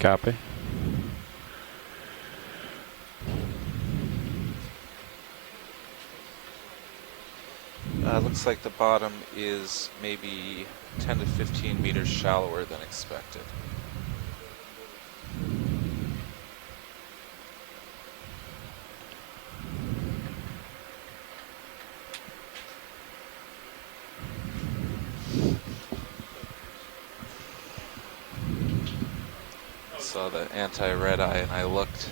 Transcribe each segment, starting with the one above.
Copy. Looks like the bottom is maybe 10 to 15 meters shallower than expected. Saw the anti-red eye and I looked.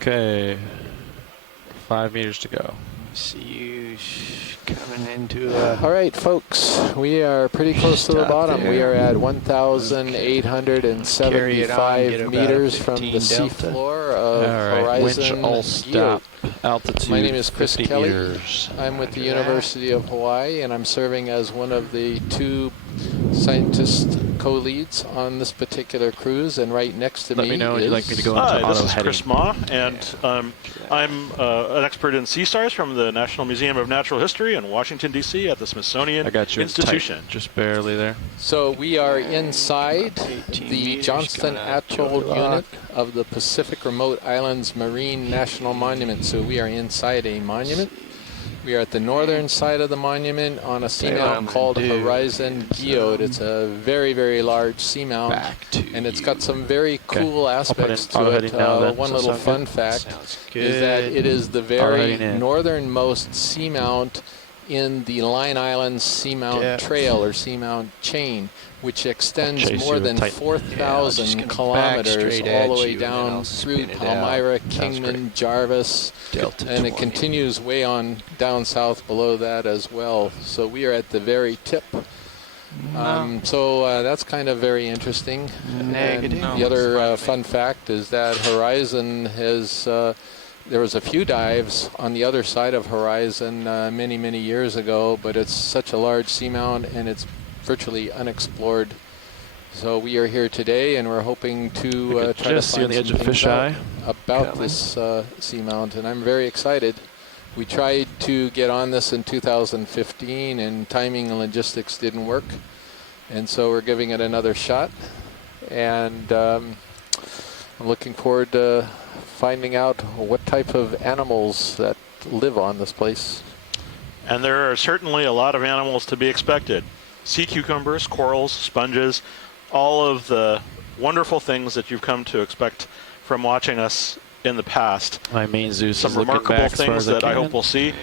Okay. 5 meters to go. See you coming into all right, folks, we are pretty close to the bottom. We are at 1,875 meters from the seafloor of Horizon Guyot. Altitude. My name is Chris Kelly. Meters. I'm with the University of Hawaii, and I'm serving as one of the 2 scientist co-leads on this particular cruise. And right next to me Let me know when you'd like me to go into Hi, auto this is heading. Chris Ma, and I'm an expert in sea stars from the National Museum of Natural History in Washington, D.C. at the Smithsonian I got you Institution. tight, just barely there. So we are inside the Johnston Atoll unit of the Pacific Remote Islands Marine National Monument. So we are inside a monument. We are at the northern side of the monument on a seamount called Horizon Guyot. It's a very, very large seamount, and it's got some very cool aspects to it. One little fun fact is that it is the very northernmost seamount in the Line Islands Seamount Trail or Seamount Chain, which extends more than 4,000 kilometers all the way down through Palmyra, Kingman, Jarvis, and it continues way on down south below that as well. So we are at the very tip. So that's kind of very interesting. And the other fun fact is that Horizon has there was a few dives on the other side of Horizon many, many years ago, but it's such a large seamount and it's virtually unexplored. So we are here today, and we're hoping to try to find some things out about this seamount, and I'm very excited. We tried to get on this in 2015, and timing and logistics didn't work, and so we're giving it another shot. And I'm looking forward to finding out what type of animals that live on this place. And there are certainly a lot of animals to be expected. Sea cucumbers, corals, sponges, all of the wonderful things that you've come to expect from watching us in the past. My main Zeus Some is looking remarkable back as far things as I that I can. hope we'll see.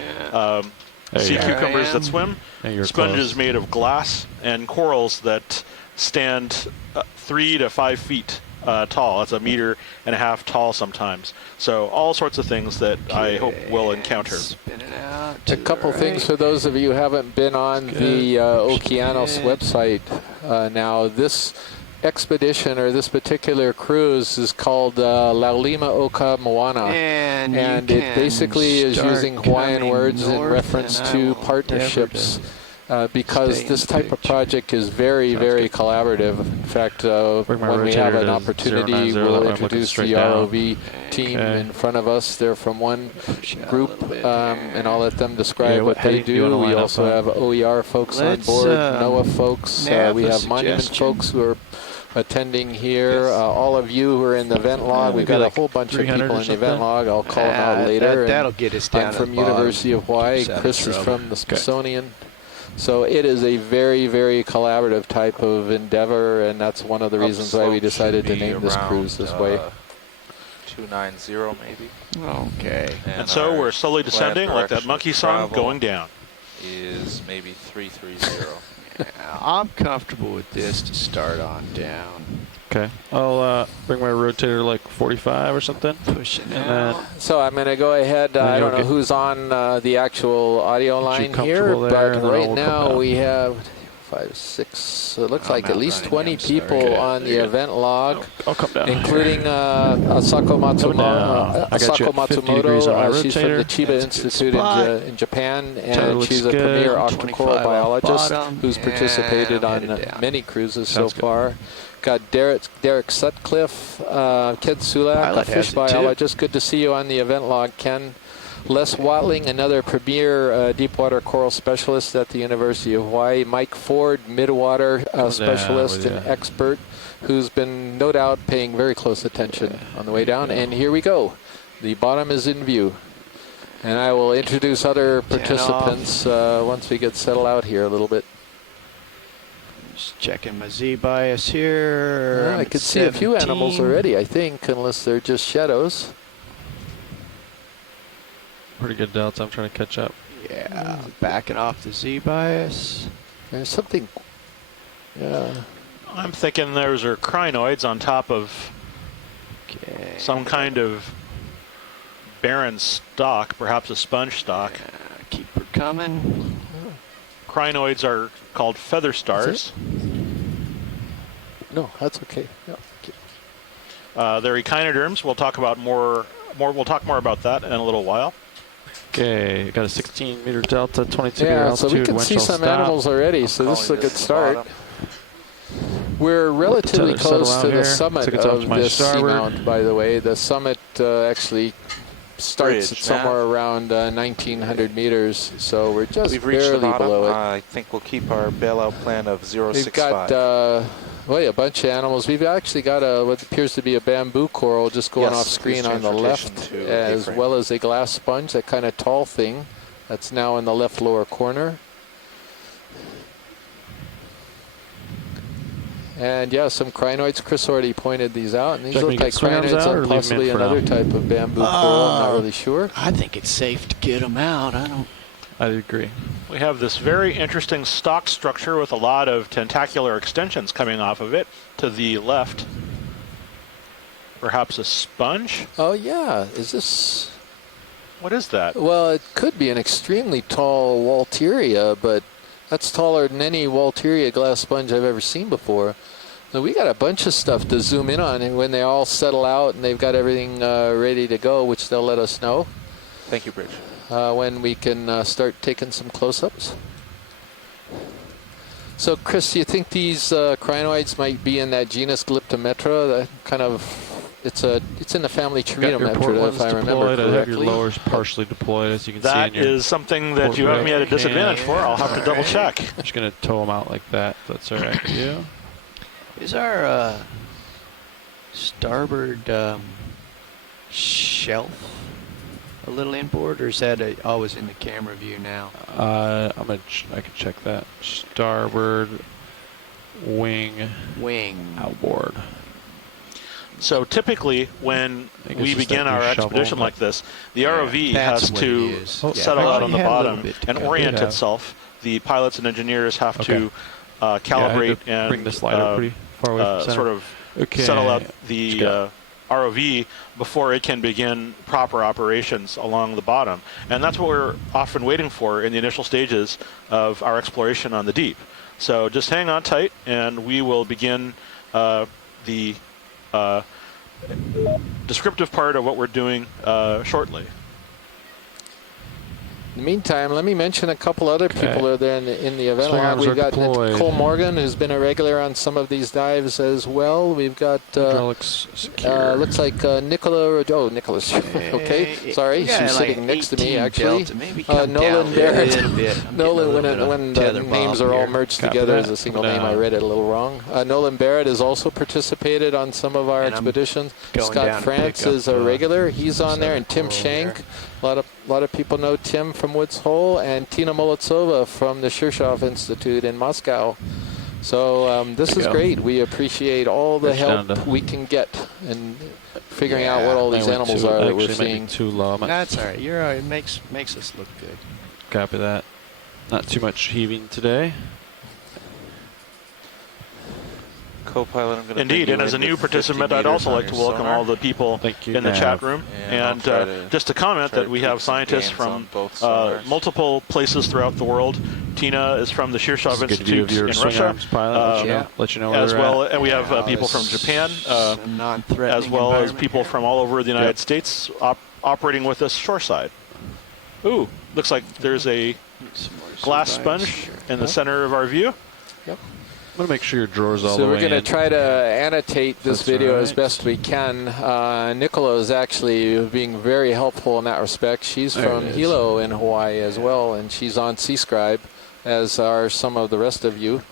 Sea cucumbers that swim, sponges made of glass, and corals that stand 3 to 5 feet tall. That's 1.5 meters tall sometimes. So all sorts of things that I hope we'll encounter. A couple things for those of you who haven't been on the Okeanos website. Now, this expedition or this particular cruise is called Laulima Oka Moana, and it basically is using Hawaiian words in reference to partnerships. Because this type of project is very, very collaborative. In fact, when we have an opportunity, we'll introduce the ROV team in front of us. They're from one group, and I'll let them describe what they do. We also have OER folks on board, NOAA folks. We have monument folks who are attending here. All of you who are in the event log, we've got a whole bunch of people in the event log. I'll call them out later. That'll get us down. I'm from University of Hawaii. Chris is from the Smithsonian. So it is a very, very collaborative type of endeavor, and that's one of the reasons why we decided to name this cruise this way. 290 maybe. Okay. And so we're slowly descending like that monkey song, going down. Is maybe 330. I'm comfortable with this to start on down. Okay. I'll bring my rotator like 45 or something. Pushing out. So I'm going to go ahead. I don't know who's on the actual audio line here, but right now we have 5, 6. So it looks like at least 20 people on the event log, I'll come down including Asako Matsumoto. She's from the Chiba Institute in Japan, and she's a premier octocoral biologist who's participated on many cruises so far. Got Derek Sutcliffe, Ken Sulak, a fish biologist. Good to see you on the event log, Ken. Les Watling, another premier deepwater coral specialist at the University of Hawaii. Mike Ford, midwater specialist and expert, who's been no doubt paying very close attention on the way down. And here we go. The bottom is in view. And I will introduce other participants once we get settled out here a little bit. Just checking my Z bias here. I could see a few animals already, I think, unless they're just shadows. Pretty good delta. I'm trying to catch up. Yeah, backing off the Z bias. There's something. Yeah. I'm thinking those are crinoids on top of some kind of barren stock, perhaps a sponge stock. Keep her coming. Crinoids are called feather stars. No, that's okay. Yeah. They're echinoderms. We'll talk about more. We'll talk more about that in a little while. Okay, got a 16-meter delta, 22-meter Yeah, altitude. so we can see some animals already. So this is a good start. We're relatively close to the summit of this seamount, by the way. The summit actually starts at somewhere around 1,900 meters, so we're just barely below it. I think we'll keep our bailout plan of 065. We've got a bunch of animals. We've actually got what appears to be a bamboo coral just going off screen on the left, as well as a glass sponge, that kind of tall thing that's now in the left lower corner. And yeah, some crinoids. Chris already pointed these out, and these look like crinoids and possibly another type of bamboo coral. I'm not really sure. I think it's safe to get them out. I agree. We have this very interesting stock structure with a lot of tentacular extensions coming off of it to the left. Perhaps a sponge? Oh yeah, is this? What is that? Well, it could be an extremely tall Walteria, but that's taller than any Walteria glass sponge I've ever seen before. So we got a bunch of stuff to zoom in on, and when they all settle out and they've got everything ready to go, which they'll let us know. Thank you, Bridge. When we can start taking some close-ups. So, Chris, do you think these crinoids might be in that genus Glyptometra? That kind of, it's in the family Cheritometra, if I remember correctly. I have your lowers partially deployed, as you can see. That is something that you have me at a disadvantage for. I'll have to double check. I'm just going to tow them out like that. That's all right with you. Is our starboard shelf a little inboard, or is that always in the camera view now? I can check that. Starboard wing outboard. So typically, when we begin our expedition like this, the ROV has to settle out on the bottom and orient itself. The pilots and engineers have to calibrate and bring the slider pretty far away from center. Sort of settle out the ROV before it can begin proper operations along the bottom. And that's what we're often waiting for in the initial stages of our exploration on the deep. So just hang on tight, and we will begin the descriptive part of what we're doing shortly. In the meantime, let me mention a couple other people that are there in the event. We've got Cole Morgan, who's been a regular on some of these dives as well. We've got looks like Nicholas. Okay, sorry, he's sitting next to me actually. Nolan Barrett. Nolan, when the names are all merged together as a single name, I read it a little wrong. Nolan Barrett has also participated on some of our expeditions. Scott France is a regular. He's on there, and Tim Shank. A lot of people know Tim from Woods Hole, and Tina Molodtsova from the Shirshov Institute in Moscow. So this is great. We appreciate all the help we can get in figuring out what all these animals are that we're seeing. Too low. That's all right. You're all right. It makes us look good. Copy that. Not too much heaving today. Co-pilot, I'm going to Indeed, and as a new participant, I'd also like to welcome all the people in the chat room. And just to comment that we have scientists from multiple places throughout the world. Tina is from the Shirshov Institute in Russia. Let you know as well, and we have people from Japan, as well as people from all over the United States operating with us shoreside. Ooh, looks like there's a glass sponge in the center of our view. Yep. I'm going to make sure your drawer's all So the way we're going to in. try to annotate this That's video as right. best we can. Nicola is actually being very helpful in that respect. She's There from it is. Hilo in Hawaii as well, and she's on Seascribe, as are some of the rest of you.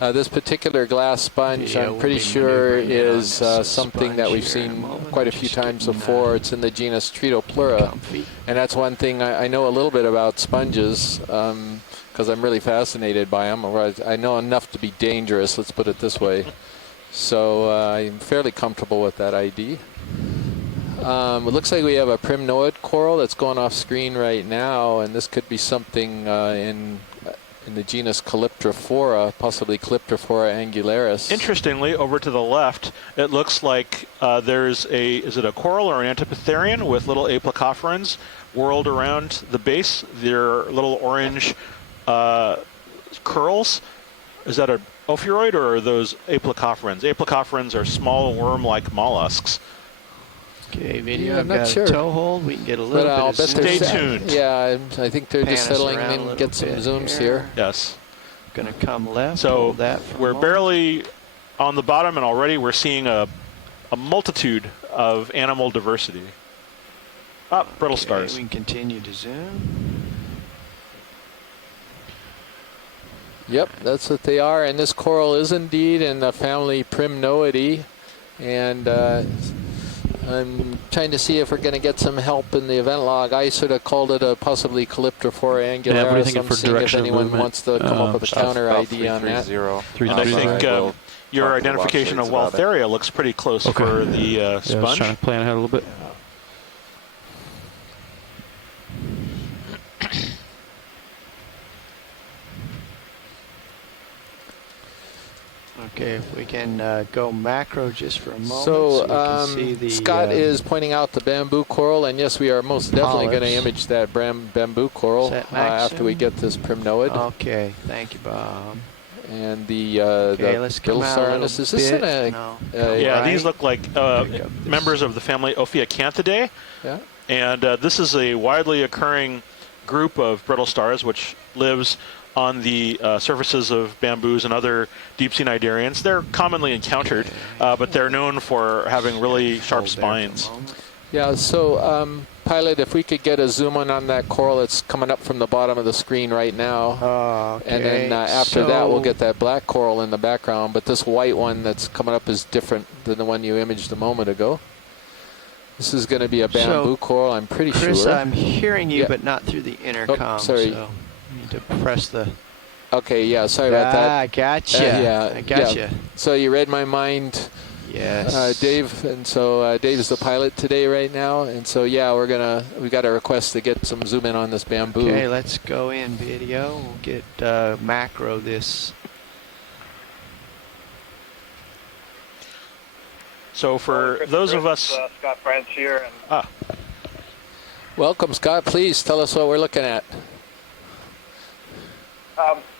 This particular glass sponge, Yeah, I'm we'll pretty be sure maneuvering down is this something that sponge we've here in a seen moment. quite a Just few times getting, before. It's in the genus Tritopleura. comfy. And that's one thing I know a little bit about sponges, because I'm really fascinated by them. Or I know enough to be dangerous, let's put it this way. So I'm fairly comfortable with that ID. It looks like we have a primnoid coral that's going off screen right now, and this could be something in the genus Calyptrophora, possibly Calyptrophora angularis. Interestingly, over to the left, it looks like there's is it a coral or an antipitherian with little aplacophorans whirled around the base? They're little orange curls. Is that a ophiuroid or are those aplacophorans? Aplacophorans are small worm-like mollusks. Okay, video. Yeah, I'm I've not got sure. a toe hold. We can get a But little I'll bit of bet they're zoom. Stay tuned. Yeah, I think they're Pan just us settling around a in, little get some bit zooms here. here. Yes. Gonna come left. So hold that for a we're moment. barely on the bottom, and already we're seeing a multitude of animal diversity. Brittle Okay, stars. we can continue to zoom. Yep, that's what they are. And this coral is indeed in the family Primnoidae. And I'm trying to see if we're going to get some help in the event log. I sort of called it a possibly Calyptrophora angularis. Yeah, what do you think I'm for seeing if direction of anyone movement? wants to come up with a counter About ID on that. 330. And I think We'll your talk to the identification of Lost Leads about it. Waltheria looks pretty close Okay. for the Yeah, I was sponge. trying to plan ahead a little bit. Okay, if we can go macro just for a moment. So we can see the, Scott is pointing out the bamboo coral, and yes, we are most definitely going to polyps. image that bamboo coral Is that max after we zoom? get this primnoid. Okay, thank you, Bob. And the Okay, let's come out a little Is this in bit. a... No. Yeah, Right. these look like Pick up this. members of the family Ophiacanthidae. Yeah. And this is a widely occurring group of brittle stars which lives on the surfaces of bamboos and other deep-sea cnidarians. They're commonly encountered, but they're known for having really sharp Hold there for a spines. moment. Yeah, so Pilot, if we could get a zoom on that coral that's coming up from the bottom of the screen right now. Okay, And then after that, we'll get that black coral in the background. But this white one that's coming up is different than the one you imaged a moment ago. This is going to be a bamboo coral, I'm pretty Chris, sure. I'm hearing you, Yeah. but not through the intercom. sorry. So you need to press the. Okay, yeah, sorry about that. I gotcha. yeah, I gotcha. So you read my mind, Yes. Dave, and so Dave's the pilot today right now, and so yeah, we got a request to get some zoom in on this bamboo. Okay, let's go in video. We'll get macro this. So for those of us... Scott France here. And Welcome, Scott. Please tell us what we're looking at.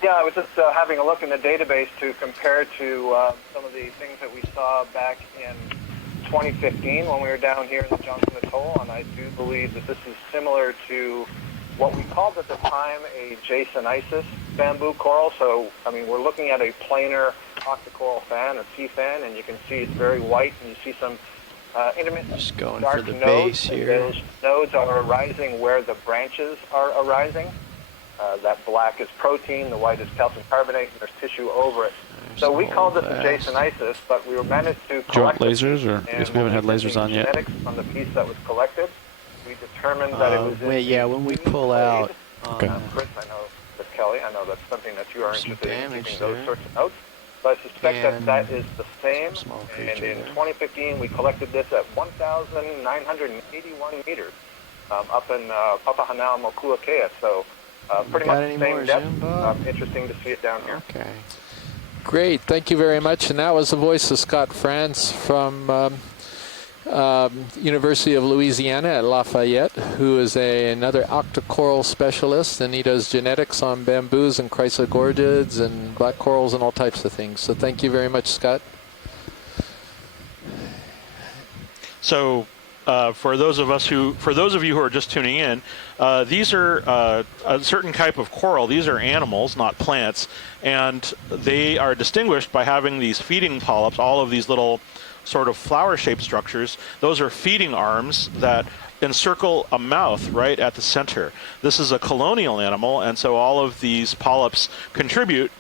yeah, I was just having a look in the database to compare to some of the things that we saw back in 2015 when we were down here in the Johnson Atoll, and I do believe that this is similar to what we called at the time a Jasonisis bamboo coral. So, I mean, we're looking at a planar octocoral fan, a sea fan, and you can see it's very white, and you see some intermittent Just going dark for the nodes, base and here. those nodes are arising where the branches are arising. That black is protein, the white is calcium carbonate, and there's tissue over it. So we called this a Jasonisis, but we were managed to Do you want collect it. lasers, or I guess we haven't had lasers on yet? Genetics on the piece that was collected, we determined that it was. Wait, yeah, when we pull out. Okay. Chris, I know, with Kelly, I know that's something that you are Some interested in damage keeping those there. sorts of notes. So I suspect that And that is the same. small And creature in there. 2015, we collected this at 1,981 meters up in Papahanaumokuakea. So pretty Got much any the same more depth. zoom, Bob? Interesting to see it down here. Okay. Great, thank you very much. And that was the voice of Scott France from University of Louisiana at Lafayette, who is another octocoral specialist, and he does genetics on bamboos and chrysogorgids and black corals and all types of things. So thank you very much, Scott. So for those of you who are just tuning in, these are a certain type of coral. These are animals, not plants, and they are distinguished by having these feeding polyps, all of these little sort of flower-shaped structures. Those are feeding arms that encircle a mouth right at the center. This is a colonial animal, and so all of these polyps contribute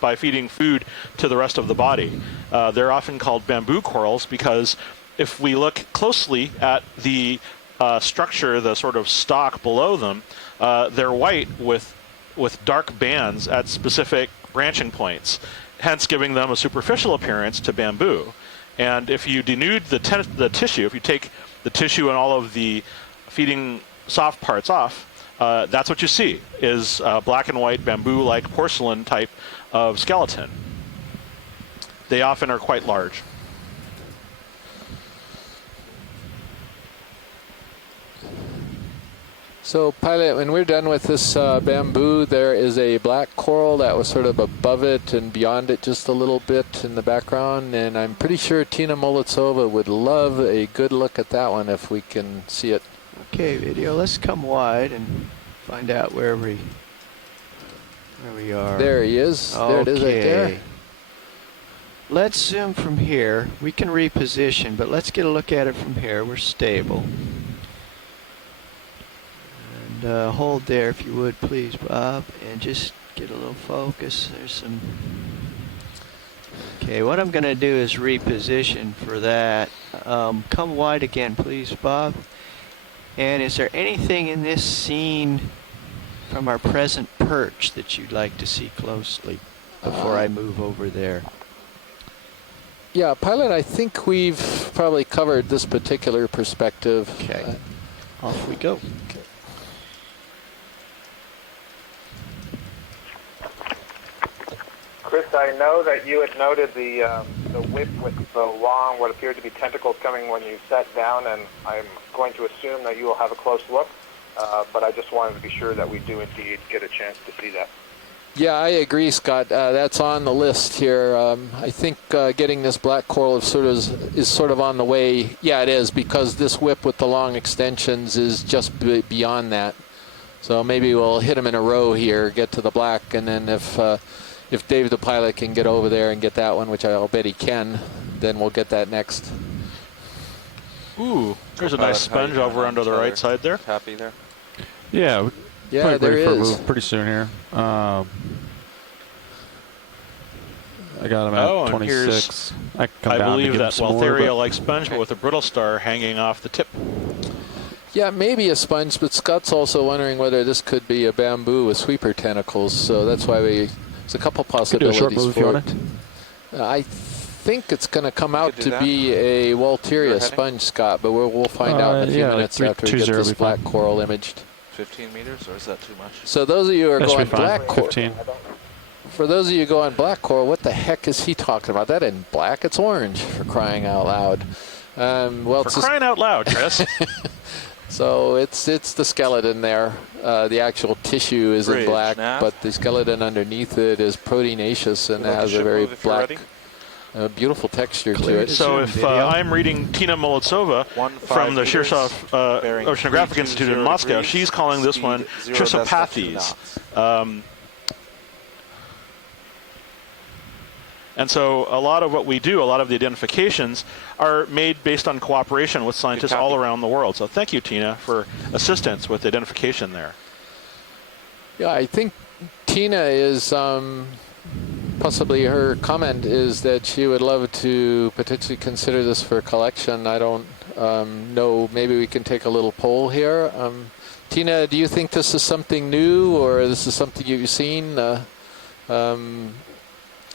by feeding food to the rest of the body. They're often called bamboo corals because if we look closely at the structure, the sort of stalk below them, they're white with dark bands at specific branching points, hence giving them a superficial appearance to bamboo. And if you denude the tissue, if you take the tissue and all of the feeding soft parts off, that's what you see, is black and white bamboo-like porcelain type of skeleton. They often are quite large. So, Pilot, when we're done with this bamboo, there is a black coral that was sort of above it and beyond it just a little bit in the background, and I'm pretty sure Tina Molitsova would love a good look at that one if we can see it. Okay, video, let's come wide and find out where we are. There he is. Okay. There it is right there. Let's zoom from here. We can reposition, but let's get a look at it from here. We're stable. And hold there if you would, please, Bob, and just get a little focus. There's some... Okay, what I'm going to do is reposition for that. Come wide again, please, Bob. And is there anything in this scene from our present perch that you'd like to see closely before I move over there? Yeah, Pilot, I think we've probably covered this particular perspective. Okay, off we go. Okay. Chris, I know that you had noted the whip with the long, what appeared to be tentacles coming when you sat down, and I'm going to assume that you will have a close look, but I just wanted to be sure that we do indeed get a chance to see that. Yeah, I agree, Scott. That's on the list here. I think getting this black coral is sort of on the way. Yeah, it is, because this whip with the long extensions is just beyond that. So maybe we'll hit them in a row here, get to the black, and then if Dave the pilot can get over there and get that one, which I'll bet he can, then we'll get that next. Ooh, there's a nice sponge over under the right side there. Happy there? Yeah, Yeah, there ready for a is. move pretty soon here. I got him at 26. I can come I down believe to that give him some more, Waltheria-like sponge, but with a brittle star hanging off the tip. Yeah, maybe a sponge, but Scott's also wondering whether this could be a bamboo with sweeper tentacles, so that's why there's a couple possibilities short move if you for want it. I think it's going to come out to be a Walteria sponge, Scott, but we'll find out in a few minutes like after we get this black coral imaged. 15 meters, or is that too much? So those of you who are going black coral, 15. for those of you going black coral, what the heck is he talking about? That isn't black, it's orange, for crying out loud. Well, For crying out loud, Chris. So it's the skeleton there. The actual tissue is in black, but the skeleton underneath it is proteinaceous and has a very black, beautiful texture to it. So if I'm reading Tina Molitsova from the Shirshov Oceanographic Institute in Moscow, she's calling this one Trissopathes. And so a lot of what we do, a lot of the identifications, are made based on cooperation with scientists all around the world. So thank you, Tina, for assistance with identification there. Yeah, I think Tina is, possibly her comment is that she would love to potentially consider this for a collection. I don't know, maybe we can take a little poll here. Tina, do you think this is something new, or this is something you've seen?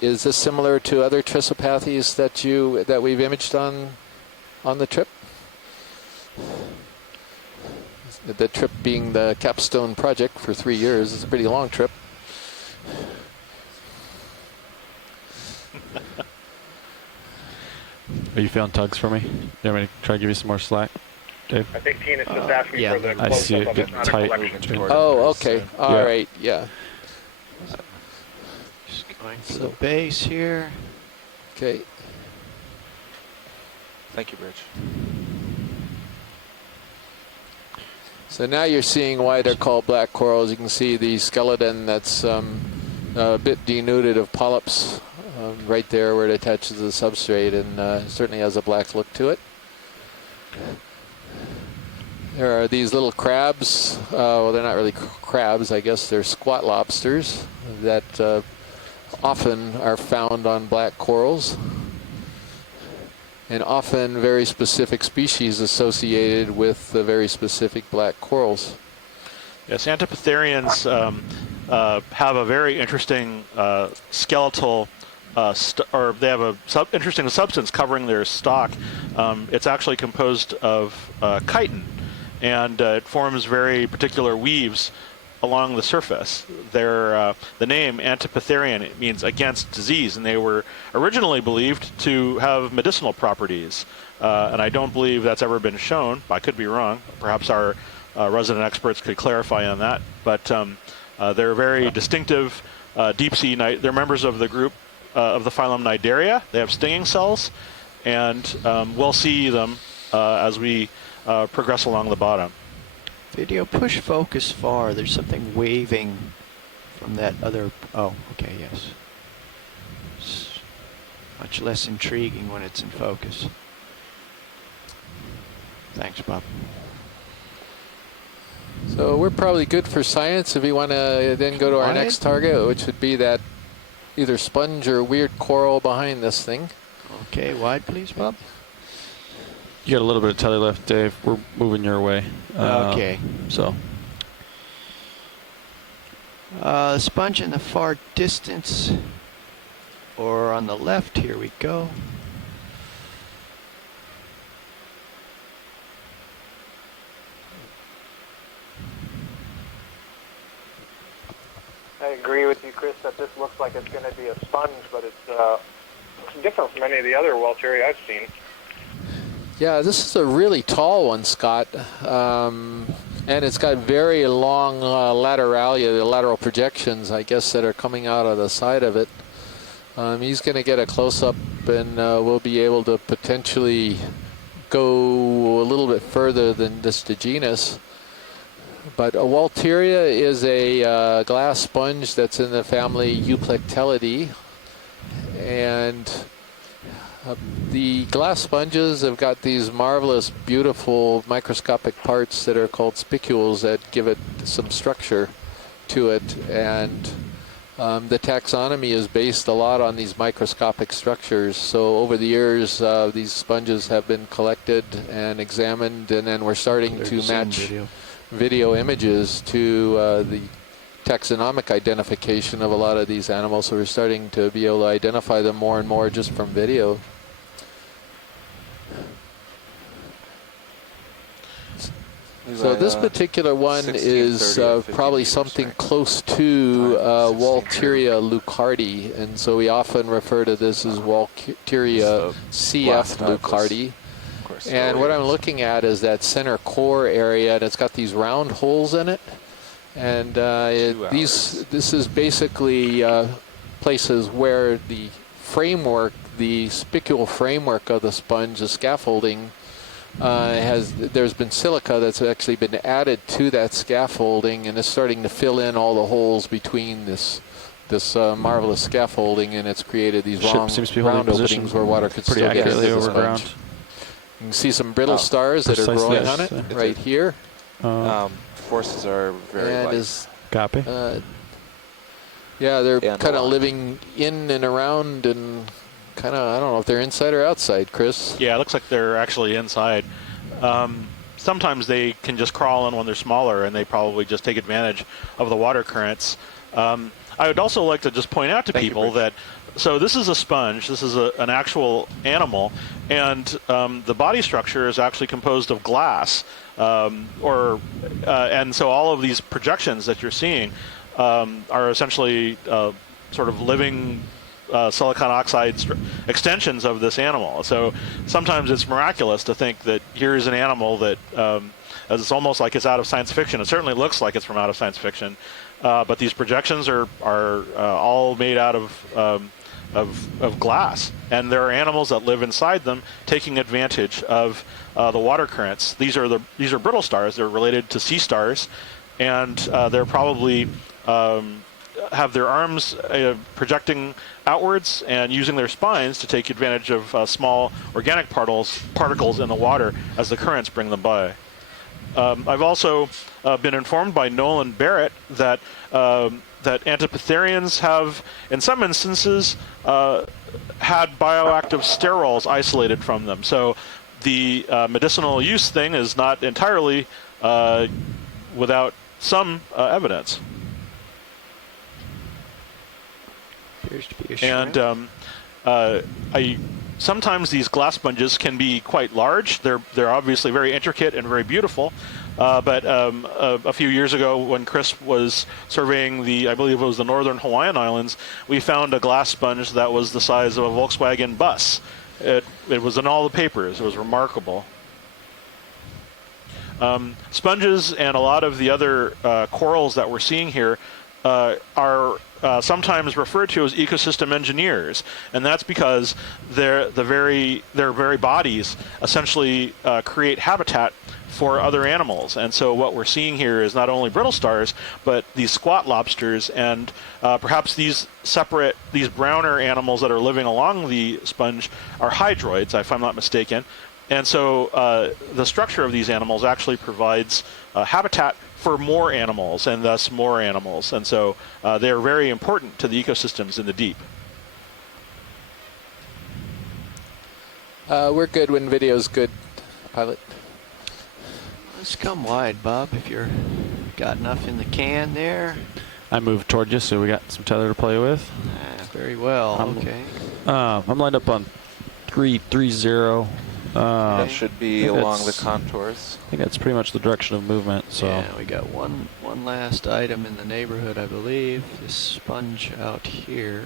Is this similar to other Trissopathes that we've imaged on the trip? The trip being the capstone project for 3 years. It's a pretty long trip. Are you feeling tugs for me? You want me to try to give you some more slack, Dave? I think Tina's just asking for the I see it close-up of getting not a tight. collection. Oh, okay. All right. Yeah. Going to the base here. Okay. Thank you, Bridge. So now you're seeing why they're called black corals. You can see the skeleton that's a bit denuded of polyps right there where it attaches to the substrate, and certainly has a black look to it. There are these little crabs. Well, they're not really crabs. I guess they're squat lobsters that often are found on black corals, and often very specific species associated with the very specific black corals. Yes, Antipatherians have a very interesting skeletal, or they have a interesting substance covering their stalk. It's actually composed of chitin, and it forms very particular weaves along the surface. The name Antipatherian means against disease, and they were originally believed to have medicinal properties. And I don't believe that's ever been shown. I could be wrong. Perhaps our resident experts could clarify on that. But they're very distinctive deep sea they're members of the group of the phylum Cnidaria. They have stinging cells, and we'll see them as we progress along the bottom. Video, push focus far. There's something waving from that other. Oh, okay, yes. It's much less intriguing when it's in focus. Thanks, Bob. So we're probably good for science if you want to then go to our next target, which would be that either sponge or weird coral behind this thing. Okay, wide, please, Bob. You got a little bit of telly left, Dave. We're moving your way. Okay. So. Sponge in the far distance, or on the left. Here we go. I agree with you, Chris, that this looks like it's going to be a sponge, but it's different from any of the other Walteria I've seen. Yeah, this is a really tall one, Scott, and it's got very long lateralia, the lateral projections, I guess, that are coming out of the side of it. He's going to get a close-up, and we'll be able to potentially go a little bit further than just the genus. But a Walteria is a glass sponge that's in the family Euplectellidae, and the glass sponges have got these marvelous, beautiful microscopic parts that are called spicules that give it some structure to it, and the taxonomy is based a lot on these microscopic structures. So over the years, these sponges have been collected and examined, and then we're starting to match video images to the taxonomic identification of a lot of these animals. So we're starting to be able to identify them more and more just from video. So this particular one is probably something close to Walteria leucardi, and so we often refer to this as Walteria CF leucardi. And what I'm looking at is that center core area, and it's got these round holes in it. And this is basically places where the framework, the spicule framework of the sponge, the scaffolding, there's been silica that's actually been added to that scaffolding, and it's starting to fill in all the holes between this marvelous scaffolding, and it's created these round openings where water could still get into the sponge. You can see some brittle stars that are growing on it right here. Forces are very light. Copy. Yeah, they're kind of living in and around, and kind of, I don't know if they're inside or outside, Chris. Yeah, it looks like they're actually inside. Sometimes they can just crawl in when they're smaller, and they probably just take advantage of the water currents. I would also like to just point out to people that, so this is a sponge, this is an actual animal, and the body structure is actually composed of glass, and so all of these projections that you're seeing are essentially sort of living silicon oxide extensions of this animal. So sometimes it's miraculous to think that here's an animal that it's almost like it's out of science fiction. It certainly looks like it's from out of science fiction, but these projections are all made out of of glass, and there are animals that live inside them, taking advantage of the water currents. These are brittle stars. They're related to sea stars, and they're probably have their arms projecting outwards and using their spines to take advantage of small organic particles in the water as the currents bring them by. I've also been informed by Nolan Barrett that Antipatherians have, in some instances, had bioactive sterols isolated from them. So the medicinal use thing is not entirely without some evidence. Appears to be a shrimp. And sometimes these glass sponges can be quite large. They're obviously very intricate and very beautiful. But a few years ago, when Chris was surveying I believe it was the northern Hawaiian Islands, we found a glass sponge that was the size of a Volkswagen bus. It was in all the papers. It was remarkable. Sponges and a lot of the other corals that we're seeing here are sometimes referred to as ecosystem engineers, and that's because their very bodies essentially create habitat for other animals. And so what we're seeing here is not only brittle stars, but these squat lobsters, and perhaps these browner animals that are living along the sponge are hydroids, if I'm not mistaken. And so the structure of these animals actually provides habitat for more animals, and thus more animals. And so they're very important to the ecosystems in the deep. We're good when video's good, pilot. Let's come wide, Bob, if you're got enough in the can there. I moved toward you, so we got some tether to play with. Very well. Okay. I'm lined up on 330. That should be along the contours. I think that's pretty much the direction of movement. So yeah, we got one last item in the neighborhood, I believe. This sponge out here.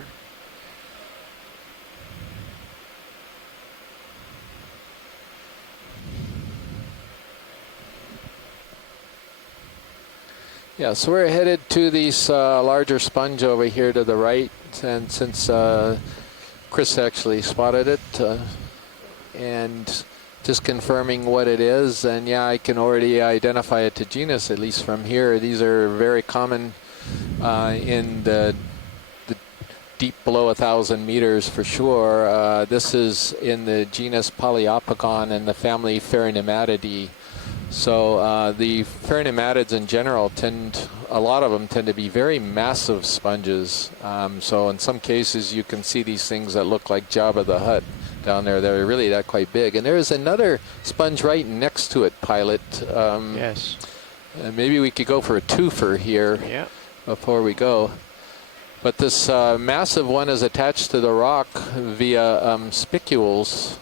Yeah, so we're headed to this larger sponge over here to the right, and since Chris actually spotted it, and just confirming what it is, and yeah, I can already identify it to genus, at least from here. These are very common in the deep below 1,000 meters for sure. This is in the genus Poliopogon and the family Pheronematidae. So the pheronematids in general a lot of them tend to be very massive sponges. So in some cases you can see these things that look like Jabba the Hutt down there. They're really that quite big. And there is another sponge right next to it, pilot. Yes. Maybe we could go for a twofer here before we go. But this massive one is attached to the rock via spicules.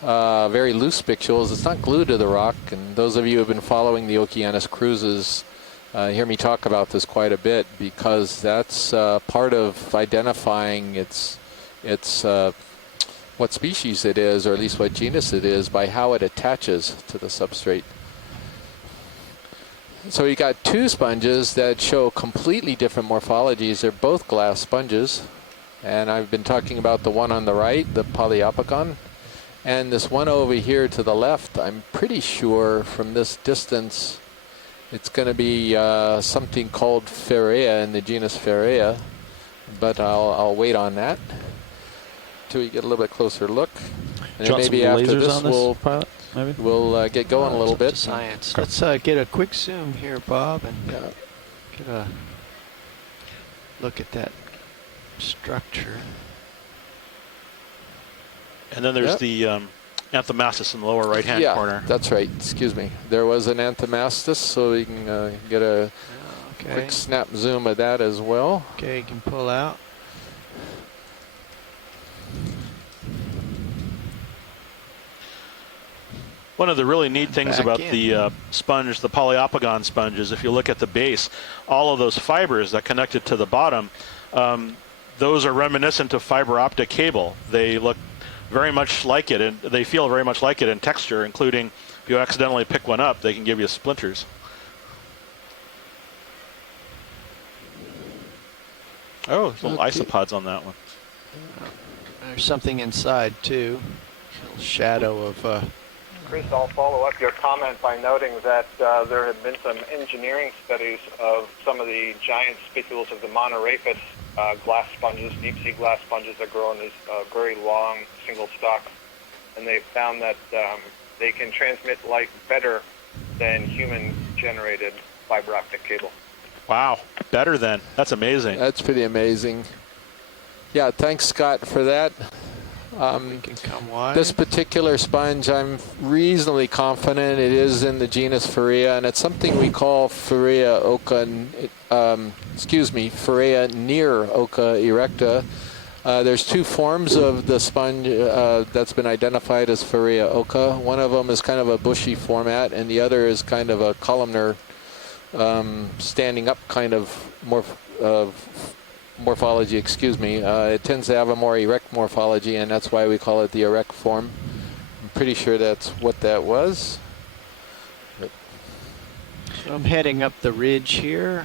Very loose spicules. It's not glued to the rock, and those of you who have been following the Okeanos cruises hear me talk about this quite a bit, because that's part of identifying its what species it is, or at least what genus it is, by how it attaches to the substrate. So you got two sponges that show completely different morphologies. They're both glass sponges, and I've been talking about the one on the right, the Poliopogon. And this one over here to the left, I'm pretty sure from this distance, it's going to be something called Pherea in the genus Pherea, but I'll wait on that till we get a little bit closer look. And then maybe after this, we'll get going a little bit. Science. Let's get a quick zoom here, Bob, and get a look at that structure. And then there's the Anthomastus in the lower right-hand corner. That's right. Excuse me. There was an Anthomastus, so you can get a quick snap zoom of that as well. Okay, you can pull out. One of the really neat things about the sponge, the Poliopogon sponge, is if you look at the base, all of those fibers that connect it to the bottom, those are reminiscent of fiber optic cable. They look very much like it, and they feel very much like it in texture, including if you accidentally pick one up, they can give you splinters. Oh, there's little isopods on that one. There's something inside too. A little shadow of. Chris, I'll follow up your comment by noting that there have been some engineering studies of some of the giant spicules of the monorapis glass sponges, deep-sea glass sponges that grow in these very long single stalks, and they've found that they can transmit light better than human-generated fiber optic cable. Wow, better than. That's amazing. That's pretty amazing. Yeah, thanks, Scott, for that. We can come wide. This particular sponge, I'm reasonably confident it is in the genus Pharea, and it's something we call Pharea near Oca erecta. There's two forms of the sponge that's been identified as Pharea oca. One of them is kind of a bushy format, and the other is kind of a columnar, standing up kind of morphology, excuse me. It tends to have a more erect morphology, and that's why we call it the erect form. I'm pretty sure that's what that was. So I'm heading up the ridge here.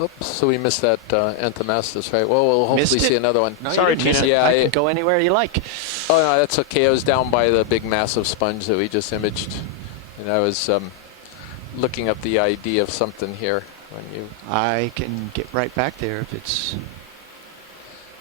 Oops, so we missed that Anthomastus, right? Well, we'll hopefully see another one. No, Sorry, you didn't miss Tina. it. Yeah, I can go anywhere you like. Oh, no, that's okay. I was down by the big massive sponge that we just imaged, and I was looking up the ID of something here. When you, I can get right back there if it's.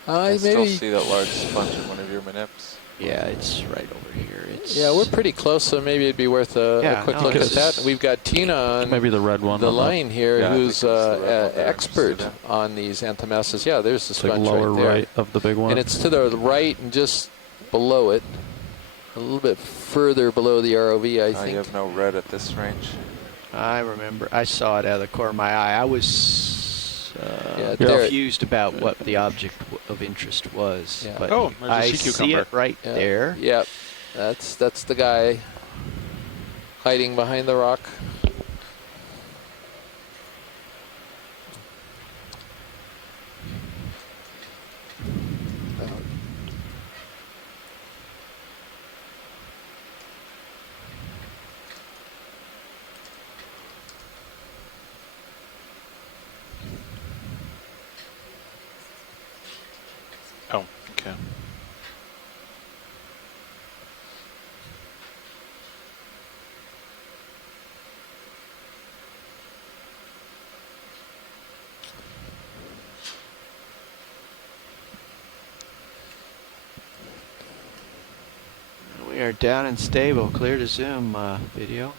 I still maybe. see that large sponge in one of your manips. Yeah, it's right over here. It's. Yeah, we're pretty close, so maybe it'd be worth a quick look at that. We've got Tina on Maybe the red one. the line here, Yeah, I who's think it's the red one there. expert See that? on these Anthomastus. Yeah, there's the It's like sponge lower right there. right of the big one. And it's to the right and just below it, a little bit further below the ROV, I You think. have no red at this range. I remember. I saw it out of the corner of my eye. I was Yeah, there- confused about what the object of interest was. Yeah. But Oh, there's a I sea see cucumber. it right Yeah. there. Yep, that's the guy hiding behind the rock. Oh, okay. We are down and stable. Clear to zoom video.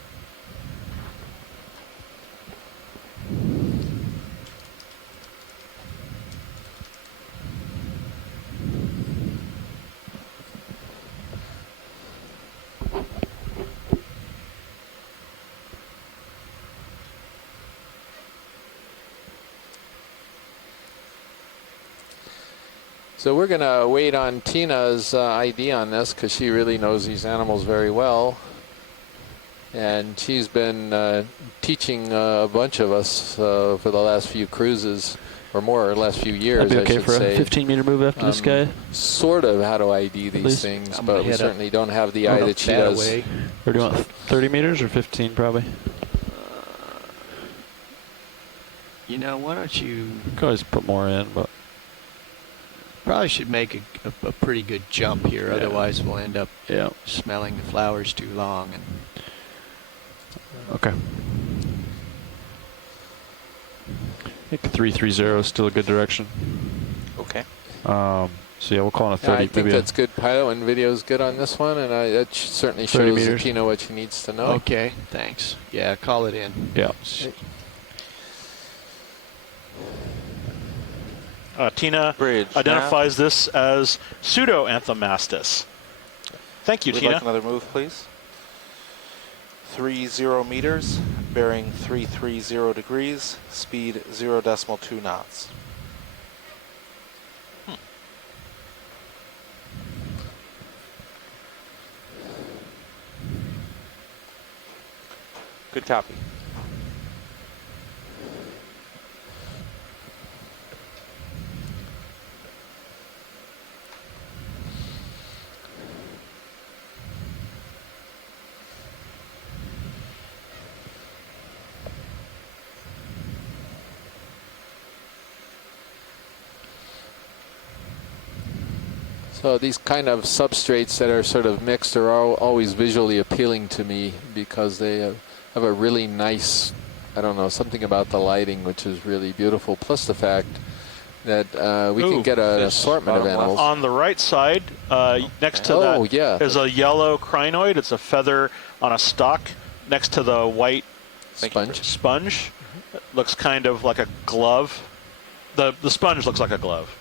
So we're going to wait on Tina's ID on this because she really knows these animals very well. And she's been teaching a bunch of us for the last few cruises, or more, or last few years, That'd be okay I should for say. a 15-meter move after this guy. Sort of how to ID these least. things, I'm but gonna we head up. certainly don't have the Oh, eye no, that she that does. away. Or do you want 30 meters or 15 probably? You know, why don't you You can always put more in, but probably should make a pretty good jump here. Yeah. Otherwise, we'll end up yeah. smelling the flowers too long. And Okay. I think 330 is still a good direction. Okay. So yeah, we'll call it a Yeah, 30. I think maybe that's good. Pilot and video is good on this one, and that certainly 30 shows meters. Tina what she needs to know. okay, thanks. Yeah, call it in. Yeah. Tina Bridge identifies this as pseudo-Anthomastus. Thank you, We'd Tina. like another move, please. 30 meters, bearing 330 degrees, speed 0.2 knots. Good copy. So these kind of substrates that are sort of mixed are always visually appealing to me because they have a really nice, I don't know, something about the lighting which is really beautiful, plus the fact that we can get an assortment of animals. On the right side, next to that, is a yellow crinoid. It's a feather on a stalk next to the white sponge. It looks kind of like a glove. The sponge looks like a glove.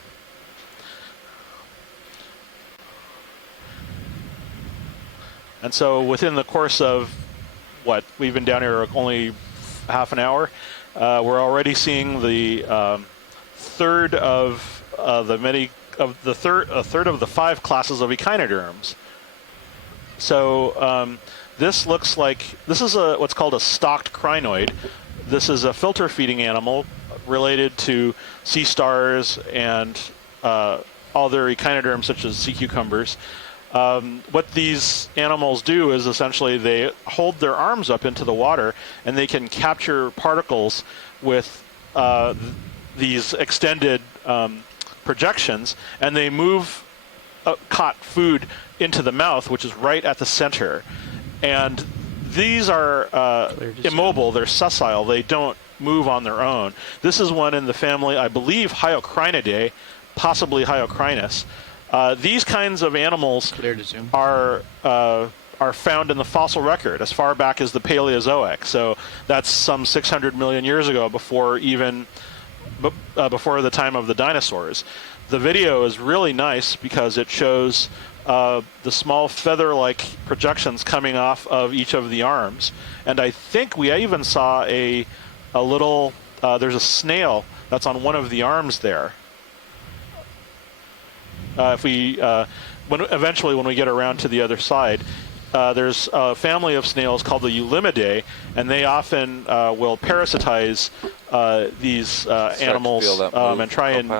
And so within the course of, we've been down here only half an hour, we're already seeing the third of the 5 classes of echinoderms. So this looks like, this is what's called a stalked crinoid. This is a filter feeding animal related to sea stars and other echinoderms such as sea cucumbers. What these animals do is essentially they hold their arms up into the water and they can capture particles with these extended projections, and they move caught food into the mouth, which is right at the center. And these are immobile, they're sessile, they don't move on their own. This is one in the family, I believe, Hyocrinidae, possibly Hyocrinus. These kinds of animals are found in the fossil record as far back as the Paleozoic. So that's some 600 million years ago, before the time of the dinosaurs. The video is really nice because it shows the small feather-like projections coming off of each of the arms. And I think we even saw a little, there's a snail that's on one of the arms there. Eventually when we get around to the other side, there's a family of snails called the Eulimidae, and they often will parasitize these animals and try and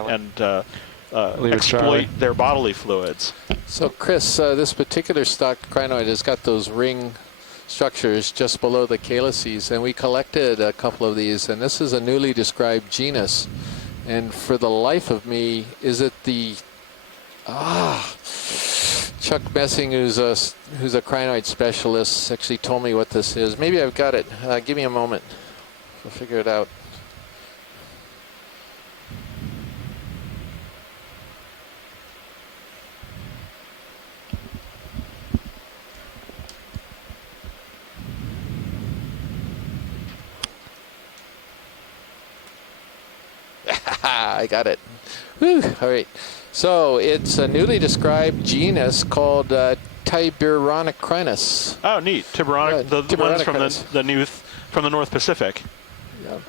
exploit their bodily fluids. So Chris, this particular stalked crinoid has got those ring structures just below the calyces, and we collected a couple of these, and this is a newly described genus. And for the life of me, is it the Chuck Messing, who's a crinoid specialist, actually told me what this is. Maybe I've got it. Give me a moment. I'll figure it out. I got it. Whew. All right. So it's a newly described genus called Tiburonocrinus. Oh, neat. Tiburonic, the ones from the North Pacific. Yeah.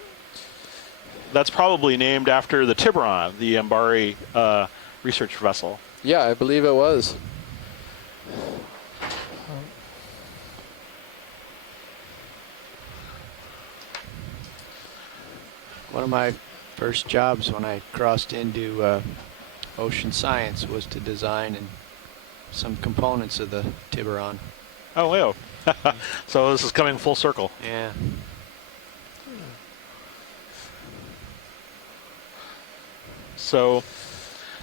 That's probably named after the Tiburon, the Ambari research vessel. Yeah, I believe it was. One of my first jobs when I crossed into ocean science was to design some components of the Tiburon. Oh, wow. So this is coming full circle. Yeah. So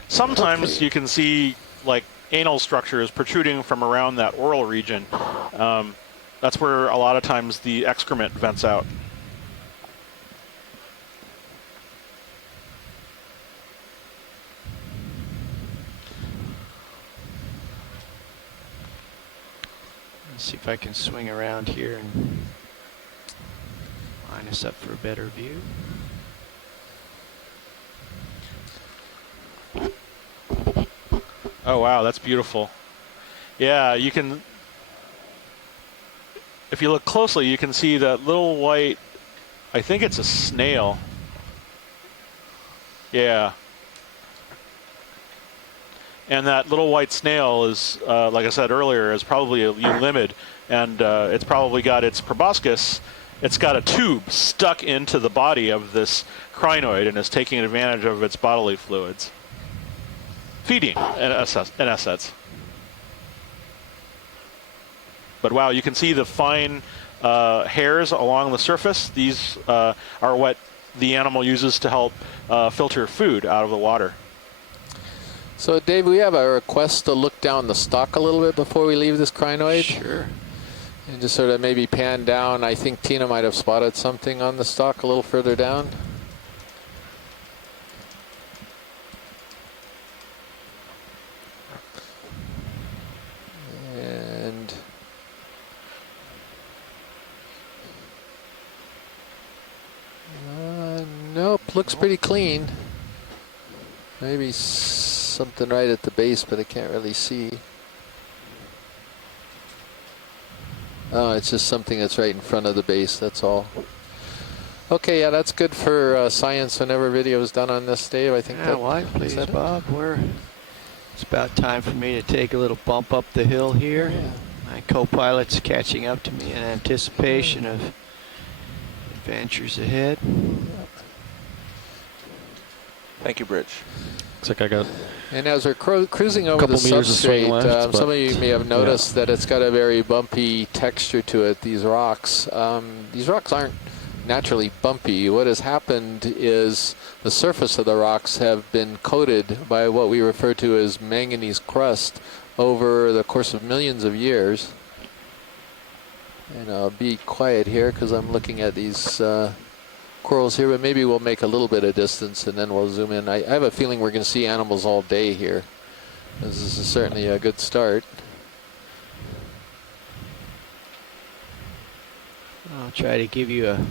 sometimes you can see like anal structures protruding from around that oral region. That's where a lot of times the excrement vents out. See if I can swing around here and line us up for a better view. Oh wow, that's beautiful. Yeah, you can, if you look closely, you can see that little white, I think it's a snail. Yeah. And that little white snail is, like I said earlier, is probably a eulimid, and it's probably got its proboscis. It's got a tube stuck into the body of this crinoid and is taking advantage of its bodily fluids. Feeding, in essence. But wow, you can see the fine hairs along the surface. These are what the animal uses to help filter food out of the water. So, Dave, we have a request to look down the stock a little bit before we leave this crinoid. Sure. And just sort of maybe pan down. I think Tina might have spotted something on the stock a little further down. And nope, looks pretty clean. Maybe something right at the base, but I can't really see. Oh, it's just something that's right in front of the base, that's all. Okay, yeah, that's good for science whenever video is done on this, Dave. I think Yeah, that. why, please, that Bob? It's about time for me to take a little bump up the hill here. Yeah. My co-pilot's catching up to me in anticipation of adventures ahead. Thank you, Bridge. Looks like I got. And as we're cruising over the Couple meters of swing substrate, left, some but- of you may have noticed that it's got a very bumpy texture to it, these rocks. These rocks aren't naturally bumpy. What has happened is the surface of the rocks have been coated by what we refer to as manganese crust over the course of millions of years. And I'll be quiet here because I'm looking at these corals here, but maybe we'll make a little bit of distance and then we'll zoom in. I have a feeling we're going to see animals all day here. This is certainly a good start. I'll try to give you a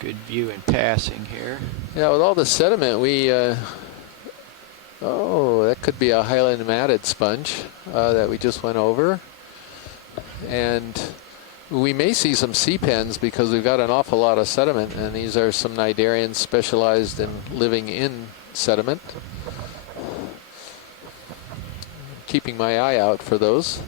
good view in passing here. Yeah, with all the sediment, oh, that could be a highland matted sponge that we just went over. And we may see some sea pens because we've got an awful lot of sediment, and these are some cnidarians specialized in living in sediment. Keeping my eye out for those.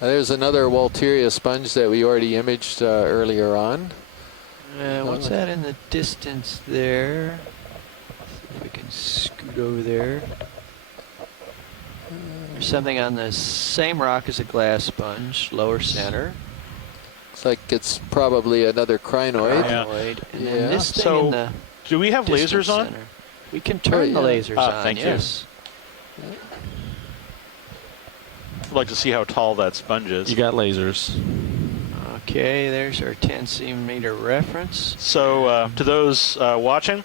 There's another Walteria sponge that we already imaged earlier on. What's that in the distance there? See if we can scoot over there. There's something on the same rock as a glass sponge, lower center. Looks like it's probably another crinoid. Yeah. And Yeah. then this thing So, in the do we have distance lasers on? center. We can turn the yeah. lasers on, Thank you. yes. I'd like to see how tall that sponge is. You got lasers. Okay, there's our 10 centimeter reference. So to those watching,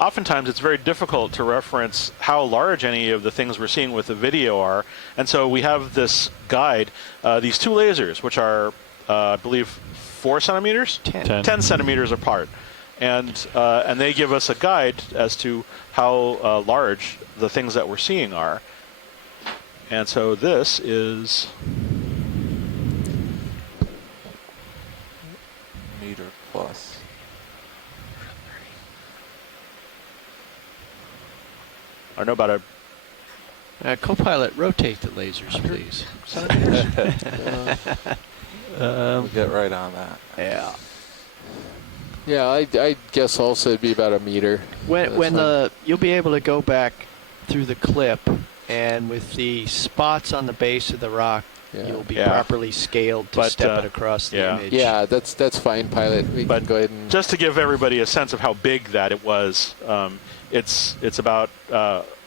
oftentimes it's very difficult to reference how large any of the things we're seeing with the video are. And so we have this guide, these two lasers, which are, I believe, 4 centimeters? 10 centimeters apart. And they give us a guide as to how large the things that we're seeing are. And so this is Meter plus. I don't know about a Co-pilot, rotate the lasers, please. We'll get right on that. Yeah. Yeah, I guess also it'd be about a meter. When you'll be able to go back through the clip, and with the spots on the base of the rock, Yeah. you'll be Yeah. properly scaled to But, step it across the yeah. image. Yeah, that's fine, pilot. We But can go ahead and just to give everybody a sense of how big that it was, it's about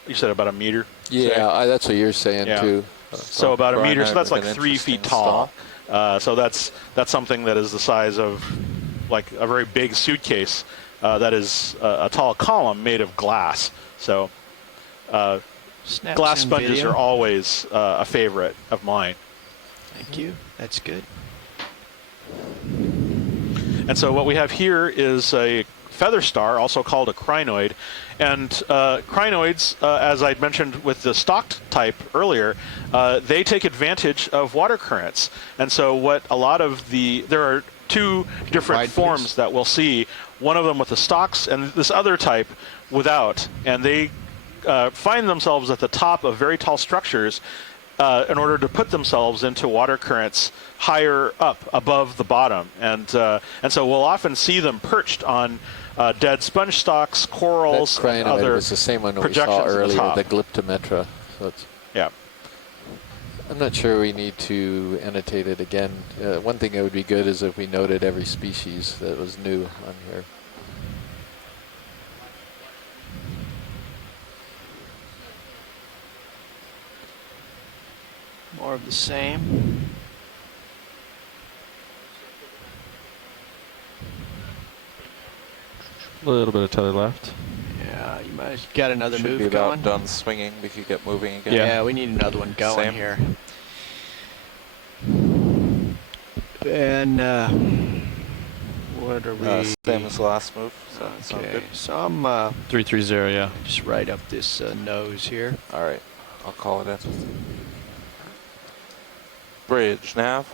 you said about a meter. yeah, that's what you're saying Yeah. too. So about a Brian meter. and So I that's have like an 3 feet interesting tall. So that's something that is the size of like a very big suitcase. That is a tall column made of glass. So Snaps glass in sponges video. are always a favorite of mine. Thank you. That's good. And so what we have here is a feather star, also called a crinoid. And crinoids, as I'd mentioned with the stalked type earlier, they take advantage of water currents. And so what a lot of there are two different Wide, forms please. that we'll see, one of them with the stalks and this other type without. And they find themselves at the top of very tall structures in order to put themselves into water currents higher up above the bottom. And so we'll often see them perched on dead sponge stalks, corals, That and crinoid other was the same one we saw projections at the earlier, top. the glyptometra. So it's, Yeah. I'm not sure we need to annotate it again. One thing that would be good is if we noted every species that was new on here. More of the same. A little bit of tether left. Yeah, you might have got another Should be move about going. done swinging. We could get moving again. Yeah, we need another one going Same. here. And what are we? Same as the last move. So that sounds Okay, good. so I'm 330, yeah. just right up this nose here. All right, I'll call it in. Bridge nav.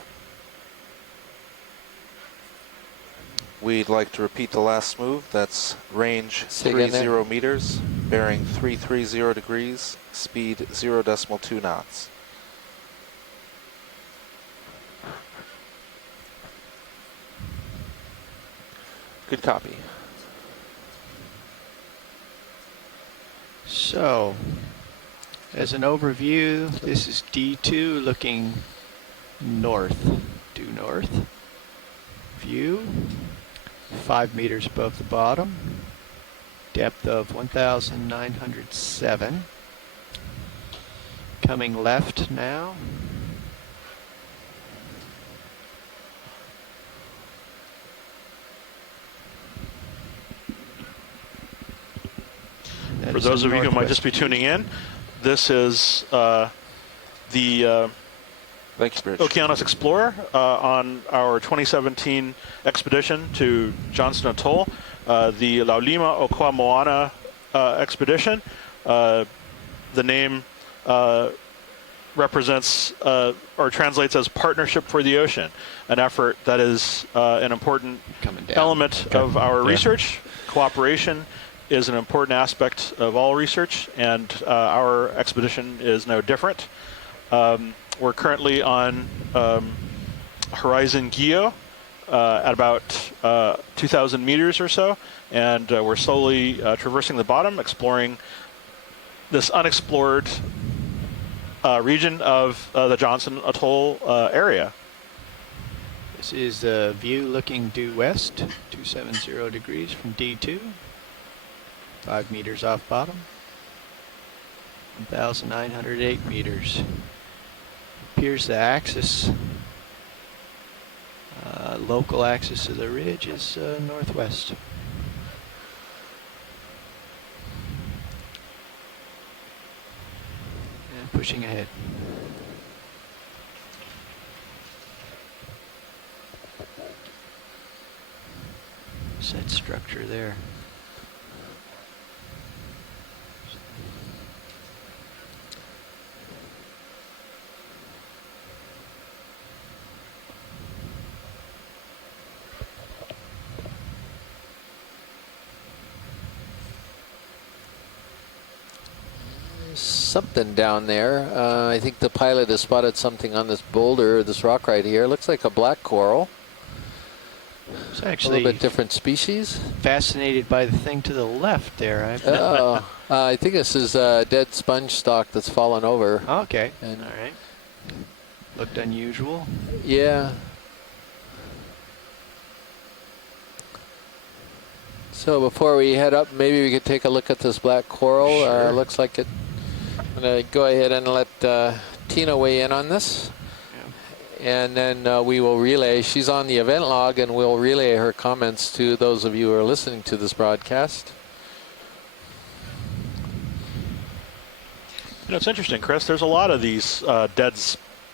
We'd like to repeat the last move. That's range Say again 30 meters, bearing 330 degrees, speed 0.2 knots. Good copy. So, as an overview, this is D2 looking north, due north. View, 5 meters above the bottom. Depth of 1,907. Coming left now. That For is those a of you who might northwest just be view. tuning in, this is the Thanks, Bridge. Okeanos Explorer on our 2017 expedition to Johnston Atoll, the Laulima Okwa Moana expedition. The name represents or translates as Partnership for the Ocean, an effort that is an important Coming down. element of our Yeah. research. Cooperation is an important aspect of all research, and our expedition is no different. We're currently on Horizon Guyot at about 2,000 meters or so, and we're slowly traversing the bottom, exploring this unexplored region of the Johnston Atoll area. This is the view looking due west, 270 degrees from D2. 5 meters off bottom. 1,908 meters. Appears the axis, local axis of the ridge is northwest. And pushing ahead. Set structure there. Something down there. I think the pilot has spotted something on this boulder, this rock right here. Looks like a black coral. It's A actually little bit different species. fascinated by the thing to the left there. I think this is a dead sponge stalk that's fallen over. Okay. And- All right. Looked unusual. Yeah. So before we head up, maybe we could take a look at this black coral. Sure. Looks like it. I'm going to go ahead and let Tina weigh in on this. And then we will relay. She's on the event log, and we'll relay her comments to those of you who are listening to this broadcast. You know, it's interesting, Chris. There's a lot of these dead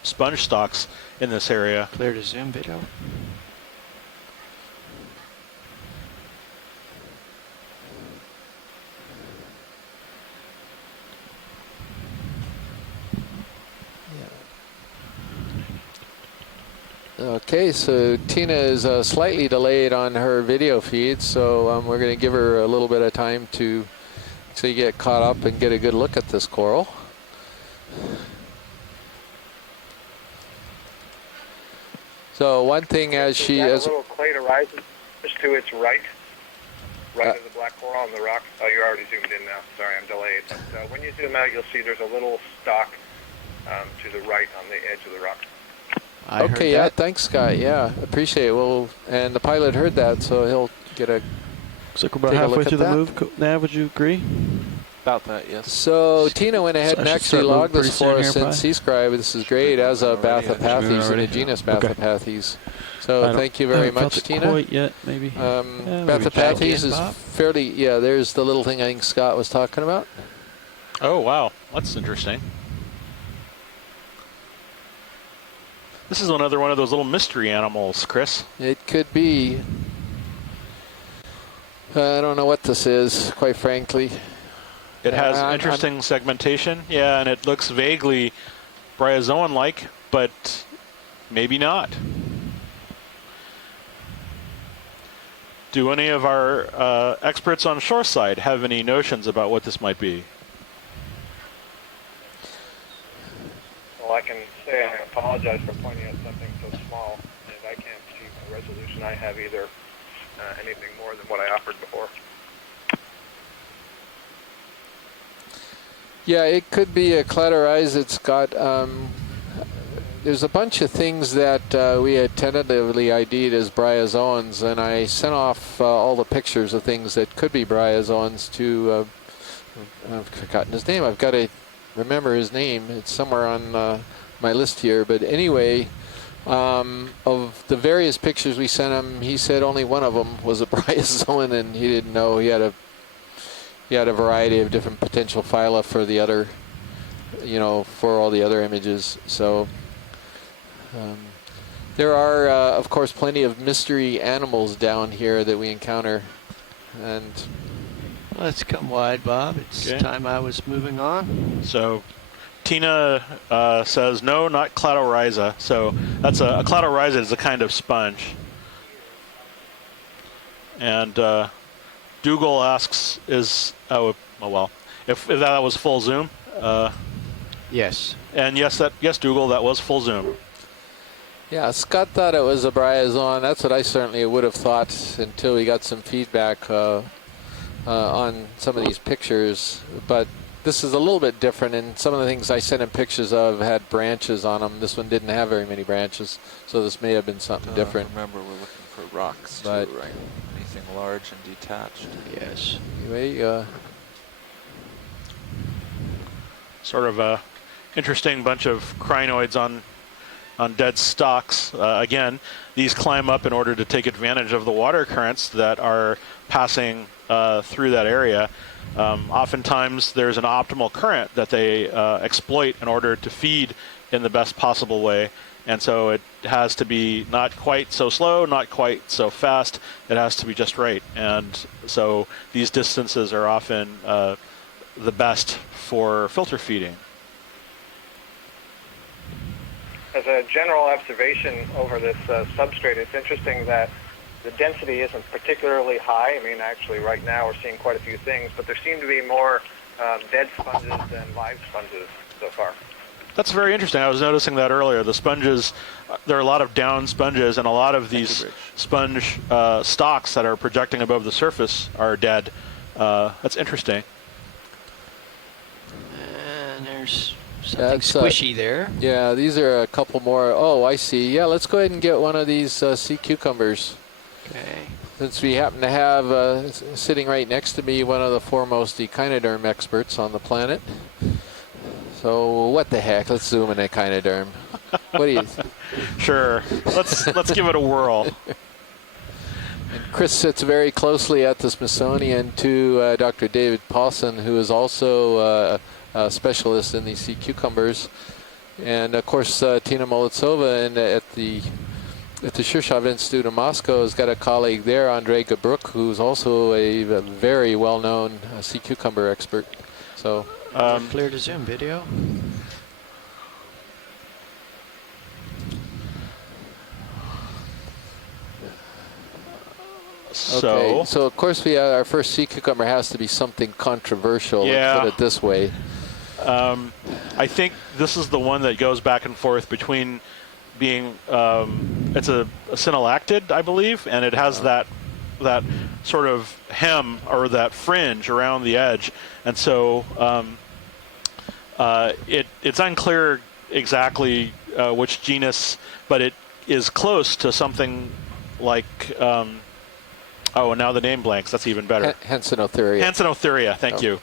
sponge stalks in this area. Clear to zoom video. Okay, so Tina is slightly delayed on her video feed, so we're going to give her a little bit of time to actually get caught up and get a good look at this coral. So one thing as she There's as a little clay horizon just to its right of the black coral on the rock. Oh, you're already zoomed in now. Sorry, I'm delayed. But when you zoom out, you'll see there's a little stalk to the right on the edge of the rock. I heard Okay, yeah, that. thanks, Scott. Yeah, appreciate it. Well, and the pilot heard that, so he'll get a. Looks like we're about Take a halfway look through at the that. move. Nav, would you agree? About that, yes. So Tina went ahead So I and should actually start moving logged this pretty soon for us here, in Pi? C-Scribe. This is great as a Should we move Bathopathes in already? the genus Okay. Bathopathes. I So don't- thank you I very haven't felt much, it Tina. Quite yet, maybe. Yeah, maybe back Bathopathes in, is Bob? fairly, yeah, there's the little thing I think Scott was talking about. Oh, wow. That's interesting. This is another one of those little mystery animals, Chris. It could be. I don't know what this is, quite frankly. It has I'm- interesting segmentation, yeah, and it looks vaguely bryozoan-like, but maybe not. Do any of our experts on shoreside have any notions about what this might be? Well, I can say I apologize for pointing at something so small, and I can't see the resolution I have either anything more than what I offered before. Yeah, it could be a clatterize. It's got, there's a bunch of things that we had tentatively ID'd as bryozoans, and I sent off all the pictures of things that could be bryozoans to, I've forgotten his name. I've got to remember his name. It's somewhere on my list here. But anyway, of the various pictures we sent him, he said only one of them was a bryozoan, and he didn't know. He had a variety of different potential phyla for the other, for all the other images. So there are, of course, plenty of mystery animals down here that we encounter, and Let's come wide, Bob. It's Okay. time I was moving on. So Tina says, no, not cladorhiza. So that's a cladorhiza is a kind of sponge. And Dougal asks, if that was full zoom? Yes. And yes, Dougal, that was full zoom. yeah, Scott thought it was a bryozoan. That's what I certainly would have thought until we got some feedback on some of these pictures. But this is a little bit different, and some of the things I sent him pictures of had branches on them. This one didn't have very many branches, so this may have been something different. Remember, we're looking for rocks But- too, right? Anything large and detached. Yes. Anyway, Sort of a interesting bunch of crinoids on dead stalks. Again, these climb up in order to take advantage of the water currents that are passing through that area. Oftentimes there's an optimal current that they exploit in order to feed in the best possible way. And so it has to be not quite so slow, not quite so fast. It has to be just right. And so these distances are often the best for filter feeding. As a general observation over this substrate, it's interesting that the density isn't particularly high. I mean, actually, right now we're seeing quite a few things, but there seem to be more dead sponges than live sponges so far. That's very interesting. I was noticing that earlier. The sponges, there are a lot of down sponges, and a lot of these sponge stalks that are projecting above the surface are dead. That's interesting. And there's something That's, squishy there. yeah, these are a couple more. Oh, I see. Yeah, let's go ahead and get one of these sea cucumbers. Okay. Since we happen to have sitting right next to me one of the foremost echinoderm experts on the planet. So what the heck? Let's zoom in echinoderm. What do you? Sure. Let's give it a whirl. Chris sits very closely at the Smithsonian to Dr. David Paulson, who is also a specialist in these sea cucumbers, and of course Tina Molitsova at the Shirshov Institute in Moscow has got a colleague there, Andrei Gabruk, who's also a very well-known sea cucumber expert. So. Clear to zoom video. Okay, so of course our first sea cucumber has to be something controversial. Yeah. Let's put it this way. I think this is the one that goes back and forth between being it's a synallactid, I believe, and it has that sort of hem or that fringe around the edge, and so it's unclear exactly which genus, but it is close to something like, oh, and now the name blanks. That's even better. Hansenothuria. Hansenothuria, thank you.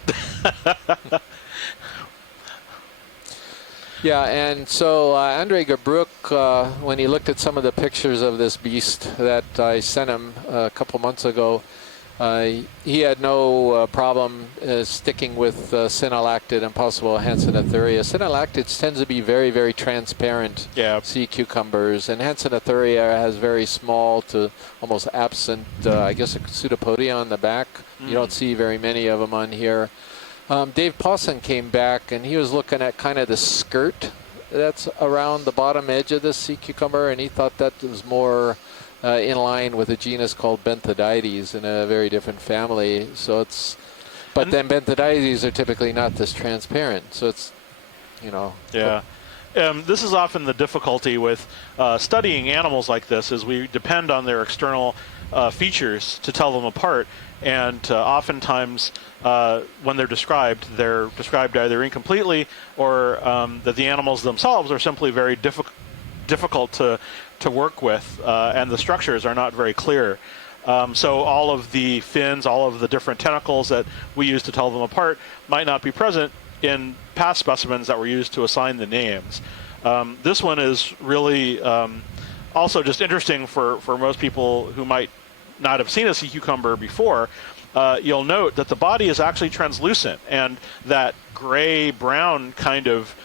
Yeah, and so Andre Gabruch, when he looked at some of the pictures of this beast that I sent him a couple months ago, he had no problem sticking with synallactid and possible Hansenothuria. Synallactids tends to be very, very transparent sea cucumbers, and Hansenothuria has very small to almost absent, I guess, a pseudopodia on the back. You don't see very many of them on here. Dave Pawson came back, and he was looking at kind of the skirt that's around the bottom edge of this sea cucumber, and he thought that was more in line with a genus called Benthodioides in a very different family. So it's, but then Benthodioides are typically not this transparent. So it's, you know. Yeah. This is often the difficulty with studying animals like this, is we depend on their external features to tell them apart. And oftentimes, when they're described either incompletely or that the animals themselves are simply very difficult to work with, and the structures are not very clear. So all of the fins, all of the different tentacles that we use to tell them apart might not be present in past specimens that were used to assign the names. This one is really also just interesting for most people who might not have seen a sea cucumber before. You'll note that the body is actually translucent, and that gray-brown kind of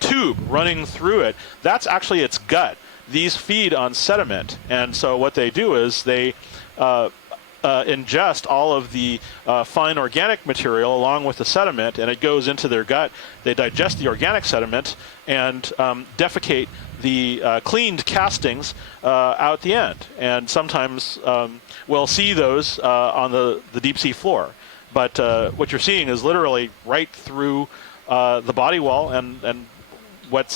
tube running through it, that's actually its gut. These feed on sediment, and so what they do is they ingest all of the fine organic material along with the sediment, and it goes into their gut. They digest the organic sediment and defecate the cleaned castings out the end. And sometimes we'll see those on the deep sea floor. But what you're seeing is literally right through the body wall and what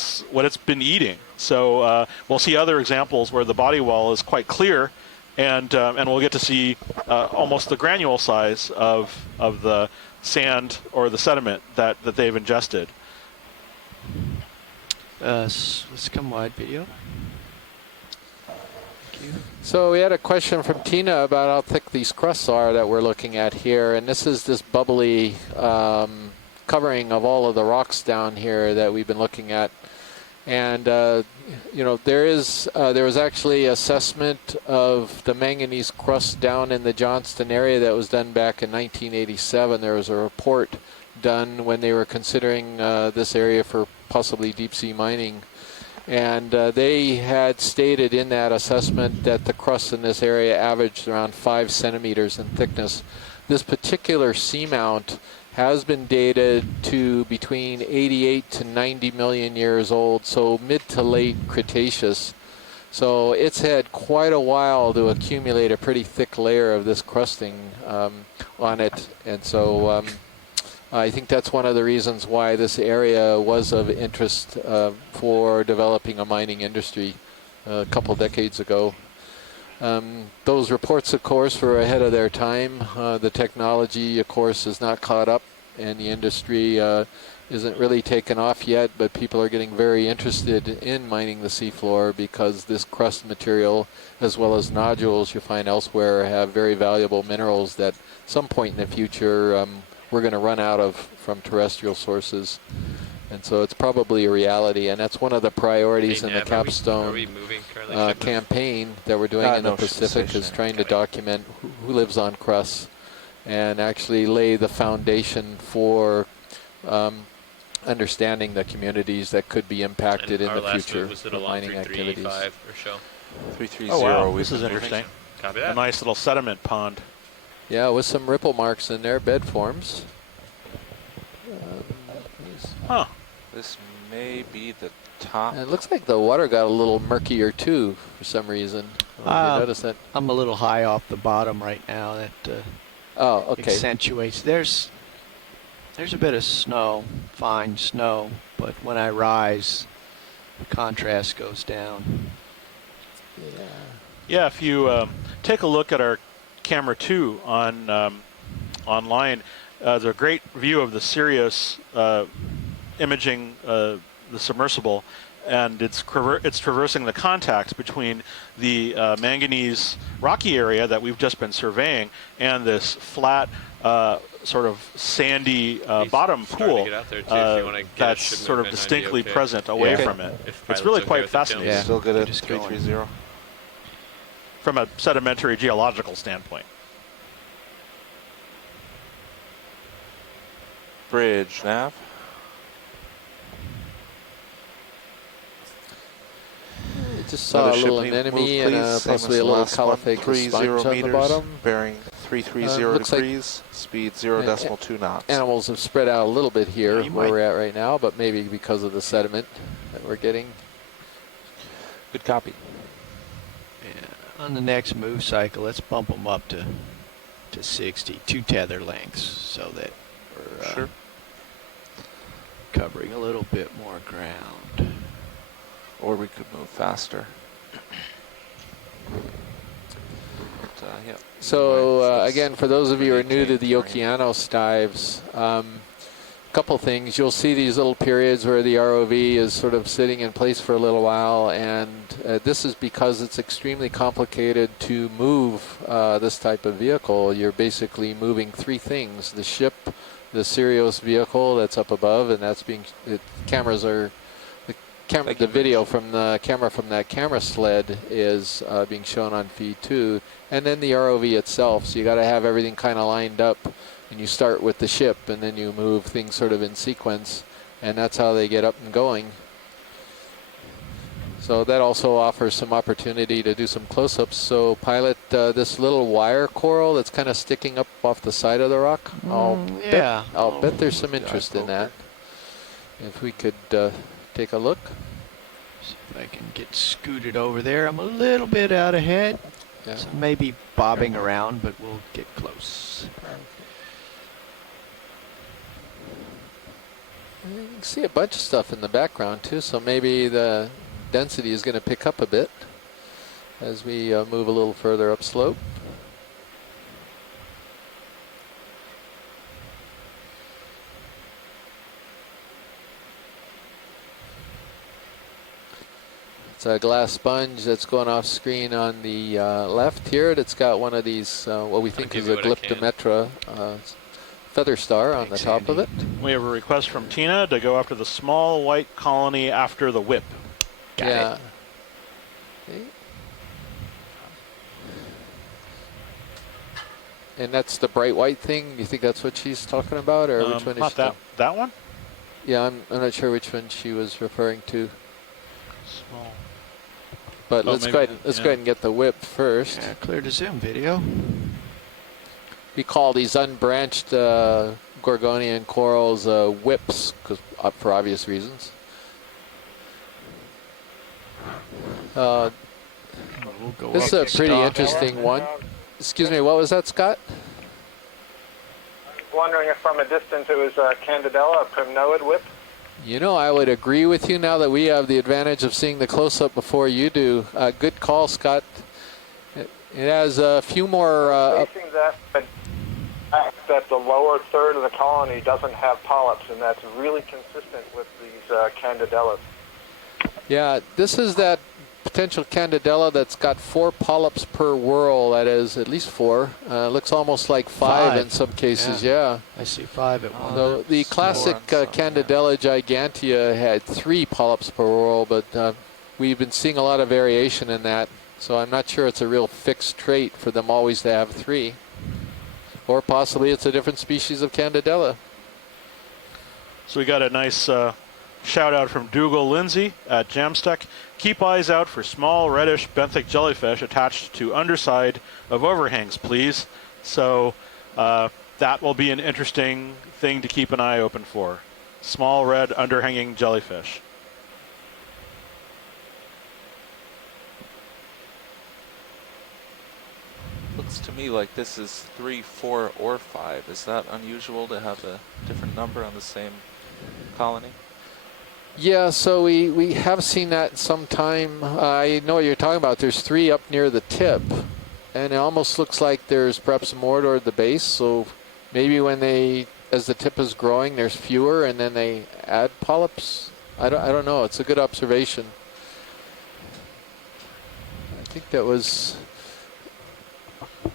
it's been eating. So we'll see other examples where the body wall is quite clear, and we'll get to see almost the granule size of the sand or the sediment that they've ingested. Let's come wide video. Thank you. So we had a question from Tina about how thick these crusts are that we're looking at here, and this is this bubbly covering of all of the rocks down here that we've been looking at. And you know, there was actually assessment of the manganese crust down in the Johnston area that was done back in 1987. There was a report done when they were considering this area for possibly deep sea mining, and they had stated in that assessment that the crust in this area averaged around 5 centimeters in thickness. This particular seamount has been dated to between 88 to 90 million years old, so mid to late Cretaceous. So it's had quite a while to accumulate a pretty thick layer of this crusting on it, and so I think that's one of the reasons why this area was of interest for developing a mining industry a couple decades ago. Those reports, of course, were ahead of their time. The technology, of course, is not caught up, and the industry isn't really taken off yet, but people are getting very interested in mining the seafloor because this crust material, as well as nodules you find elsewhere, have very valuable minerals that at some point in the future we're going to run out of from terrestrial sources. And so it's probably a reality, and that's one of the priorities in the capstone campaign that we're doing in the Pacific, is trying to document who lives on crusts and actually lay the foundation for understanding the communities that could be impacted in the future with mining activities. 330. Oh wow, this is interesting. Copy that. A nice little sediment pond. Yeah, with some ripple marks in there, bed forms. Huh. This may be the top. And it looks like the water got a little murkier too for some reason. You notice that? I'm a little high off the bottom right now. That accentuates. There's a bit of snow, fine snow, but when I rise, the contrast goes down. Yeah, if you take a look at our camera 2 on online, there's a great view of the Sirius imaging the submersible, and it's traversing the contact between the manganese rocky area that we've just been surveying and this flat, sort of sandy bottom pool that's sort of distinctly present away from it. It's really quite fascinating. Yeah. Still good at 330. From a sedimentary geological standpoint. Bridge, nav. Just saw a little anemone and possibly a little caliphate sponge on the bottom. Bearing 330 degrees, like speed 0.2 knots. Animals have spread out a little bit here where we're at right now, but maybe because of the sediment that we're getting. Good copy. Yeah. On the next move cycle, let's bump them up to 60, 2 tether lengths, so that we're covering a little bit more ground. Or we could move faster. But, yeah. So again, for those of you who are new to the Okeanos dives, couple things. You'll see these little periods where the ROV is sort of sitting in place for a little while, and this is because it's extremely complicated to move this type of vehicle. You're basically moving 3 things: the ship, the Sirius vehicle that's up above, and that's being the video from the camera from that camera sled is being shown on feed 2, and then the ROV itself. So you got to have everything kind of lined up, and you start with the ship, and then you move things sort of in sequence, and that's how they get up and going. So that also offers some opportunity to do some close-ups. So pilot this little wire coral that's kind of sticking up off the side of the rock. I'll bet there's some interest in that. If we could take a look. See if I can get scooted over there. I'm a little bit out ahead. Yeah. So maybe bobbing around, but we'll get close. You can see a bunch of stuff in the background too, so maybe the density is going to pick up a bit as we move a little further upslope. It's a glass sponge that's going off screen on the left here. That's got one of these, what we think is a Glyptometra feather star on the top of it. We have a request from Tina to go after the small white colony after the whip. Got it. Okay. And that's the bright white thing. You think that's what she's talking about, or which one is not she that one? Yeah, I'm not sure which one she was referring to. Small. But let's go ahead and get the whip first. Yeah, clear to zoom video. We call these unbranched Gorgonian corals whips, for obvious reasons. We'll go This is up. a pretty interesting one. Excuse me, what was that, Scott? I was wondering if from a distance it was a Candidella, a primnoid whip. You know, I would agree with you now that we have the advantage of seeing the close-up before you do. Good call, Scott. It has a few more... Facing that the lower third of the colony doesn't have polyps, and that's really consistent with these Candidellas. Yeah, this is that potential Candidella that's got 4 polyps per whorl. That is at least 4. Looks almost like 5 in some cases, yeah. I see 5 at one. So the classic Candidella gigantea had 3 polyps per whorl, but we've been seeing a lot of variation in that. So I'm not sure it's a real fixed trait for them always to have 3. Or possibly it's a different species of Candidella. So we got a nice shout out from Dougal Lindsay at Jamstack. Keep eyes out for small reddish benthic jellyfish attached to underside of overhangs, please. So that will be an interesting thing to keep an eye open for. Small red underhanging jellyfish. Looks to me like this is 3, 4, or 5. Is that unusual to have a different number on the same colony? Yeah, so we have seen that sometime. I know what you're talking about. There's 3 up near the tip, and it almost looks like there's perhaps more toward the base. So maybe when as the tip is growing, there's fewer, and then they add polyps. I don't know. It's a good observation. I think that was, not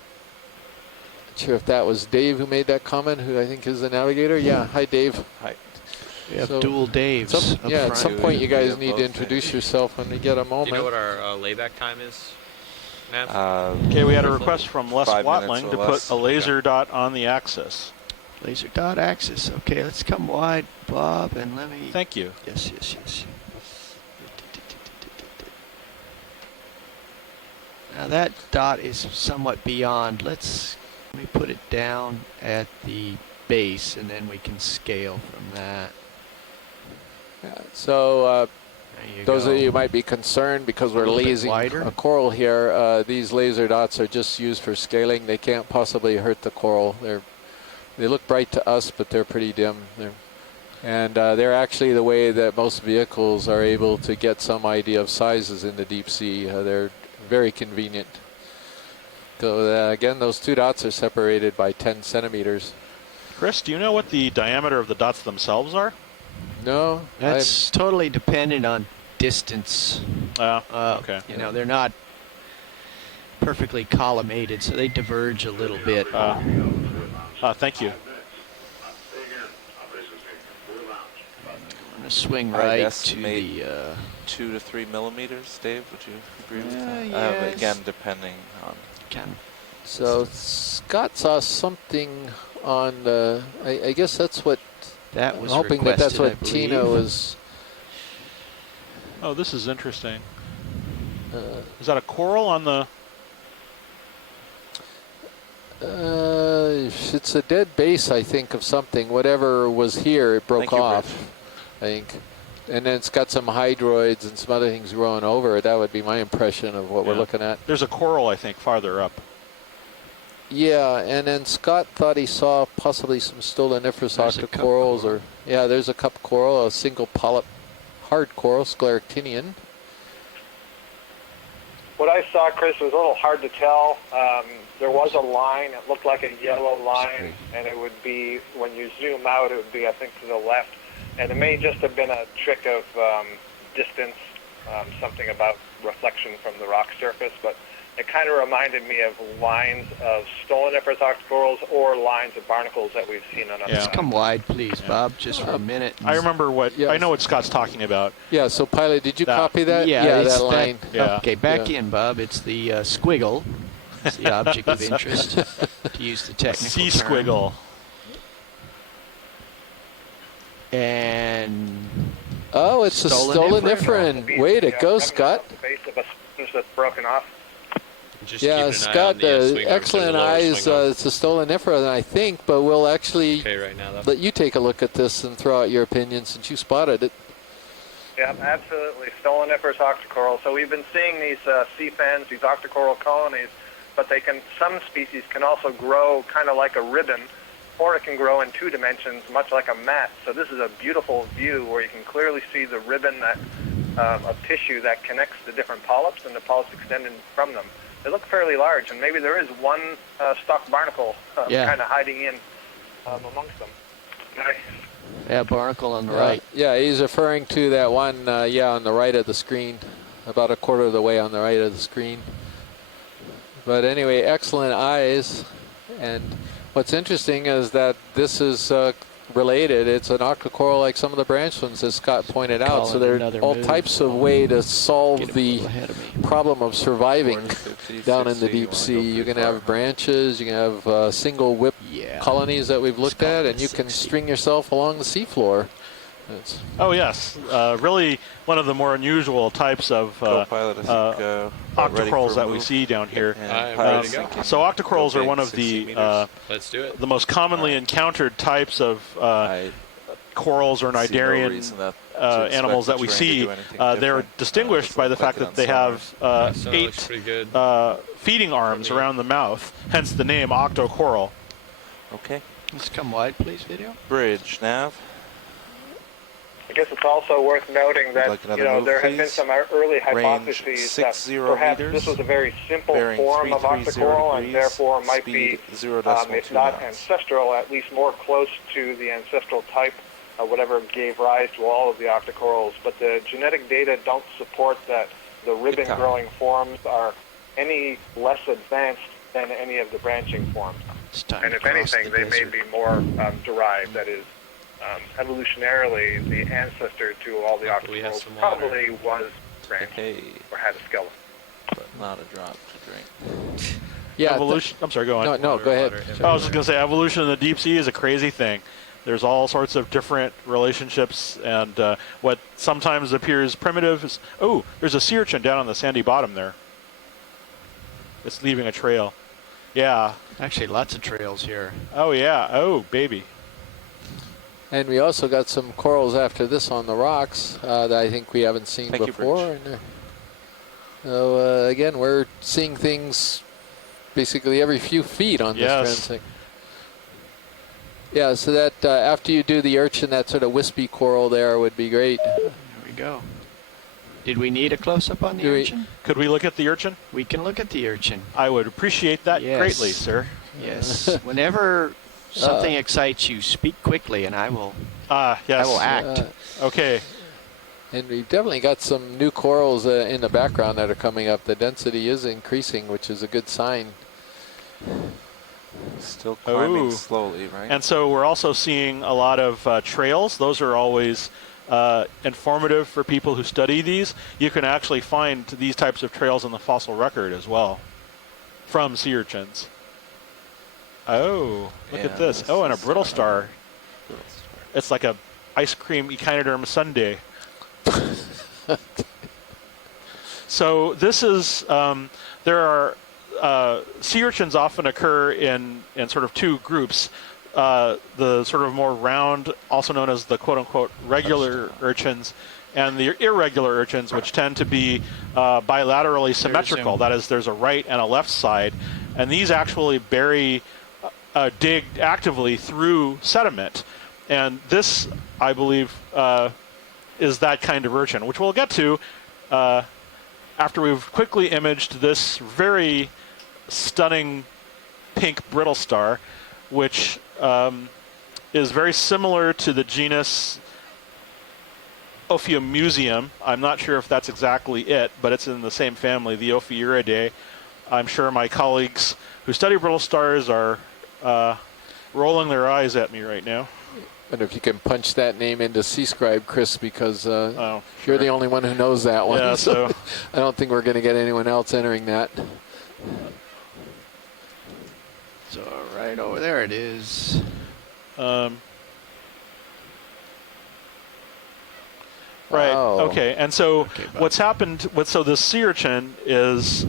sure if that was Dave who made that comment, who I think is the navigator. Yeah, hi Dave. Hi. We have dual Daves up yeah, front. at some point you guys need to introduce yourself when you get a moment. Do you know what our layback time is, Nav? Okay, we had a request from Les 5 minutes Watling or to less. put a laser dot on the axis. Laser dot axis. Okay, let's come wide, Bob, and let me. Thank you. Yes. Now that dot is somewhat beyond. Let me put it down at the base, and then we can scale from that. Yeah, so There you those go. of you who might be concerned because we're A little bit lasing wider. a coral here, these laser dots are just used for scaling. They can't possibly hurt the coral. They look bright to us, but they're pretty dim. They're actually the way that most vehicles are able to get some idea of sizes in the deep sea. They're very convenient. So again, those two dots are separated by 10 centimeters. Chris, do you know what the diameter of the dots themselves are? No, That's totally dependent on distance. Okay. You know, they're not perfectly collimated, so they diverge a little bit. Thank you. I'm going to swing I'd right to estimate the... 2 to 3 millimeters, Dave. Would you agree with that? yes. Again, depending on. So Scott saw something on the, I guess that's what, That was I'm hoping that that's requested, what I Tina believe. was. Oh, this is interesting. Is that a coral on the... It's a dead base, I think, of something. Whatever was here, it broke Thank you, off, Rich. I think. And then it's got some hydroids and some other things growing over it. That would be my impression of what we're looking at. There's a coral, I think, farther up. Yeah, and then Scott thought he saw possibly some stoloniferous There's a cup octocorals, coral. or yeah, there's a cup coral, a single polyp, hard coral, scleractinian. What I saw, Chris, was a little hard to tell. There was a line. It looked like a yellow line, and it would be, when you zoom out, it would be, I think, to the left. And it may just have been a trick of distance, something about reflection from the rock surface, but it kind of reminded me of lines of stoloniferous octocorals or lines of barnacles that we've seen on other Let's maps. come wide, please, Bob, just for a minute. I remember what... Yes. I know what Scott's talking about. Yeah, so Pilot, did you That- copy that? it's that line. Yeah. Okay, back Yeah. in, Bob. It's the squiggle. It's the object of interest, to use the technical Sea term. squiggle. And Oh, it's a Stoloniferan. stoloniferan. Way to go, Scott. The base of a sponge that's broken off. Just Yeah, keeping an eye on Scott, the swing arm, excellent so the lower eyes. swing arm. It's a stoloniferan, I think, but we'll actually Okay, right now though. let you take a look at this and throw out your opinion since you spotted it. Yeah, absolutely. Stoloniferous octocoral. So we've been seeing these sea fans, these octocoral colonies, but some species can also grow kind of like a ribbon, or it can grow in 2 dimensions, much like a mat. So this is a beautiful view where you can clearly see the ribbon of tissue that connects the different polyps and the polyps extending from them. They look fairly large, and maybe there is one stalked barnacle kind of hiding in amongst them. Nice. yeah, barnacle on the right. Yeah, he's referring to that one, on the right of the screen, about a quarter of the way on the right of the screen. But anyway, excellent eyes. And what's interesting is that this is related. It's an octocoral like some of the branch ones, as Scott pointed out. Call So it there are another all move. types of way to solve Get a the little ahead of me. problem of surviving 450, down in the 60, you deep wanna sea. go You pretty can far. have branches, you can have single whip Yeah. colonies that we've looked call at, it and you can 60. string yourself along the seafloor. It's, Oh, yes. Really one of the more unusual types of Co-pilot, I think, about ready octocorals for that we move. see down here. And I'm pilot's ready to go. thinking So octocorals are rotate one of 60 the meters. Let's do it. the most commonly encountered types of I corals or see no nidarian reason to expect animals the that we terrain to see. do anything They're different. distinguished Just by the look like fact it that on they sonar. have So it looks 8 pretty good. feeding arms For me. around the mouth, hence the name octocoral. Okay. Let's come wide, please, video. Bridge, nav. I guess it's also worth noting that Like another move, there have been please? some early Range hypotheses that 60 perhaps meters. this was a very simple Bearing form of 330 octocoral and degrees, therefore might speed be, 0.2 if not knots. ancestral, at least more close to the ancestral type whatever gave rise to all of the octocorals. But the genetic data don't support that the ribbon-growing forms are any less advanced than any of the branching forms. And if anything, they may be more derived. That is, evolutionarily, the ancestor to all the octocorals probably was branched or had a skeleton. But not a drop to drink. Yeah. Evolution. I'm sorry. Go on. No, go ahead. I was just going to say, evolution in the deep sea is a crazy thing. There's all sorts of different relationships, and what sometimes appears primitive is, oh, there's a sea urchin down on the sandy bottom there. It's leaving a trail. Yeah. Actually, lots of trails here. Oh, yeah. Oh, baby. And we also got some corals after this on the rocks that I think we haven't seen before. So again, we're seeing things basically every few feet on this transect. Yeah, so that after you do the urchin, that sort of wispy coral there would be great. There we go. Did we need a close-up on the urchin? Could we look at the urchin? We can look at the urchin. I would appreciate that greatly, sir. Yes. Whenever something excites you, speak quickly, and I will. Yes. I will act. Okay. And we've definitely got some new corals in the background that are coming up. The density is increasing, which is a good sign. Still climbing slowly, right? And so we're also seeing a lot of trails. Those are always informative for people who study these. You can actually find these types of trails in the fossil record as well from sea urchins. Oh, look at this. Oh, and a brittle star. It's like a ice cream echinoderm sundae. So this is, there are, sea urchins often occur in sort of two groups. The sort of more round, also known as the quote-unquote regular urchins, and the irregular urchins, which tend to be bilaterally symmetrical. That is, there's a right and a left side. And these actually dig actively through sediment. And this, I believe, is that kind of urchin, which we'll get to after we've quickly imaged this very stunning pink brittle star, which is very similar to the genus Ophimuseum. I'm not sure if that's exactly it, but it's in the same family, the Ophiuridae. I'm sure my colleagues who study brittle stars are rolling their eyes at me right now. And if you can punch that name into C-Scribe, Chris, because you're the only one who knows that one. Yeah, so I don't think we're going to get anyone else entering that. So right over there it is. Right. Oh. Okay. And so what's happened? So the sea urchin is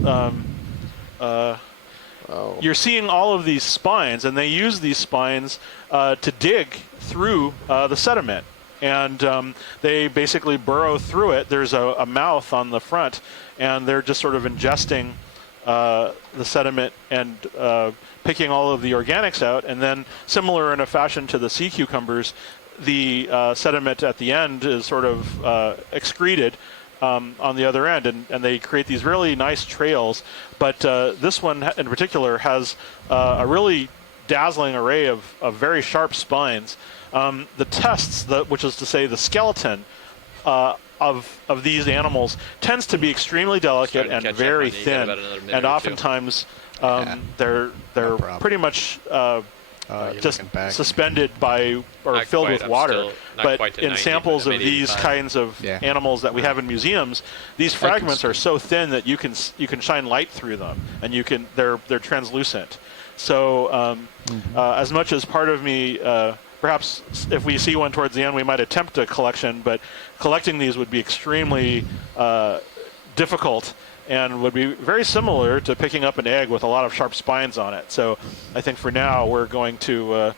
you're seeing all of these spines, and they use these spines to dig through the sediment. And they basically burrow through it. There's a mouth on the front, and they're just sort of ingesting the sediment and picking all of the organics out. And then, similar in a fashion to the sea cucumbers, the sediment at the end is sort of excreted on the other end, and they create these really nice trails. But this one in particular has a really dazzling array of very sharp spines. The tests, which is to say the skeleton of these animals, tends to be extremely delicate and very thin, and oftentimes they're pretty much just suspended by or Not filled quite, with I'm water. still not But quite to in 90, samples but of maybe these 85. kinds of animals that we have in museums, these fragments are so thin that you can shine light through them, and they're translucent. So as much as part of me, perhaps if we see one towards the end, we might attempt a collection, but collecting these would be extremely difficult and would be very similar to picking up an egg with a lot of sharp spines on it. So I think for now we're going to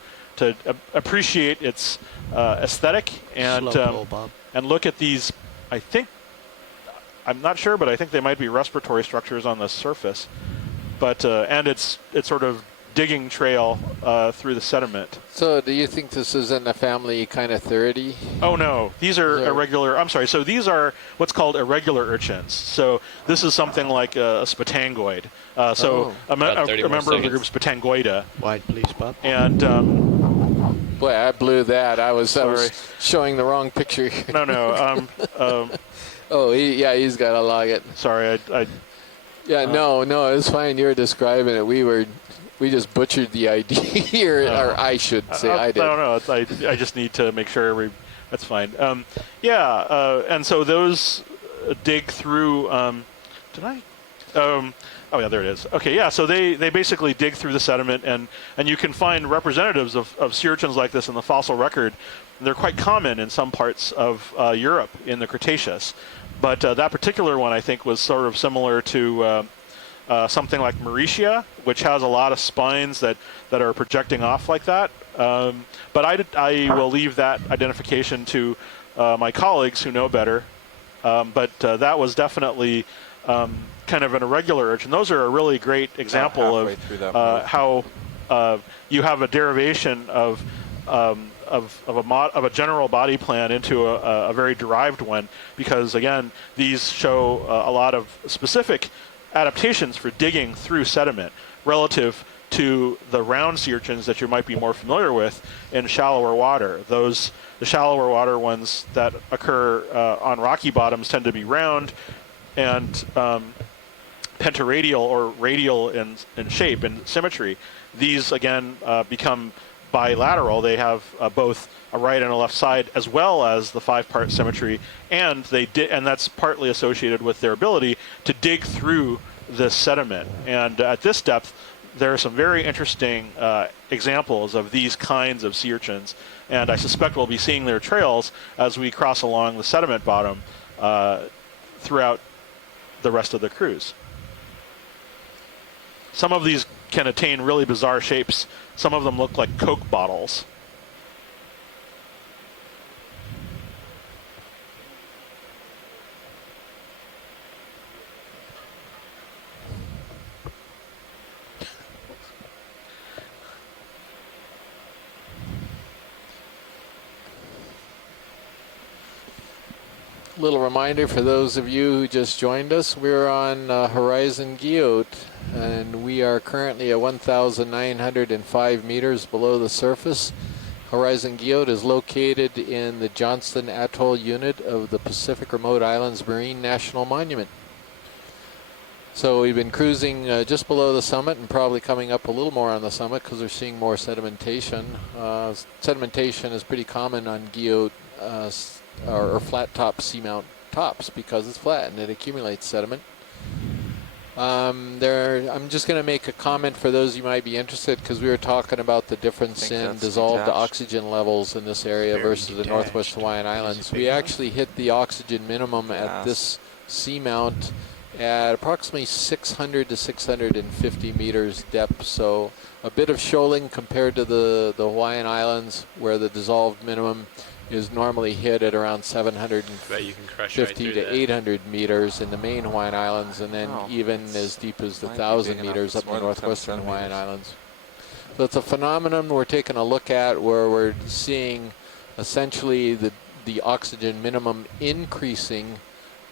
appreciate its aesthetic and look at these. I think, I'm not sure, but I think they might be respiratory structures on the surface. But and it's sort of digging trail through the sediment. So do you think this is in the family Echinotheridae? Oh no, these are irregular. I'm sorry. So these are what's called irregular urchins. So this is something like a spatangoid. A member of the group Spatangoida. Wide, please, Bob. And Boy, I blew that. I was showing the wrong picture here. No. Oh, he's got to log it. Sorry, No, it's fine. You were describing it. We just butchered the idea here, or I should say I did. No, I just need to make sure that's fine. And so those dig through. Did I? Oh yeah, there it is. Okay, yeah. So they basically dig through the sediment, and you can find representatives of sea urchins like this in the fossil record. They're quite common in some parts of Europe in the Cretaceous, but that particular one I think was sort of similar to something like Mauritia, which has a lot of spines that are projecting off like that. But I will leave that identification to my colleagues who know better. But that was definitely kind of an irregular urchin. Those are a really great example of how you have a derivation of a general body plan into a very derived one, because again, these show a lot of specific adaptations for digging through sediment relative to the round sea urchins that you might be more familiar with in shallower water. The shallower water ones that occur on rocky bottoms tend to be round and pentaradial or radial in shape and symmetry. These again become bilateral. They have both a right and a left side, as well as the 5-part symmetry, and and that's partly associated with their ability to dig through the sediment. And at this depth, there are some very interesting examples of these kinds of sea urchins, and I suspect we'll be seeing their trails as we cross along the sediment bottom throughout the rest of the cruise. Some of these can attain really bizarre shapes. Some of them look like Coke bottles. Little reminder for those of you who just joined us, we're on Horizon Guyot, and we are currently at 1,905 meters below the surface. Horizon Guyot is located in the Johnston Atoll unit of the Pacific Remote Islands Marine National Monument. So we've been cruising just below the summit and probably coming up a little more on the summit because we're seeing more sedimentation. Sedimentation is pretty common on Guyot or flat top seamount tops because it's flat and it accumulates sediment. I'm just going to make a comment for those you might be interested, because we were talking about the difference in dissolved oxygen levels in this area versus the Northwest Hawaiian Islands. We actually hit the oxygen minimum at this seamount at approximately 600 to 650 meters depth, so a bit of shoaling compared to the Hawaiian Islands, where the dissolved minimum is normally hit at around 750 to 800 meters in the main Hawaiian Islands, and then even as deep as the 1,000 meters up in the northwestern Hawaiian Islands. So it's a phenomenon we're taking a look at, where we're seeing essentially the oxygen minimum increasing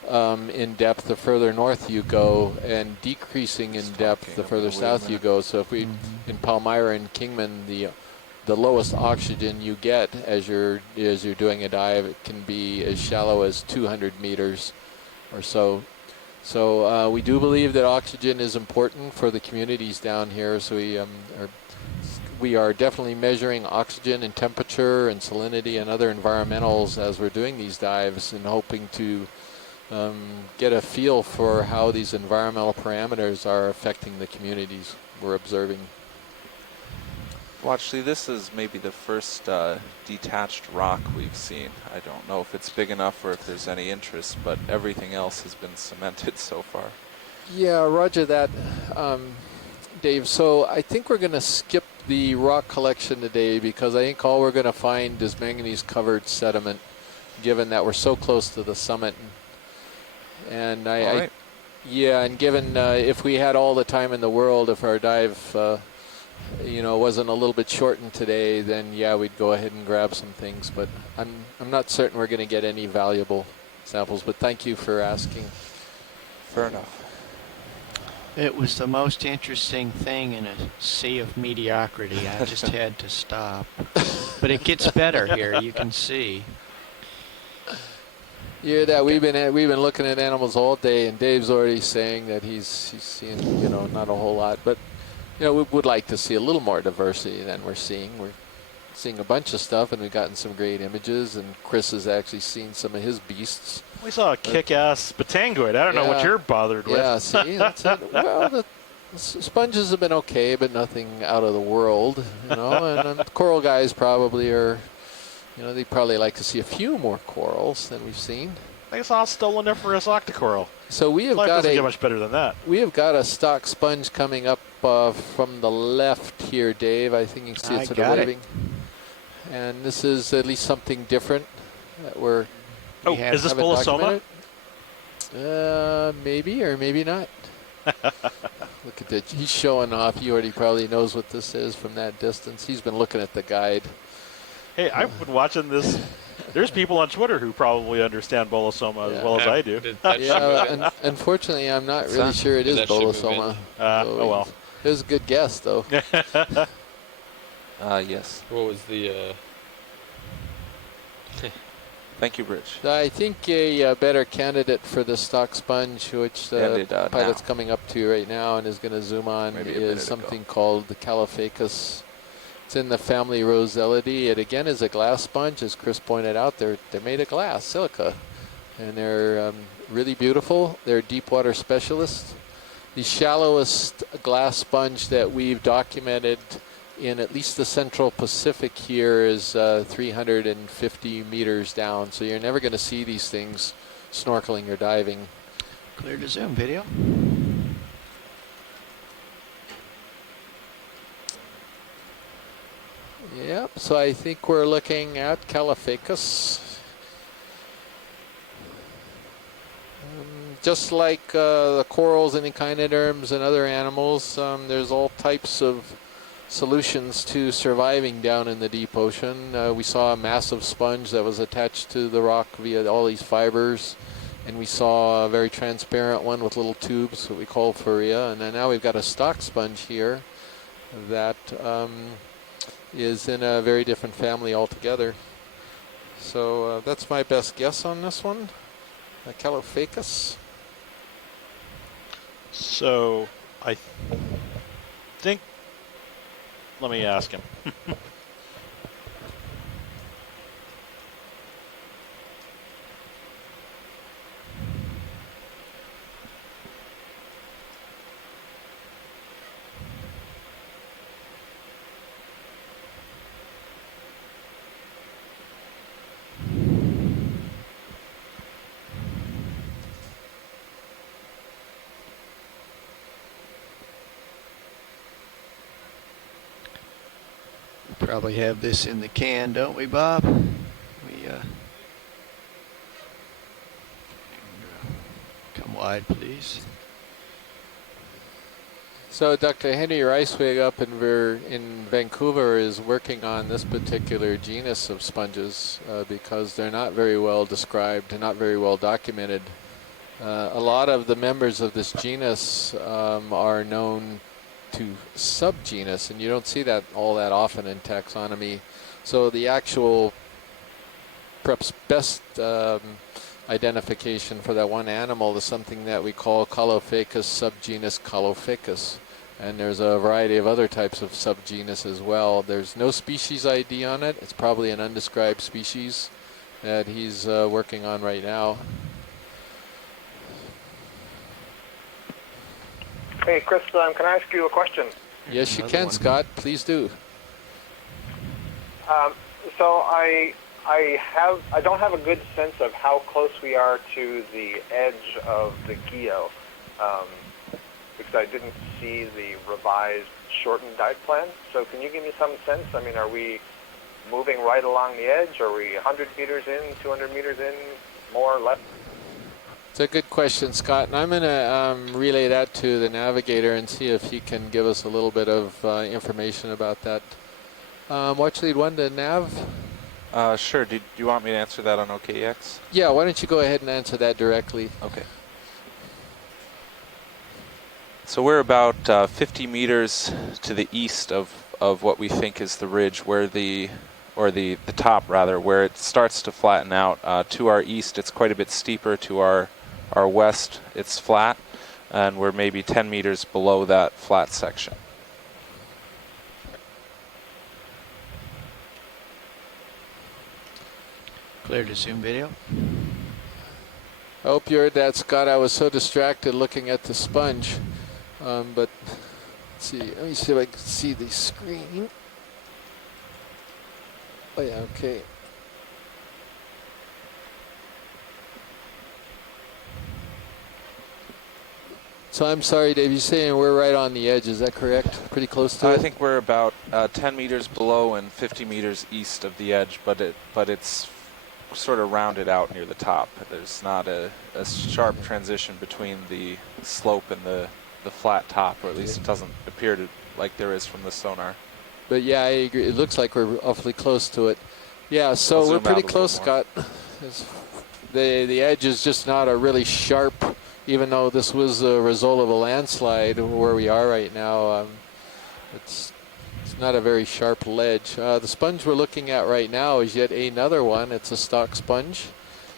in depth the further north you go, and decreasing in depth the further south you go. So if we, in Palmyra and Kingman, the lowest oxygen you get as you're doing a dive, it can be as shallow as 200 meters or so. So we do believe that oxygen is important for the communities down here. So we are definitely measuring oxygen and temperature and salinity and other environmentals as we're doing these dives, and hoping to get a feel for how these environmental parameters are affecting the communities we're observing. Well, actually, this is maybe the first detached rock we've seen. I don't know if it's big enough or if there's any interest, but everything else has been cemented so far. Yeah, roger that, Dave. So I think we're going to skip the rock collection today, because I think all we're going to find is manganese-covered sediment, given that we're so close to the summit. And and given if we had all the time in the world, if our dive wasn't a little bit shortened today, then yeah, we'd go ahead and grab some things. But I'm not certain we're going to get any valuable samples. But thank you for asking. Fair enough. It was the most interesting thing in a sea of mediocrity. I just had to stop. But it gets better here, you can see. Yeah, that we've been looking at animals all day, and Dave's already saying that he's seeing, you know, not a whole lot, but you know, we would like to see a little more diversity than we're seeing. We're seeing a bunch of stuff, and we've gotten some great images, and Chris has actually seen some of his beasts. We saw a kick-ass batangoid. I don't know what you're bothered with. Yeah, see, that's it. Well, the sponges have been okay, but nothing out of the world, you know. And the coral guys probably are, you know, they probably like to see a few more corals than we've seen. I saw Stoloniferous octocoral. So we have Life got doesn't get much better than that. We have got a stock sponge coming up from the left here, Dave. I think you can see it's sort of waving. And this is at least something different that we're. Oh, is this Bolosoma? Maybe or maybe not. Look at that. He's showing off. He already probably knows what this is from that distance. He's been looking at the guide. Hey, I've been watching this. There's people on Twitter who probably understand Bolosoma as well as I do. Yeah, unfortunately, I'm not really sure it is Bolosoma. Oh, well. It was a good guess, though. Yes. What was the... Thank you, Rich. I think a better candidate for the stock sponge, which the pilot's coming up to right now and is going to zoom on, is something called the Calophacus. It's in the family Roselidae. It again is a glass sponge, as Chris pointed out. They're made of glass, silica, and they're really beautiful. They're deep water specialists. The shallowest glass sponge that we've documented in at least the central Pacific here is 350 meters down. So you're never going to see these things snorkeling or diving. Clear to zoom video. Yep, so I think we're looking at Calophacus. Just like the corals and echinoderms and other animals, there's all types of solutions to surviving down in the deep ocean. We saw a massive sponge that was attached to the rock via all these fibers, and we saw a very transparent one with little tubes, what we call phorea, and then now we've got a stock sponge here that is in a very different family altogether. So that's my best guess on this one, Calophacus. So I think, let me ask him. Probably have this in the can, don't we, Bob? We come wide, please. So Dr. Henry Reiswig up in Vancouver is working on this particular genus of sponges because they're not very well described and not very well documented. A lot of the members of this genus are known to subgenus, and you don't see that all that often in taxonomy. So the actual, perhaps best identification for that one animal is something that we call Calophacus subgenus Calophacus. And there's a variety of other types of subgenus as well. There's no species ID on it. It's probably an undescribed species that he's working on right now. Hey, Chris, can I ask you a question? Yes, you can, Scott. Please do. So I don't have a good sense of how close we are to the edge of the Guyot, because I didn't see the revised shortened dive plan. So can you give me some sense? I mean, are we moving right along the edge? Are we 100 meters in, 200 meters in, more, less? It's a good question, Scott, and I'm going to relay that to the navigator and see if he can give us a little bit of information about that. Watch lead 1 to nav. Sure. Do you want me to answer that on OKEX? Yeah, why don't you go ahead and answer that directly. Okay. So we're about 50 meters to the east of what we think is the ridge, where the top rather, where it starts to flatten out. To our east, it's quite a bit steeper. To our west, it's flat, and we're maybe 10 meters below that flat section. Clear to zoom video. I hope you heard that, Scott. I was so distracted looking at the sponge. But let's see. Let me see if I can see the screen. Oh yeah, okay. So I'm sorry, Dave. You're saying we're right on the edge. Is that correct? Pretty close to it? I think we're about 10 meters below and 50 meters east of the edge, but it's sort of rounded out near the top. There's not a sharp transition between the slope and the flat top, or at least it doesn't appear to like there is from the sonar. But yeah, I agree. It looks like we're awfully close to it. Yeah, so we're pretty close, Scott. The edge is just not a really sharp, even though this was a result of a landslide where we are right now. It's not a very sharp ledge. The sponge we're looking at right now is yet another one. It's a stock sponge.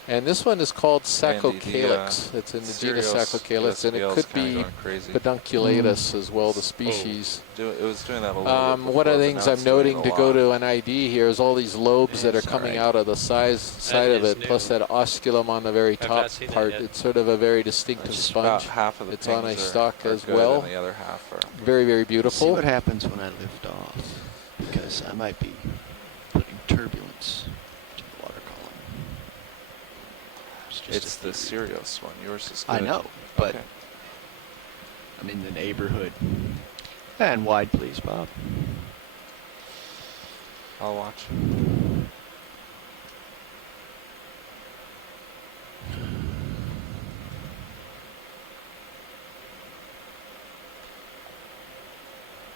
And this one is called Saccocalyx. It's in the genus Saccocalyx, and it could be pedunculatus as well, the species. It was doing that a little bit one of the before, things but now I'm it's doing noting it to a go lot. to an ID here is all these lobes that are coming out of the side of it, plus that osculum on the very top part. It's sort of a very distinctive About sponge. half of the It's on a pings stalk are as good, well. and the other half are Very, very See beautiful. what happens when I lift off, because I might be putting turbulence to the water column. It's the Sirius one. Yours is good. I know, but Okay. I'm in the neighborhood. And wide, please, Bob. I'll watch.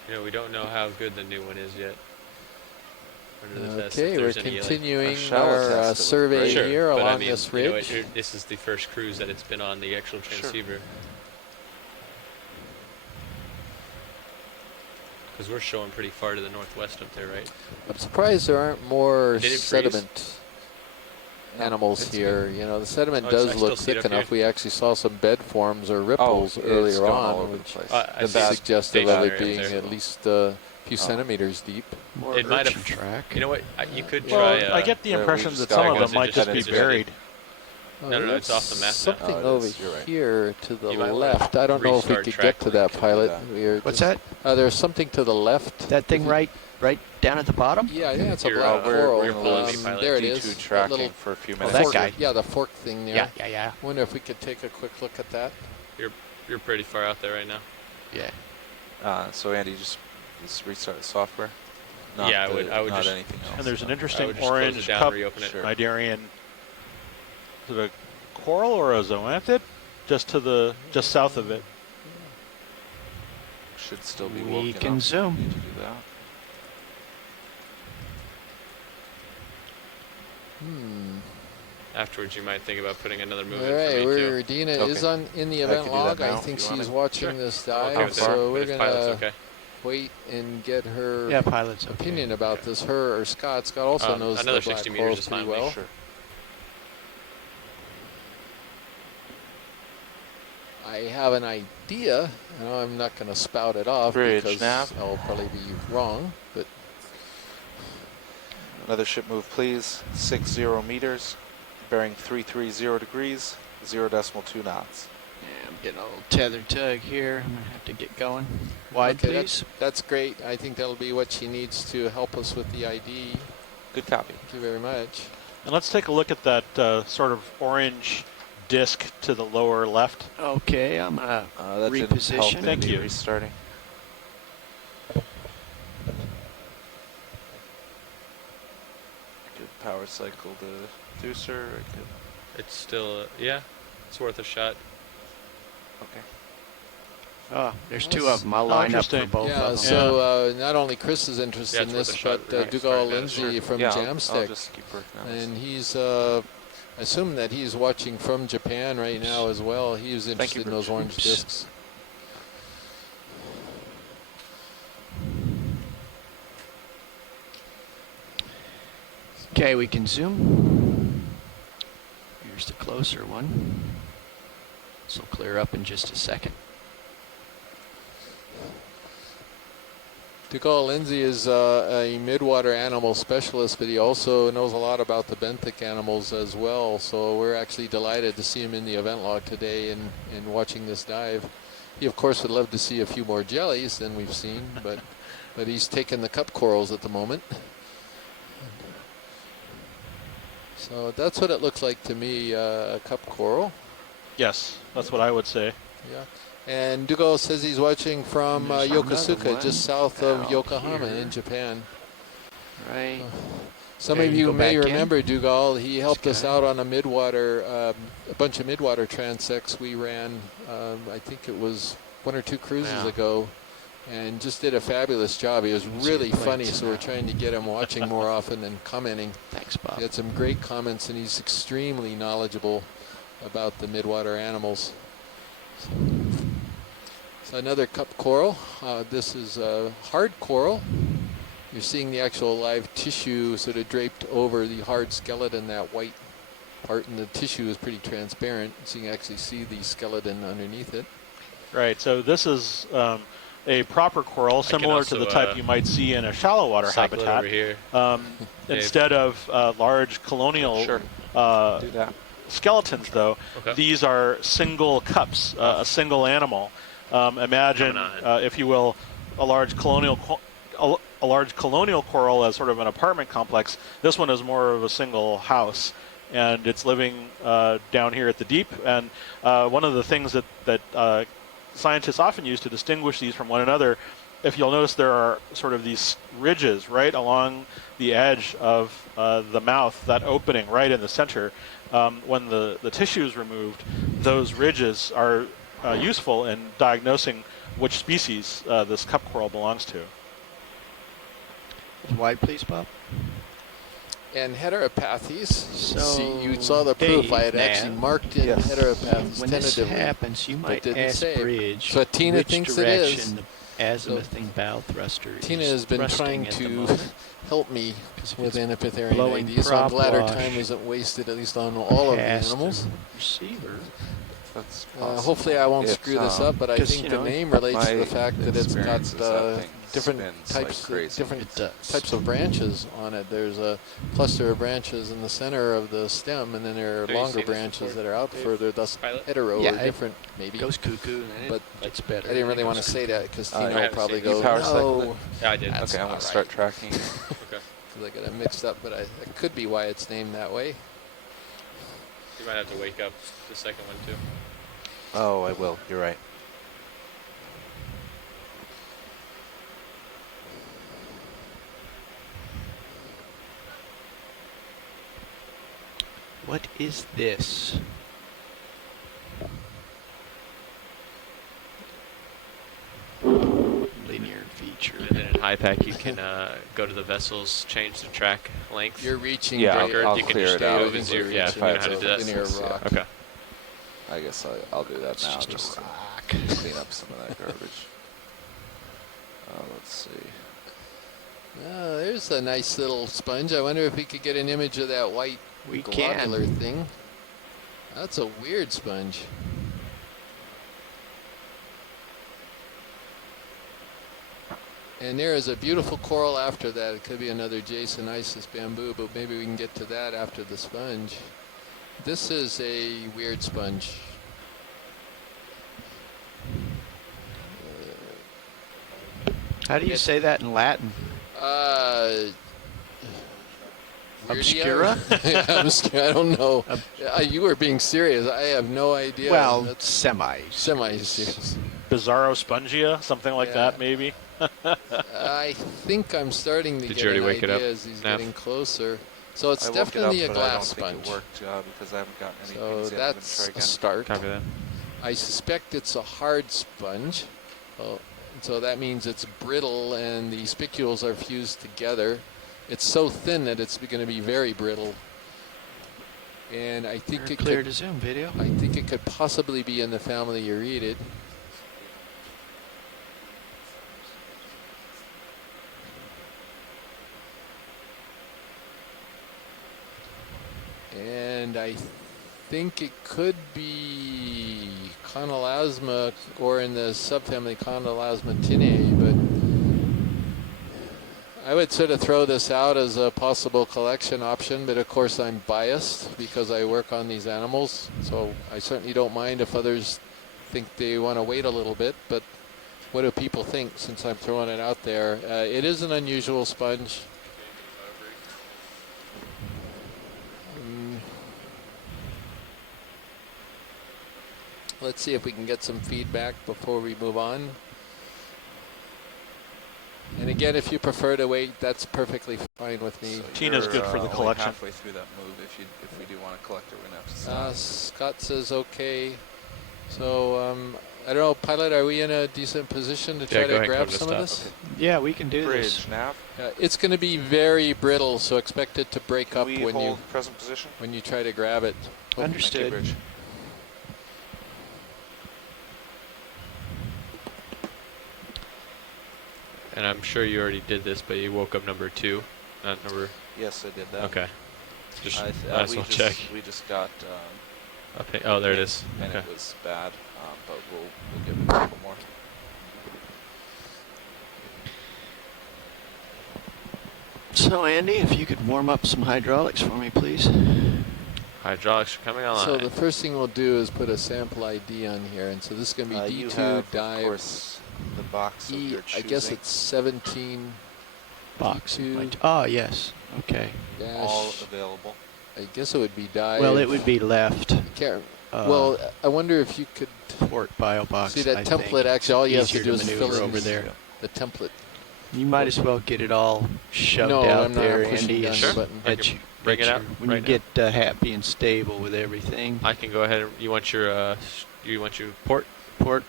You know, we don't know how good the new one is yet. Under the test, if Okay, we're there's any, continuing shallow our test, it was survey great. Sure, here but along I mean, this you know, ridge. this is the first cruise that it's been on the actual transceiver. Because we're showing pretty far to the northwest up there, right? I'm surprised there aren't more Did it freeze? sediment animals it's here. good. You know, the sediment Oh, does I look still see it thick up enough. here. We actually saw some bed forms or ripples it's earlier going all on, over the which place. I is see it suggestive of it stationary being up there. at least a few centimeters deep. More It might urchin have- track. You know what? You could Well, try. I get the we impression just that got some it. of Was them it might just just be because buried. No, it's off the map now. Something Oh, it over is, you're right. here to the You might wanna left. I don't know if we restart could track get to when that we could do pilot. that. We're What's just- that? there's something to the left. That thing right down at the bottom? Yeah, yeah, it's a Here, black we're coral. pulling the pilot There it D2 is. That tracking little for a few Oh, minutes. that fork, guy. yeah, the fork thing there. Yeah. Wonder if we could take a quick look at that. You're pretty far out there right now. Yeah. So Andy, just restart the software. Not Yeah, I would not just- anything else. And there's an I interesting would just close orange it down, cup reopen it. Sure. Idarian. Is it a coral or a zoanthid? Just south of it. Should still be We woken can up. zoom. Need to do that. Afterwards, you might think about putting another move All in right, for me too. Dina Okay. is in the I event can do that log. I now think if you she's want watching Sure. this I'm okay dive, with that, so but we're if pilot's gonna okay. wait and get her Yeah, pilot's okay. opinion about this. Her or Scott. Scott also knows another the black 60 meters corals is pretty fine with me. well. Sure. I have an idea. I'm not going to spout it off Bridge because nav. I'll probably be wrong. But Another ship move, please. 60 meters, bearing 330 degrees, 0.2 knots. Yeah, I'm getting a little tether tug here. I'm going to have to get going. Wide, okay, please. that's great. I think that'll be what she needs to help us with the ID. Good copy. Thank you very much. And let's take a look at that sort of orange disc to the lower left. Okay, I'm going to That didn't help. reposition. Thank Maybe you. Restarting. Good power cycle to Deucer. I could. It's still, yeah, it's worth a shot. Okay. Oh, there's two of them. I'll line up for interesting. both Yeah, of them. so not only Chris is interested Yeah, in it's worth this, a shot. but Right. Dougal Start that, Lindsay sure. from Yeah, I'll Jamstick. just keep working on And this. he's, I assume that he's watching from Japan right now as well. He was interested in those Rich. orange Oops. discs. Okay, we can zoom. Here's the closer one. This will clear up in just a second. Dugald Lindsay is a midwater animal specialist, but he also knows a lot about the benthic animals as well. So we're actually delighted to see him in the event log today and watching this dive. He, of course, would love to see a few more jellies than we've seen, but he's taking the cup corals at the moment. So that's what it looks like to me, a cup coral. Yes, that's what I would say. Yeah. And Dugald says he's watching from There's another Yokosuka, one just south of out Yokohama here. in Japan. Right. Some Okay, of you you go may back in. remember Dugald. He helped us guy. out on a midwater, a bunch of midwater transects we ran. I think it was 1 or 2 cruises Wow. ago, and just did a fabulous job. He was really plates funny, in so we're that trying to get him watching more often and commenting. Thanks, Bob. He had some great comments, and he's extremely knowledgeable about the midwater animals. So another cup coral. This is a hard coral. You're seeing the actual live tissue sort of draped over the hard skeleton, that white part, and the tissue is pretty transparent, so you can actually see the skeleton underneath it. Right, so this is a proper coral, can similar to the also, type you might see in a shallow water Cycle it habitat. over here. Instead of large colonial Sure. Do that. skeletons, though, Okay. these are single cups, a single animal. Imagine, Coming on. if you will, a large colonial coral as sort of an apartment complex. This one is more of a single house, and it's living down here at the deep. And one of the things that scientists often use to distinguish these from one another, if you'll notice, there are sort of these ridges right along the edge of the mouth, that opening right in the center. When the tissue is removed, those ridges are useful in diagnosing which species this cup coral belongs to. Wide, please, Bob. And heteropathes. So, you saw the proof. Dave, I had now, actually marked in Yes. heteropathes When this tentatively. happens, you might didn't ask say. Bridge So Tina which thinks it is. direction the azimuthing bow thruster Tina is has been thrusting trying at the to moment. help me 'Cause if with it's Anopitherian blowing IDs, so I'm glad her prop time wash isn't wasted, at least on all of the past animals. the receiver. That's possible. Hopefully I won't It's, screw this up, but I 'cause, think you the know, name relates to the my fact that it's got experience is that thing different spins types, like crazy. different It does. types of branches on it. There's a cluster of branches in the center of the stem, and then there are Have you longer seen this branches before, that are out Dave? further, thus Pilot? hetero Yeah, or it different, maybe. Goes cuckoo, and But it gets better. I didn't really It want to goes say cuckoo. that because I Tina will haven't probably seen go, you power cycle no, it. Yeah, I did. That's Okay, I'm not going to start right. tracking. Okay. because I got it mixed up, but it could be why it's named that way. You might have to wake up the second one too. Oh, I will. You're right. What is this? Linear feature. And then in high pack, you can go to the vessels, change the track length. You're reaching Yeah, great. I'll you can clear just it out. move as you, yeah, if you know how to do that. Linear rock. Okay. I guess I'll do that It's now. just Just a rock. clean up some of that garbage. Let's see. Oh, there's a nice little sponge. I wonder if we could get an image of that white We globular can. thing. That's a weird sponge. And there is a beautiful coral after that. It could be another Jason Isis bamboo, but maybe we can get to that after the sponge. This is a weird sponge. How do you say that in Latin? Obscura? I don't know. You were being serious. I have no idea. Well, That's semi-serious. Bizarro spongia, something like Yeah. that, maybe. I think I'm starting to Did get you already an wake it idea up, as he's Nav? getting closer. So it's I woke it up, definitely a but glass I don't sponge. think it worked because I haven't gotten any So pings yet. I'm gonna that's try a again. start. Copy that. I suspect it's a hard sponge. So that means it's brittle and the spicules are fused together. It's so thin that it's going to be very brittle. And I think You're it clear could, to zoom video. I think it could possibly be in the family Euretid. and I think it could be Conolasma or in the subfamily Conolasmatinae, but I would sort of throw this out as a possible collection option, but of course I'm biased because I work on these animals, so I certainly don't mind if others think they want to wait a little bit, but what do people think since I'm throwing it out there? It is an unusual sponge. Let's see if we can get some feedback before we move on. And again, if you prefer to wait, that's perfectly fine with me. So Tina's good for the only collection. halfway through that move. If we do want to collect it, we're gonna have to stop. Scott says okay. So I don't know, pilot, are we in a decent position to try to grab some of this? Okay. Yeah, we can do this. Bridge nav. It's going to be very brittle, so expect it to break up We when hold present position. you try to grab it. Understood. Thank you, Bridge. And I'm sure you already did this, but you woke up number 2, not number. Yes, I did that. Okay. Just might as well we check. We just got. Okay. Oh, there it is. And Okay. it was bad, but we'll give it a couple more. So Andy, if you could warm up some hydraulics for me, please. Hydraulics are coming online. So the first thing we'll do is put a sample ID on here, and so this is going to be You D2 have, dive of course, the box of E. your I guess choosing. it's 17 Box. D2 Oh, yes. Okay. all dash. available. I guess it would be dive. Well, it would be left. Can't, well, I wonder if you could Port bio box. see that I template. think. Actually, all you have to Easier do is maneuver fill in over there. the template. You might as well get it all shoved No, out I'm not there, pushing Andy. down and the button. I at can you- bring at it out you- when right you get happy and stable with everything. I can go ahead. And, you want your port? Port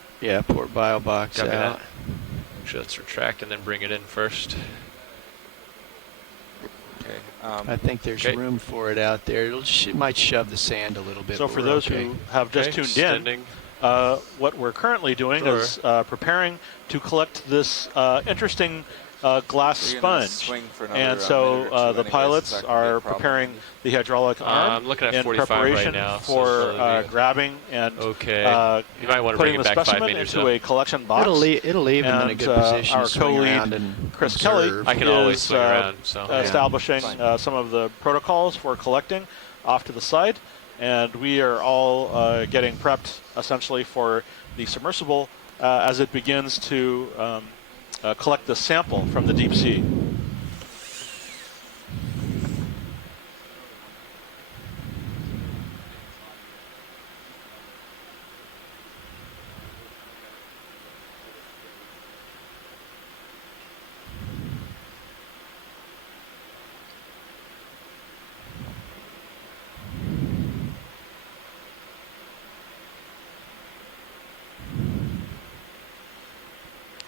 bio box Copy out. that. Actually, let's retract and then bring it in first. Okay. I think there's Okay. room for it out there. It might shove the sand a little bit. So but for we're those okay. who have just Okay, tuned in, extending. what we're currently doing Sure. is preparing to collect this interesting glass So you're gonna sponge. swing for another, And minute so or two the anyways. Is pilots that gonna be a are problem, preparing Andy? the hydraulic arm I'm looking at in 45 right preparation now, so for slowly. grabbing and Okay. You might want to putting bring it the back 5 specimen meters into up. a collection box. It'll leave him in a And, good position our to swing co-lead, around and Chris observe. Kelly, I can always is, swing around. So establishing Fine. some of the protocols for collecting off to the side, and we are all getting prepped essentially for the submersible as it begins to collect the sample from the deep sea.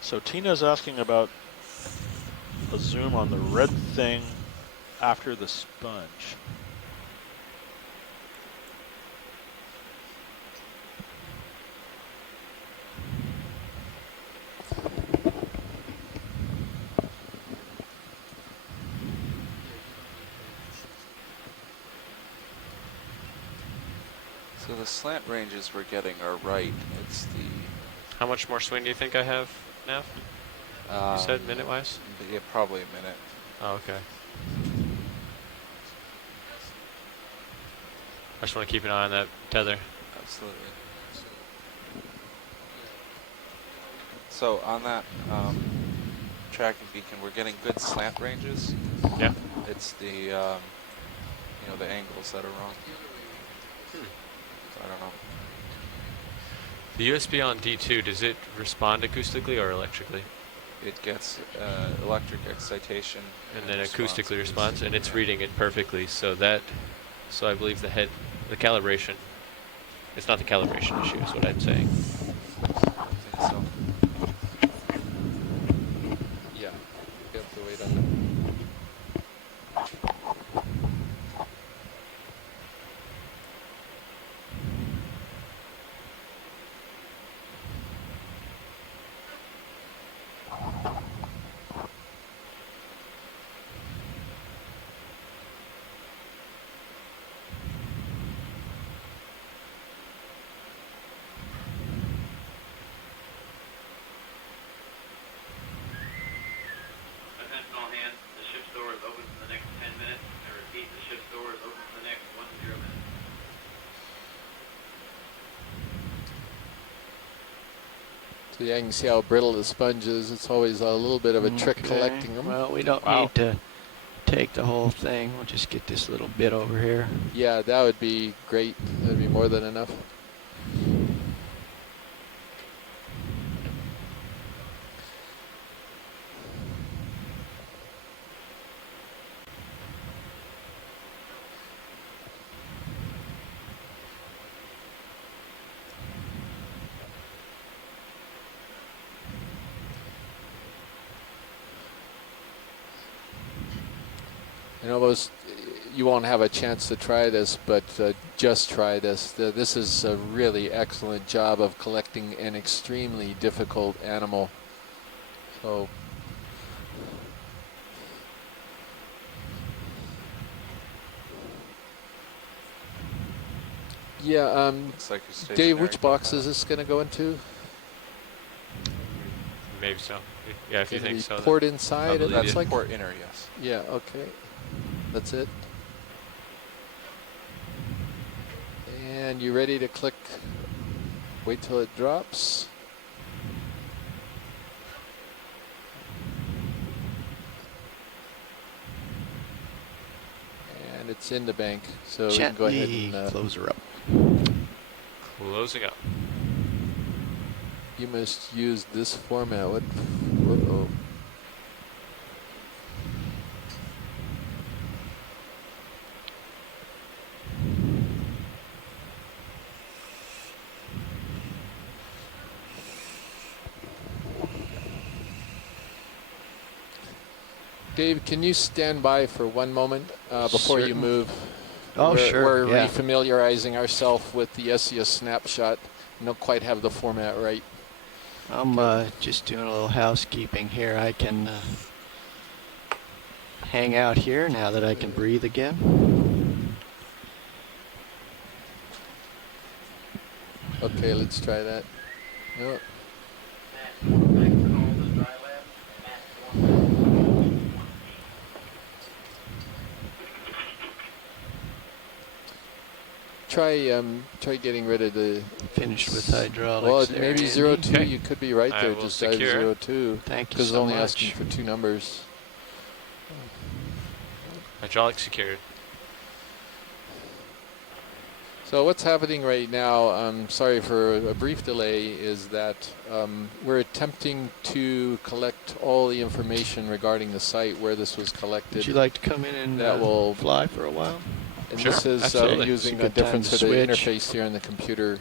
So Tina's asking about a zoom on the red thing after the sponge. So the slant ranges we're getting are right. It's the how much more swing do you think I have, Nav? You said minute-wise? yeah, probably a minute. Oh, okay. I just want to keep an eye on that tether. Absolutely. So on that tracking beacon, we're getting good slant ranges. Yeah. It's the the angles that are wrong. So I don't know. The USB on D2, does it respond acoustically or electrically? It gets electric excitation And then acoustically responds, and it's reading it perfectly. So I believe the calibration, it's not the calibration issue is what I'm saying. I think so. Yeah, you have to wait on that. So yeah, you can see how brittle the sponge is. It's always a little bit of a trick Okay. collecting them. Well, we don't Wow. need to take the whole thing. We'll just get this little bit over here. Yeah, that would be great. That'd be more than enough. And almost, you won't have a chance to try this, but just try this. This is a really excellent job of collecting an extremely difficult animal. So, yeah, Looks like you're stationary. Dave, which box is this going to go into? Maybe so. Yeah, if you Gonna think be so. then- port inside, it believe looks you. like? Port inner, yes. Yeah, okay. That's it. And you ready to click? Wait till it drops. And it's in the bank, so we can go ahead Gently and close her up. Closing up. you must use this format. What? Uh-oh. Dave, can you stand by for one moment before you Certainly. move? Oh, sure. We're Yeah. refamiliarizing ourselves with the SES snapshot. We don't quite have the format right. I'm just doing a little housekeeping here. I can hang out here now that I can breathe again. Okay, let's try that. Oh. Try getting rid of the. Finished with hydraulics. Well, there, maybe Andy. 02. Okay. You could be right I there. will Just dive secure. 02. Thank you Because it's so only much. asking for 2 numbers. Hydraulic secured. So what's happening right now, sorry for a brief delay, is that we're attempting to collect all the information regarding the site where this was collected. Would you like to come in and That will fly for a while? And Sure, this is absolutely. using It's a a good time different to sort of switch. interface here on the computer,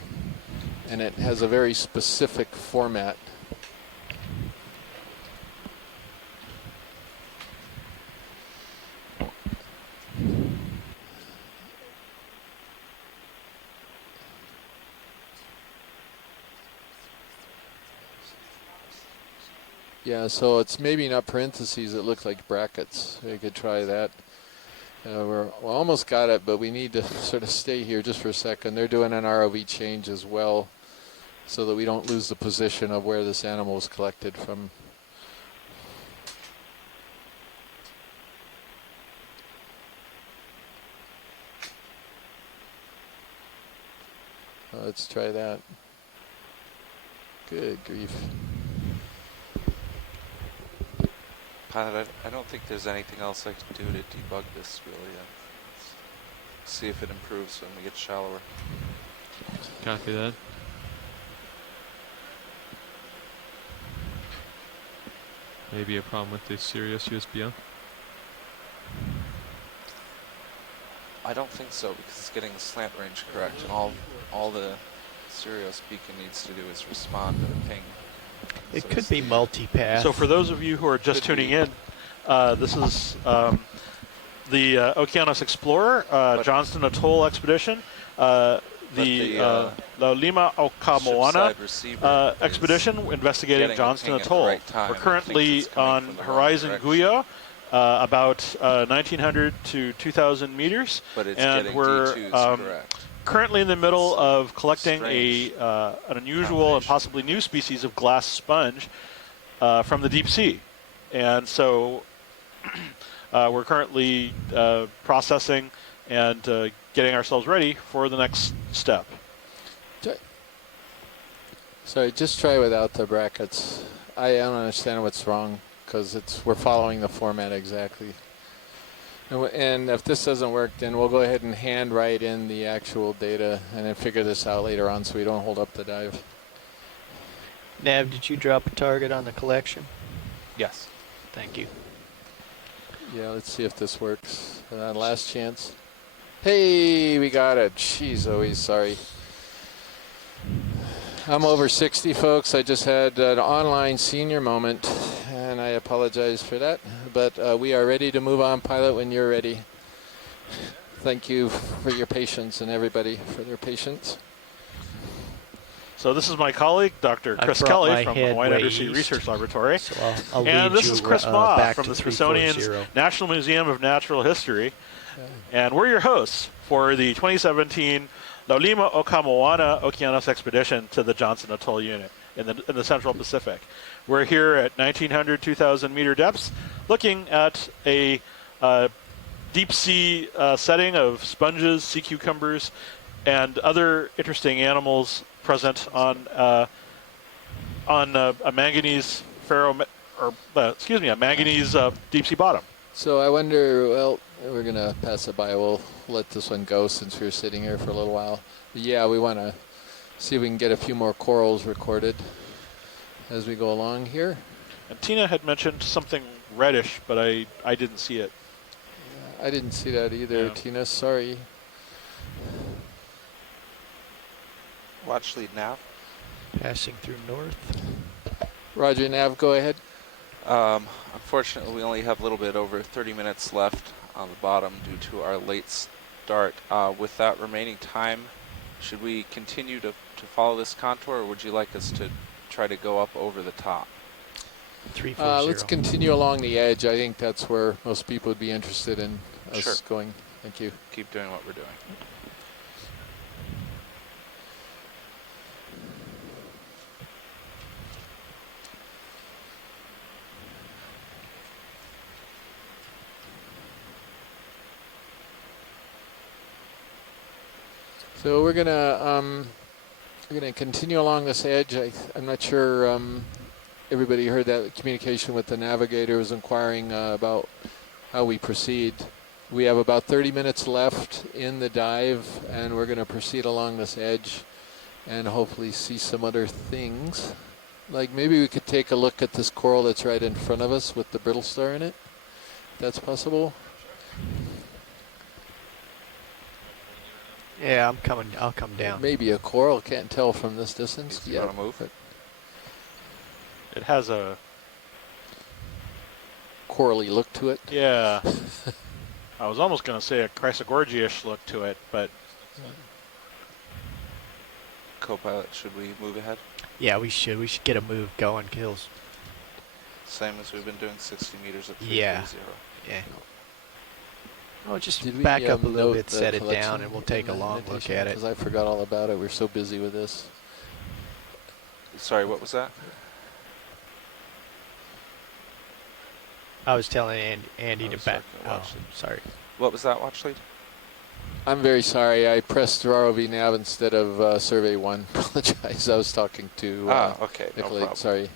and it has a very specific format. Yeah, so it's maybe not parentheses, it looks like brackets. You could try that. We almost got it, but we need to sort of stay here just for a second. They're doing an ROV change as well, so that we don't lose the position of where this animal was collected from. Let's try that. Good grief. Pilot, I don't think there's anything else I can do to debug this really. Let's see if it improves when we get shallower. Copy that. Maybe a problem with the Sirius USBM. I don't think so because it's getting the slant range correct, and all the Sirius beacon needs to do is respond to the ping. It So could it's be the- multipath. So for those of you who are just Could tuning be. in, this is the Okeanos Explorer, Johnston Atoll Expedition, the La Lima Okamoana ship-side receiver is expedition investigating getting the Johnston ping at the Atoll. right time. We're It currently thinks it's coming on from the wrong Horizon direction. Guyot, about 1,900 to 2,000 meters, but it's and getting we're D2s correct. currently in the middle So of collecting strange an unusual and combination. possibly new species of glass sponge from the deep sea. And so we're currently processing and getting ourselves ready for the next step. Sorry, just try without the brackets. I don't understand what's wrong because we're following the format exactly. And if this doesn't work, then we'll go ahead and hand write in the actual data and then figure this out later on so we don't hold up the dive. Nav, did you drop a target on the collection? Yes. Thank you. Yeah, let's see if this works. Last chance. Hey, we got it. Jeez, always sorry. I'm over 60, folks. I just had an online senior moment, and I apologize for that. But we are ready to move on, pilot, when you're ready. Thank you for your patience and everybody for their patience. So this is my colleague, Dr. Chris Kelly from the Hawaii Undersea Research Laboratory. So I'll and this is Chris Baugh from the Smithsonian's 340. National Museum of Natural History. And we're your hosts for the 2017 Laulima Okamoana Okeanos expedition to the Johnson Atoll unit in the Central Pacific. We're here at 1,900, 2,000 meter depths looking at a deep sea setting of sponges, sea cucumbers, and other interesting animals present on a manganese a manganese deep sea bottom. So I wonder, well, we're going to pass it by. We'll let this one go since we were sitting here for a little while. But yeah, we want to see if we can get a few more corals recorded as we go along here. And Tina had mentioned something reddish, but I didn't see it. I didn't see that either, Yeah. Tina. Sorry. Watch lead nav. Passing through north. Roger, Nav, go ahead. Unfortunately, we only have a little bit over 30 minutes left on the bottom due to our late start. With that remaining time, should we continue to follow this contour, or would you like us to try to go up over the top? 340. Let's continue along the edge. I think that's where most people would be interested in us Sure. going. Thank you. Keep doing what we're doing. So we're gonna continue along this edge. I'm not sure everybody heard that communication with the navigator was inquiring about how we proceed. We have about 30 minutes left in the dive, and we're going to proceed along this edge and hopefully see some other things. Like maybe we could take a look at this coral that's right in front of us with the brittle star in it. That's possible. Yeah, I'm coming. I'll come down. Maybe a coral. Can't tell from this distance. You want to move? It has a Corally look to it. yeah. I was almost going to say a Chrysogorgia-ish look to it, but Co-pilot, should we move ahead? Yeah, we should. We should get a move going, Kills. Same as we've been doing, 60 meters at 330. Yeah. Yeah. Oh, just Did we, back up a little note bit, the set it collection down, and we'll take a in the long look invitation? at it. Because I forgot all about it. We're so busy with this. Sorry, what was that? I was telling Andy Oh, to sorry, back. no, Oh, watch it. sorry. What was that, watch lead? I'm very sorry. I pressed ROV nav instead of survey 1. Apologize. I was talking to Okay, no Nicolai. problem. Sorry.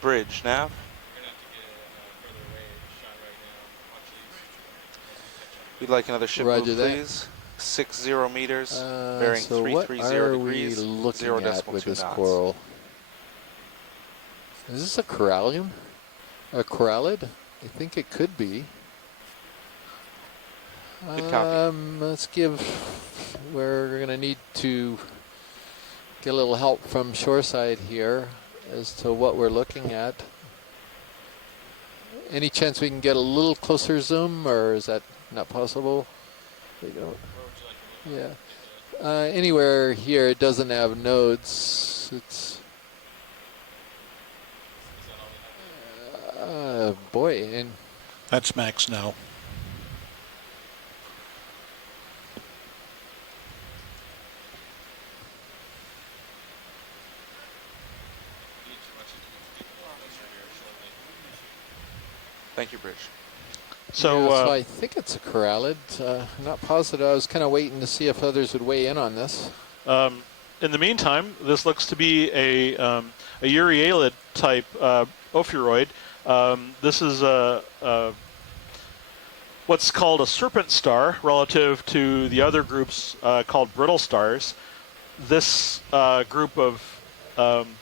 Bridge nav. We'd like another ship Roger move, that. please. 60 meters, bearing So what 330 are degrees, we looking at with 0.2 this knots. coral? Is this a corallium? A corallid? I think it could be. Good copy. Let's give. We're going to need to get a little help from shoreside here as to what we're looking at. Any chance we can get a little closer zoom, or is that not possible? There you go. Yeah. Anywhere here, it doesn't have nodes. It's. Boy, and That's max now. Thank you, Bridge. so, yeah, so I think it's a corallid. I'm not positive. I was kind of waiting to see if others would weigh in on this. in the meantime, this looks to be a urialid type ophiuroid. This is what's called a serpent star relative to the other groups called brittle stars. This group of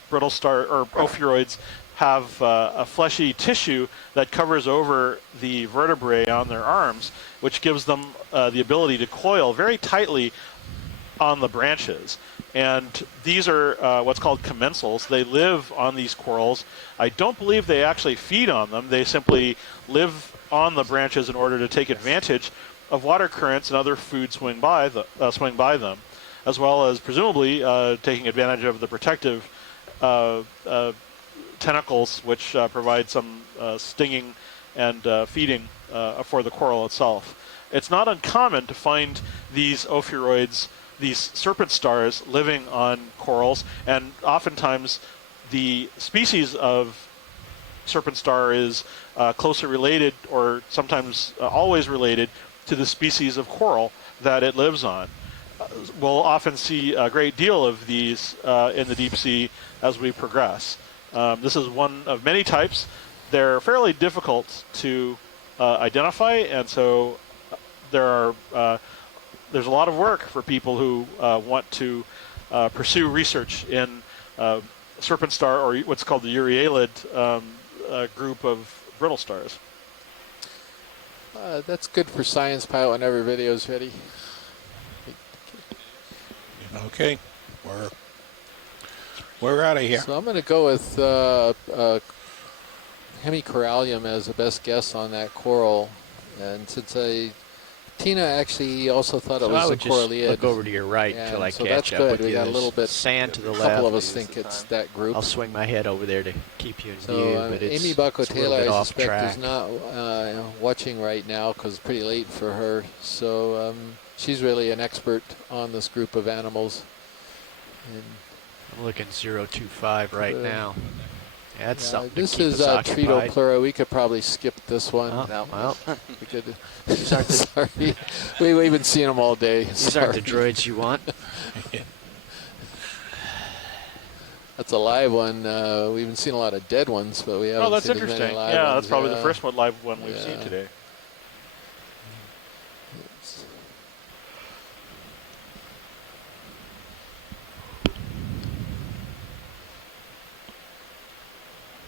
brittle star or ophiuroids have a fleshy tissue that covers over the vertebrae on their arms, which gives them the ability to coil very tightly on the branches. And these are what's called commensals. They live on these corals. I don't believe they actually feed on them. They simply live on the branches in order to take advantage of water currents and other food swing by them, as well as presumably taking advantage of the protective tentacles, which provide some stinging and feeding for the coral itself. It's not uncommon to find these ophiuroids, these serpent stars, living on corals, and oftentimes the species of serpent star is closely related, or sometimes always related, to the species of coral that it lives on. We'll often see a great deal of these in the deep sea as we progress. This is one of many types. They're fairly difficult to identify, and so there's a lot of work for people who want to pursue research in serpent star, or what's called the urialid group of brittle stars. That's good for Science Pilot when every video is ready. Okay, we're out of here. So I'm going to go with hemicorallium as the best guess on that coral. And since Tina actually also thought it was a coralliid. Look over to your right until I so catch that's up good. with We you. got a little bit. Sand to the A left. couple of us think it's that group. I'll swing my head over there to keep you in So view, but it's Amy Bucko it's a little Taylor, bit I off suspect, track. is not watching right now because it's pretty late for her. So she's really an expert on this group of animals. And I'm looking 025 right now. Yeah, that's something this to keep is us occupied. Tritopleura. We could probably skip this one. Oh, well, We could. Sorry, we've been seeing them all day. these aren't the droids you want. That's a live one. We've been seeing a lot of dead ones, but we haven't. Oh, that's seen as many interesting. live Yeah, ones. that's probably the Yeah. first live one we've seen Yeah. today.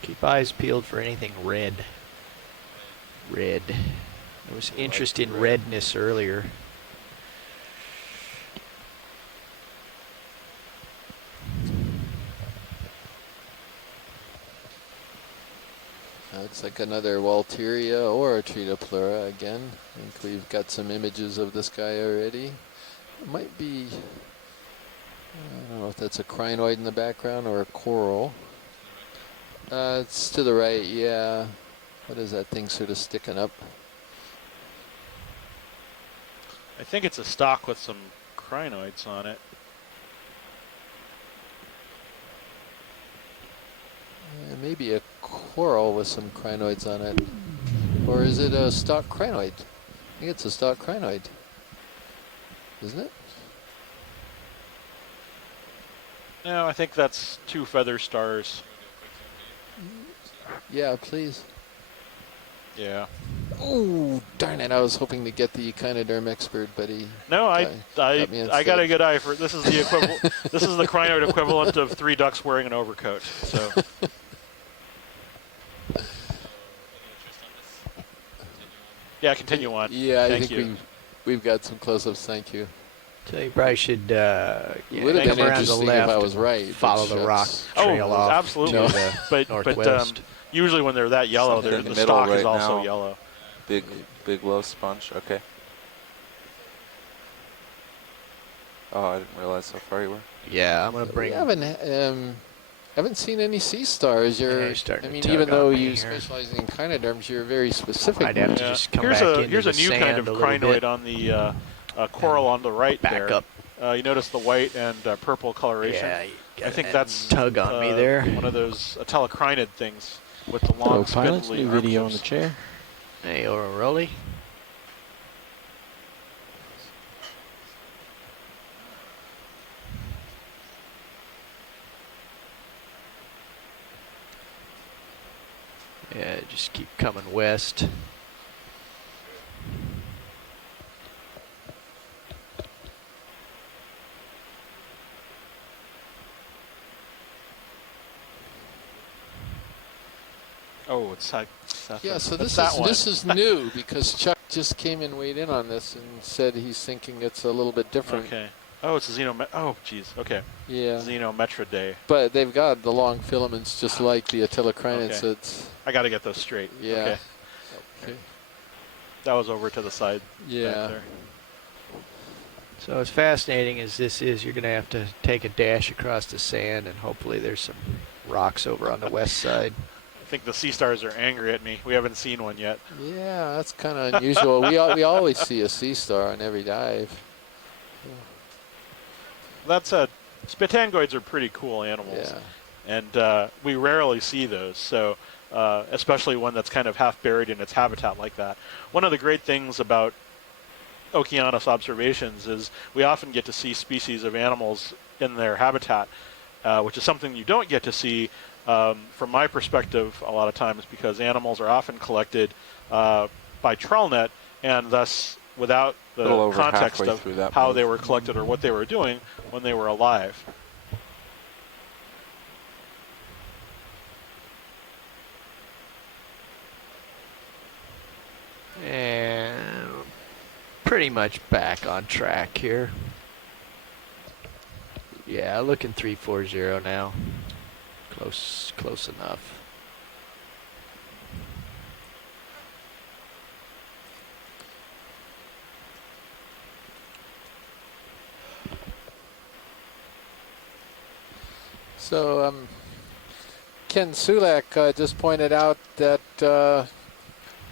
Keep eyes peeled for anything red. Red. There was interest in redness earlier. Looks like another Walteria or a Tritopleura again. I think we've got some images of this guy already. It might be, I don't know if that's a crinoid in the background or a coral. It's to the right, yeah. What is that thing sort of sticking up? I think it's a stock with some crinoids on it. Maybe a coral with some crinoids on it. Or is it a stock crinoid? I think it's a stock crinoid. Isn't it? No, I think that's two feather stars. Yeah, please. Yeah. Oh, darn it. I was hoping to get the echinoderm expert, but he... No, I got me got a instead. good eye for it. This is the equivalent. This is the crinoid equivalent of 3 ducks wearing an overcoat. So. Yeah, continue on. Yeah, I Thank think you. we've got some close-ups. Thank you. So you probably should It would have come been around the interesting left if I was and right. follow the rock trail Oh, off absolutely. to the But northwest. usually when they're that yellow, Something in the the middle stock is right also now. yellow. Big low sponge. Okay. Oh, I didn't realize how far you were. Yeah, I'm gonna bring. We haven't seen any sea stars. you're starting I to mean, tug even on though me you here. specialize in echinoderms, you're very specific. I'd have to Yeah. just come Here's back a into here's the a new kind sand of a little crinoid bit. on the coral on the right Back there. up. You notice the white and purple coloration. Yeah, you I got think that that's tug on me there. one of those telocrinid things with the long pilots, spindly new arm video on the tips. chair. Hey, Rolly. Yeah, just keep coming west. Oh, it's like Yeah, so that's this is new because Chuck just came and weighed in on this and said he's thinking it's a little bit different. Okay. Oh, it's a oh, geez. Okay. Yeah. Xenometra day. But they've got the long filaments just like the atelocrinids. Okay. So it's I got to get those straight. yeah. Okay. Okay. That was over to the side. Yeah. Back there. So as fascinating as this is, you're going to have to take a dash across the sand, and hopefully there's some rocks over on the west side. I think the sea stars are angry at me. We haven't seen one yet. Yeah, that's kind of unusual. we always see a sea star on every dive. That's a Spitangoids are pretty cool animals, Yeah. and we rarely see those. So, especially one that's kind of half buried in its habitat like that. One of the great things about Okeanos observations is we often get to see species of animals in their habitat, which is something you don't get to see from my perspective a lot of times, because animals are often collected by trawl net, and thus without the context of how they were collected or what they were doing when they were alive. And pretty much back on track here. Yeah, looking 340 now. Close enough. So Ken Sulak just pointed out that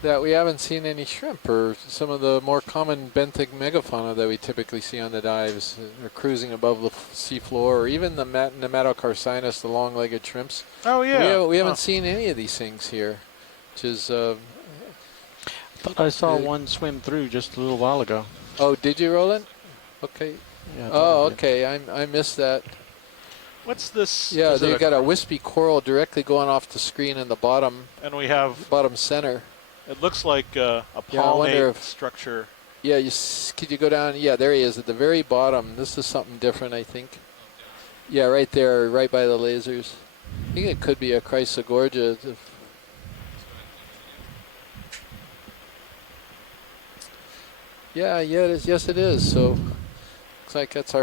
that we haven't seen any shrimp or some of the more common benthic megafauna that we typically see on the dives are cruising above the seafloor, or even the nematocarcinus, the long-legged shrimps. Oh yeah, we haven't seen any of these things here, which is. I thought I saw one swim through just a little while ago. Oh, did you, Roland? Okay. Yeah, oh, okay. I missed that. What's this? Yeah, they've got a wispy coral directly going off the screen in the bottom. And we have bottom center. It looks like a Yeah, I wonder palmate if- structure. Yeah, could you go down? Yeah, there he is at the very bottom. This is something different, I think. Yeah, right there, right by the lasers. I think it could be a Chrysogorgia. Yeah, it is. Yes, it is. So, looks like that's our.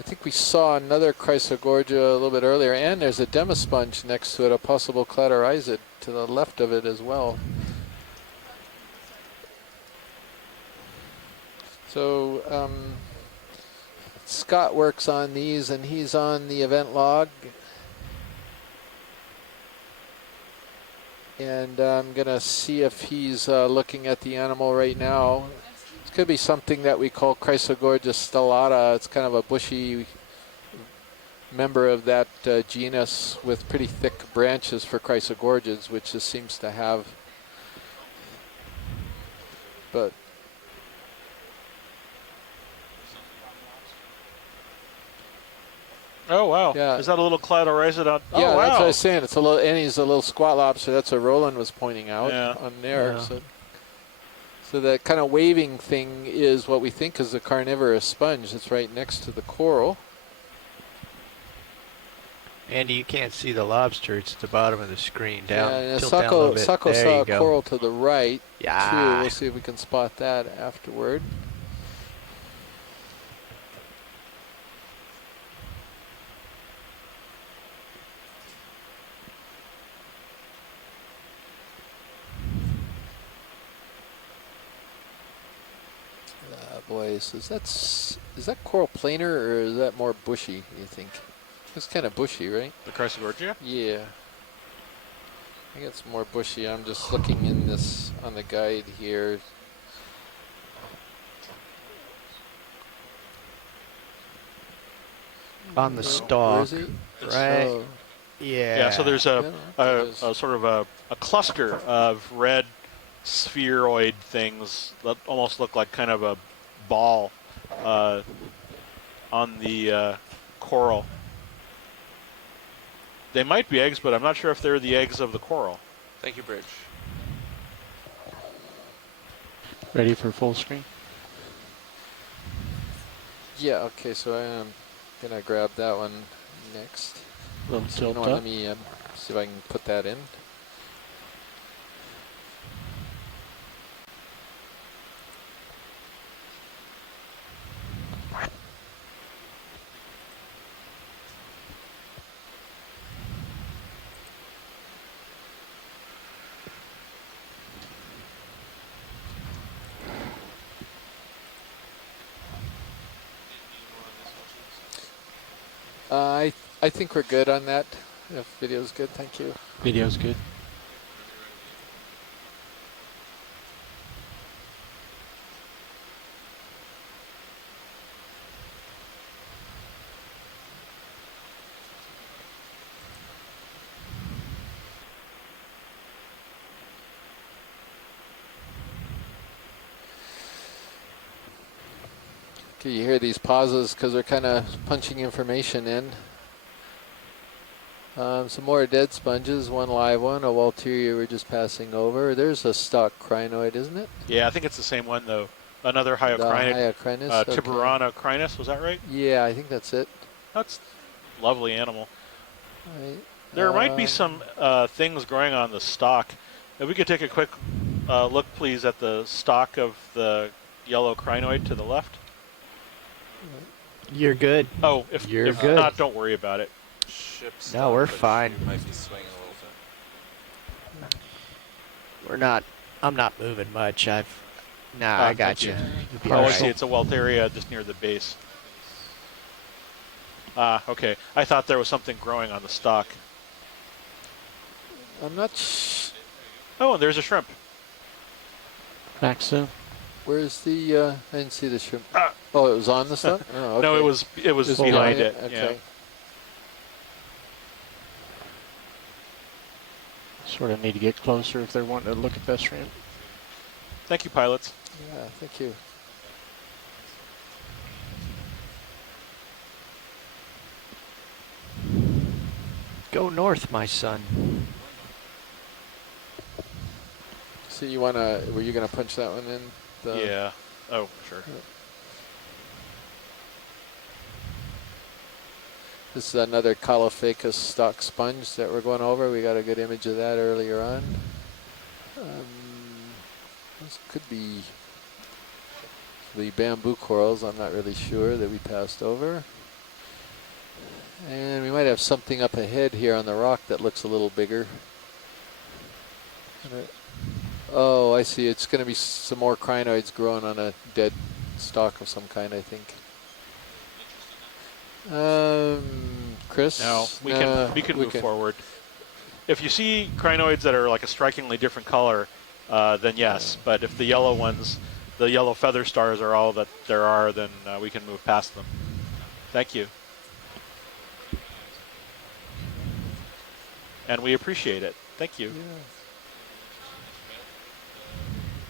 I think we saw another Chrysogorgia a little bit earlier, and there's a demasponge next to it, a possible Cladorizid to the left of it as well. So Scott works on these, and he's on the event log. And I'm going to see if he's looking at the animal right now. It could be something that we call Chrysogorgia stellata. It's kind of a bushy member of that genus with pretty thick branches for Chrysogorgids, which this seems to have. But Oh wow! Yeah. Is that a little Cladorizid on? yeah, Oh wow! that's what I was saying. It's a little, and he's a little squat lobster. That's what Roland was pointing out Yeah. on there. Yeah. So that kind of waving thing is what we think is a carnivorous sponge that's right next to the coral. Andy, you can't see the lobster. It's at the bottom of the screen. Down. and Tilt down a little bit. Sacco There saw you a go. coral to the right, too. Yeah. We'll see if we can spot that afterward. Boy, so is that coral planar, or is that more bushy, you think? It's kind of bushy, right? The Chrysogorgia? Yeah. I think it's more bushy. I'm just looking in this on the guide here. On the Where stalk. is he? Right. Oh, Yeah. Yeah. So there's Yeah, a it is. sort of a cluster of red spheroid things that almost look like kind of a ball on the coral. They might be eggs, but I'm not sure if they're the eggs of the coral. Thank you, Bridge. Ready for full screen? Yeah, okay, so I am going to grab that one next. Little So you tilt know what, up. let me see if I can put that in. I think we're good on that. If video's good, thank you. Video's good. Okay, you hear these pauses because they're kind of punching information in. Some more dead sponges, one live one, a Walteria we're just passing over. There's a stock crinoid, isn't it? Yeah, I think it's the same one, though. Another The hyocrinid, hyocrinus, okay. Tiburana crinus, was that right? Yeah, I think that's it. That's a lovely animal. Right. There might be some things growing on the stalk. If we could take a quick look, please, at the stalk of the yellow crinoid to the left. You're good. Oh, if You're good. not, don't worry about it. Ship's No, we're but fine. she might be swinging a little bit. We're not. I'm not moving much. I got thank you. you. You'll be Oh, all I right. see. It's a Walteria just near the base. Okay. I thought there was something growing on the stalk. I'm not Oh, and there's a shrimp. Maxu. Where's the, I didn't see the shrimp. Oh, it was on the stalk? Oh, okay. No, it was Just behind it. Okay. Yeah. Sort of need to get closer if they're wanting to look at that shrimp. Thank you, pilots. Yeah, thank you. Go north, my son. So you were you gonna punch that one in? Yeah. Oh, sure. This is another Caulophacus stock sponge that we're going over. We got a good image of that earlier on. This could be the bamboo corals, I'm not really sure, that we passed over. And we might have something up ahead here on the rock that looks a little bigger. Oh, I see. It's going to be some more crinoids growing on a dead stalk of some kind, I think. Chris? No, we can move forward. If you see crinoids that are like a strikingly different color, then yes. But if the yellow ones, the yellow feather stars are all that there are, then we can move past them. Thank you. And we appreciate it. Thank you. Yeah.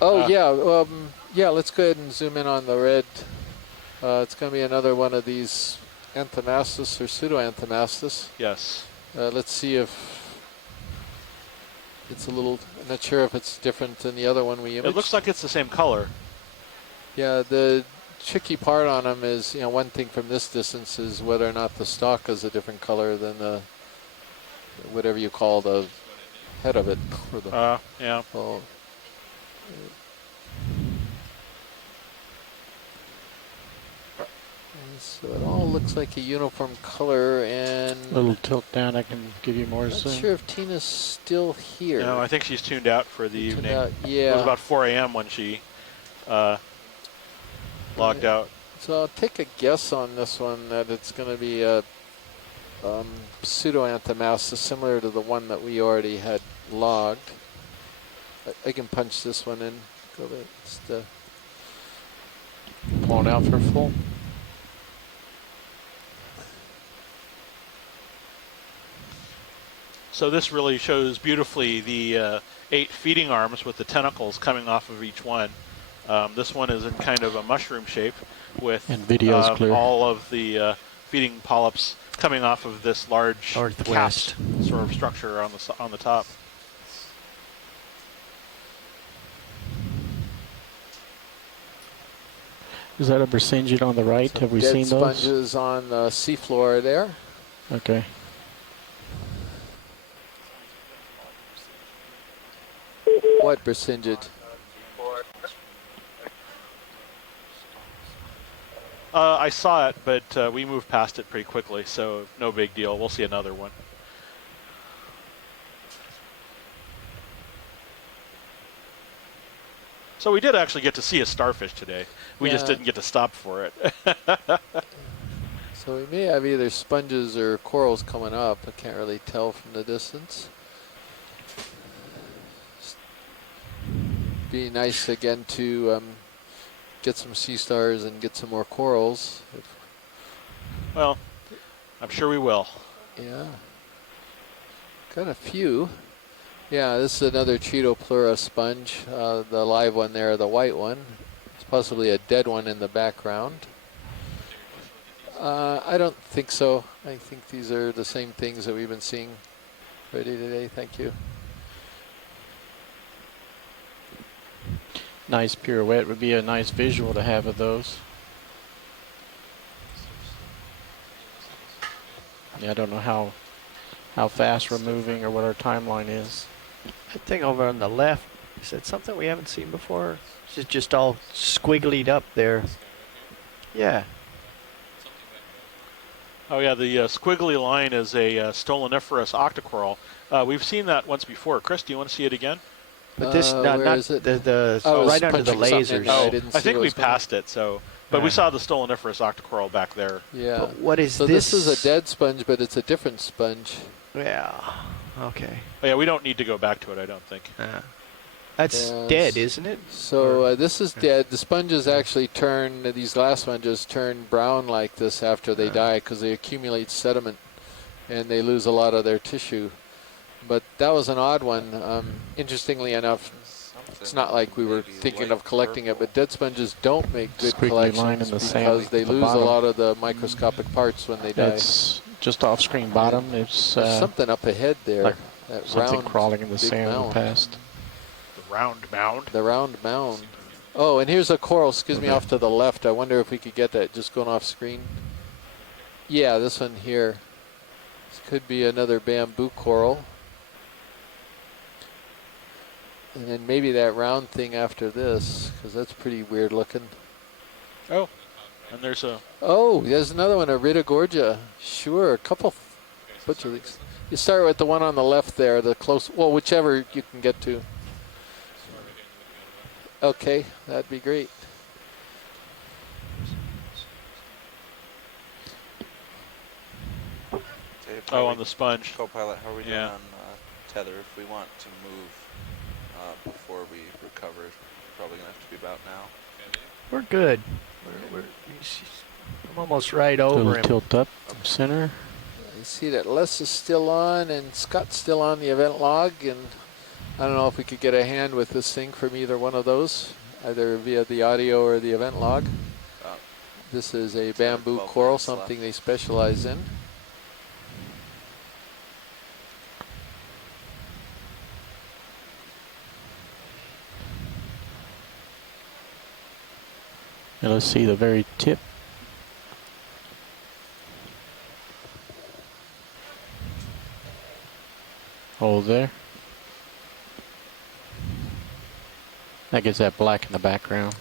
Oh, yeah, let's go ahead and zoom in on the red. It's going to be another one of these Anthomastus or pseudo-Anthomastus. Yes. Let's see if it's a little, I'm not sure if it's different than the other one we imaged. It looks like it's the same color. Yeah, the tricky part on them is, one thing from this distance is whether or not the stalk is a different color than the, whatever you call the head of it. Or the, yeah. Oh. So it all looks like a uniform color, and Little tilt down, I can give you more I'm not zoom. sure if Tina's still here. No, I think she's tuned out for the Tuned evening. out, It was yeah. about 4 a.m. when she logged out. So I'll take a guess on this one that it's going to be a pseudo-Anthomastus, similar to the one that we already had logged. I can punch this one in. Go there. It's the Pulling out for full. So this really shows beautifully the 8 feeding arms with the tentacles coming off of each one. This one is in kind of a mushroom shape with And video's clear. all of the feeding polyps coming off of this large Northwest capped sort of structure on the top. Is that a Bersinget on the right? Some Have we dead seen those? sponges on the seafloor there. Okay. What Bersinget? I saw it, but we moved past it pretty quickly, so no big deal. We'll see another one. So we did actually get to see a starfish today. We just Yeah. didn't get to stop for it. So we may have either sponges or corals coming up. I can't really tell from the distance. Be nice again to get some sea stars and get some more corals. Well, I'm sure we will. Yeah. Got a few. Yeah, this is another Cheetopleura sponge. The live one there, the white one. It's possibly a dead one in the background. I don't think so. I think these are the same things that we've been seeing already today. Thank you. Nice pirouette would be a nice visual to have of those. Yeah, I don't know how fast we're moving or what our timeline is. That thing over on the left, is that something we haven't seen before? Is it just all squigglied up there? Yeah. Oh yeah, the squiggly line is a stoloniferous octocoral. We've seen that once before. Chris, do you want to see it again? But this, not where is it? the Oh, right it's under the punching something lasers. in. I didn't I see think what we was going on. passed it. So, but we saw the stoloniferous octocoral back there. Yeah. But what is So this is a dead sponge, but it's a different sponge. Yeah. Okay. Oh, yeah, we don't need to go back to it, I don't think. That's Yes. dead, isn't it? So this is dead. The sponges actually turn, these glass sponges turn brown like this after they die because they accumulate sediment and they lose a lot of their tissue. But that was an odd one. Interestingly enough, it's not like we were thinking of collecting it, but dead sponges don't make good Squiggly line collections in the because sand they at the lose a bottom. lot of the microscopic parts when they die. It's just off screen bottom. It's There's something up ahead there. like that something round crawling in the big sand mound. past. The round mound. The round mound. Oh, and here's a coral, excuse me, off to the left. I wonder if we could get that just going off screen. Yeah, this one here. This could be another bamboo coral. And then maybe that round thing after this, because that's pretty weird looking. Oh, and there's a... Oh, there's another one, a Ritogorgia. Sure, a couple, bunch of these. You start with the one on the left there, the close, well, whichever you can get to. Okay, that'd be great. Dave, Oh, on the sponge. co-pilot, how are we doing Yeah. on tether? If we want to move before we recover, it's probably going to have to be about now. We're good. I'm almost right A over little him. tilt up center. I see that Les is still on and Scott's still on the event log, and I don't know if we could get a hand with this thing from either one of those, either via the audio or the event log. This is a bamboo 12 coral, minutes left. something they specialize in. And let's see the very tip. Hold there. That gets that black in the background.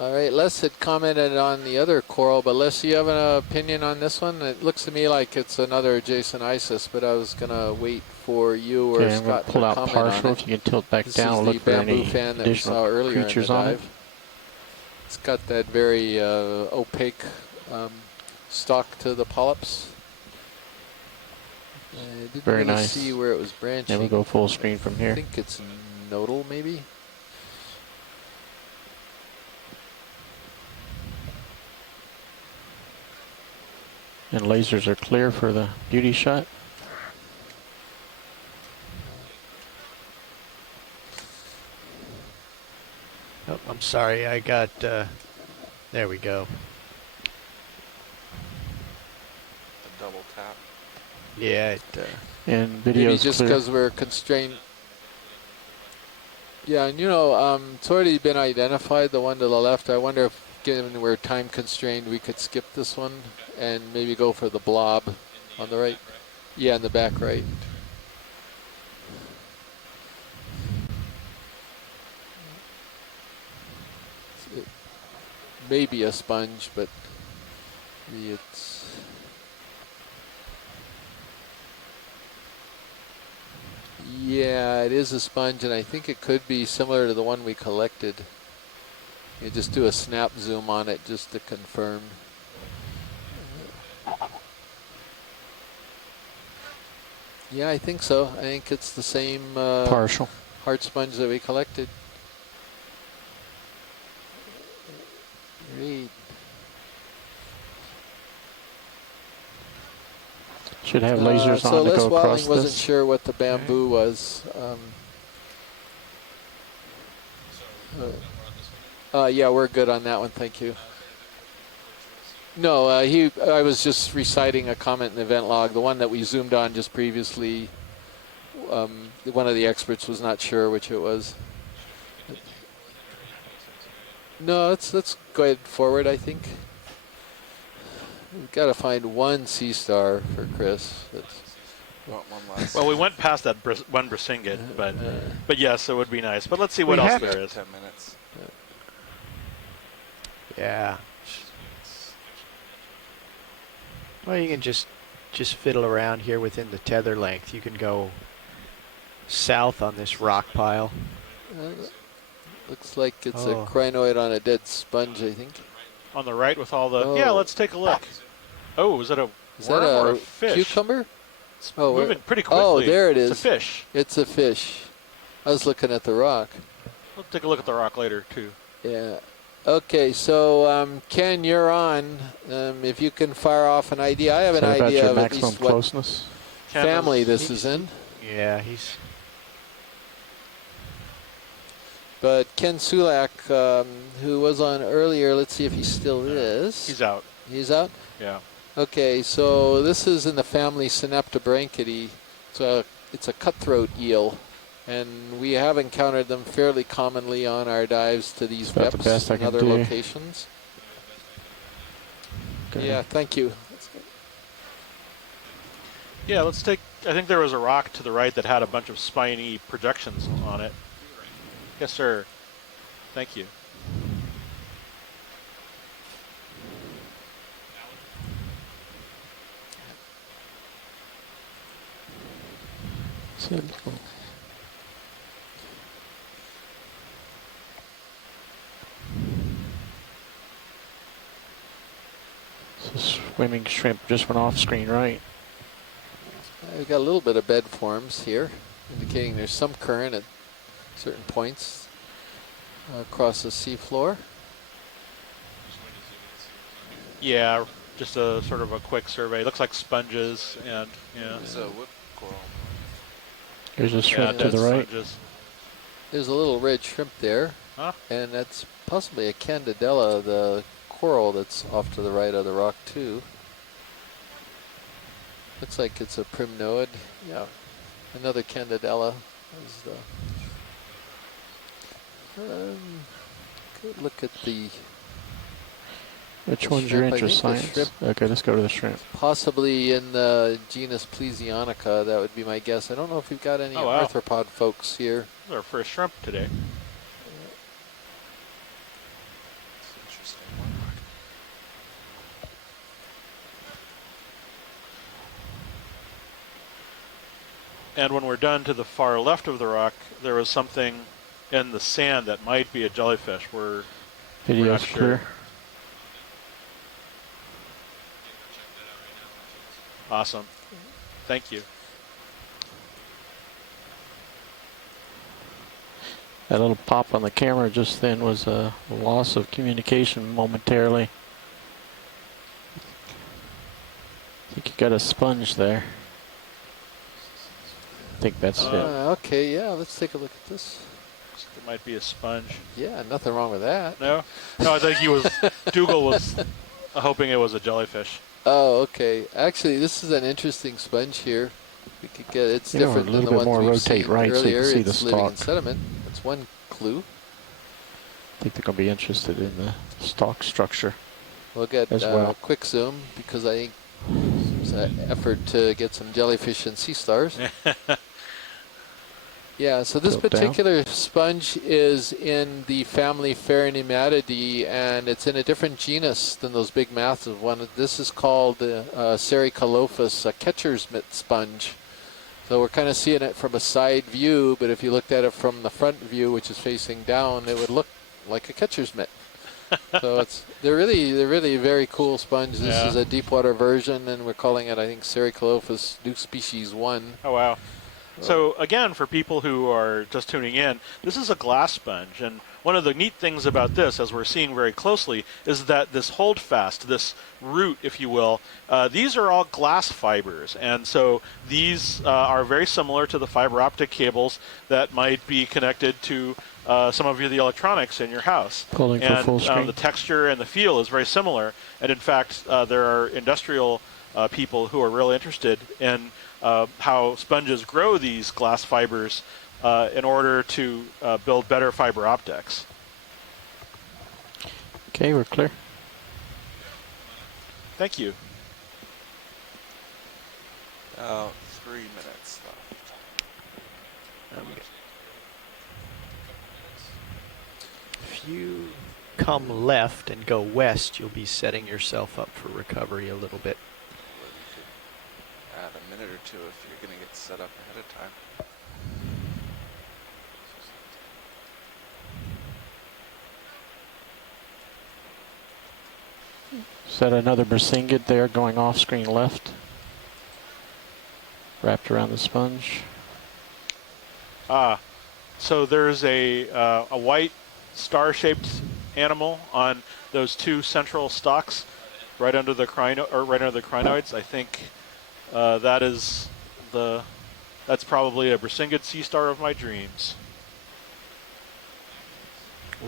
All right, Les had commented on the other coral, but Les, do you have an opinion on this one? It looks to me like it's another Jason Isis, but I was going to wait for you or Okay, I'm going Scott to pull to out comment partial. on If it. you can tilt back This down is and the look for bamboo any fan that we saw additional earlier in the creatures on it. dive. It's got that very opaque stalk to the polyps. I didn't Very really nice. see where it was branching. And we'll go full screen from I here. think it's nodal, maybe. And lasers are clear for the beauty shot. Oh, I'm sorry, I got, there we go. tap. Yeah, And Maybe video's just clear. because we're constrained. Yeah, and it's already been identified, the one to the left. I wonder if, given we're time constrained, we could skip this one and maybe go for the blob on the right. Yeah, in the back right. It may be a sponge, but maybe it's... Yeah, it is a sponge, and I think it could be similar to the one we collected. You just do a snap zoom on it just to confirm. Yeah, I think so. I think it's the same Partial. hard sponge that we collected. Great. Should have lasers so on to Les go across Watling wasn't this. sure what the bamboo was. Yeah, we're good on that one, thank you. No, I was just reciting a comment in the event log. The one that we zoomed on just previously, one of the experts was not sure which it was. No, let's go ahead forward, I think. We've got to find one sea star for Chris. One last. Well, we went past that one Brisingate, but yes, it would be nice. But let's see what else there is. 10 minutes. yeah. Well, you can just fiddle around here within the tether length. You can go south on this rock pile. Looks like it's a Oh. crinoid on a dead sponge, I think. On the right with all the... Oh. Yeah, let's take a look. Oh, is it a Is worm that or a a fish? cucumber? It's Oh, moving pretty quickly. Oh, there it is. It's a fish. It's a fish. I was looking at the rock. We'll take a look at the rock later, too. Yeah. Okay, so Ken, you're on. If you can fire off an idea. I have Is an that about idea your of at maximum least what closeness? Ken family is- this is in. Yeah, he's... But Ken Sulak, who was on earlier, let's see if he still is. He's out. He's out? Yeah. Okay, so this is in the family Synaptobranchidae. It's a cutthroat eel, and we have encountered them fairly commonly on our dives to these About the depths best I and can other do. locations. Okay. Yeah, thank you. Yeah, let's take... I think there was a rock to the right that had a bunch of spiny projections on it. Yes, sir. Thank you. So swimming shrimp just went off screen, right? We've got a little bit of bed forms here, indicating there's some current at certain points across the seafloor. Yeah, just a sort of a quick survey. Looks like sponges and yeah. It's a wood coral. There's a Yeah, shrimp to dead the right. sponges. There's a little red shrimp there, Huh? and that's possibly a Candidella, the coral that's off to the right of the rock too. Looks like it's a primnoid. Yeah, another Candidella. Is the, good look at the Which the one's your shrimp. I interest, think the science? shrimp- Okay, let's go to the shrimp. possibly in the genus Plesionica. That would be my guess. I don't know if we've got any Oh, wow. arthropod folks here. This is our first shrimp today. It's an interesting one. And when we're done to the far left of the rock, there was something in the sand that might be a jellyfish. We're Video's not clear. sure. Awesome. Thank you. That little pop on the camera just then was a loss of communication momentarily. I think you got a sponge there. I think that's it. Okay, yeah, let's take a look at this. There might be a sponge. Yeah, nothing wrong with that. No? No, I think he was, Dougal was hoping it was a jellyfish. Oh, okay. Actually, this is an interesting sponge here. We could get it's You know, different a than little the bit ones more we've rotate seen right so you earlier. can see the It's living in stalk. sediment. That's one clue. I think they're going to be interested in the stalk structure We'll get as well. quick zoom because I think there's an effort to get some jellyfish and sea stars. Yeah, so this Tilt down. particular sponge is in the family Pharenematidae, and it's in a different genus than those big massive ones. This is called Sericalophus, a catcher's mitt sponge. So we're kind of seeing it from a side view, but if you looked at it from the front view, which is facing down, it would look like a catcher's mitt. So they're really very cool sponge. This is a deep water version, and we're calling it, I think, Sericalophus new species 1. Oh, wow. So again, for people who are just tuning in, this is a glass sponge, and one of the neat things about this, as we're seeing very closely, is that this holdfast, this root, if you will, these are all glass fibers, and so these are very similar to the fiber optic cables that might be connected to some of the electronics in your house. Pulling for full screen. The texture and the feel is very similar, and in fact, there are industrial people who are really interested in how sponges grow these glass fibers in order to build better fiber optics. Okay, we're clear. Thank you. 3 minutes left. If you come left and go west, you'll be setting yourself up for recovery a little bit. Add a minute or two if you're going to get set up ahead of time. Is that another Bersingid there going off screen left? Wrapped around the sponge. So there's a white star-shaped animal on those two central stalks, right under the crinoids. I think that's probably a Bersingid sea star of my dreams.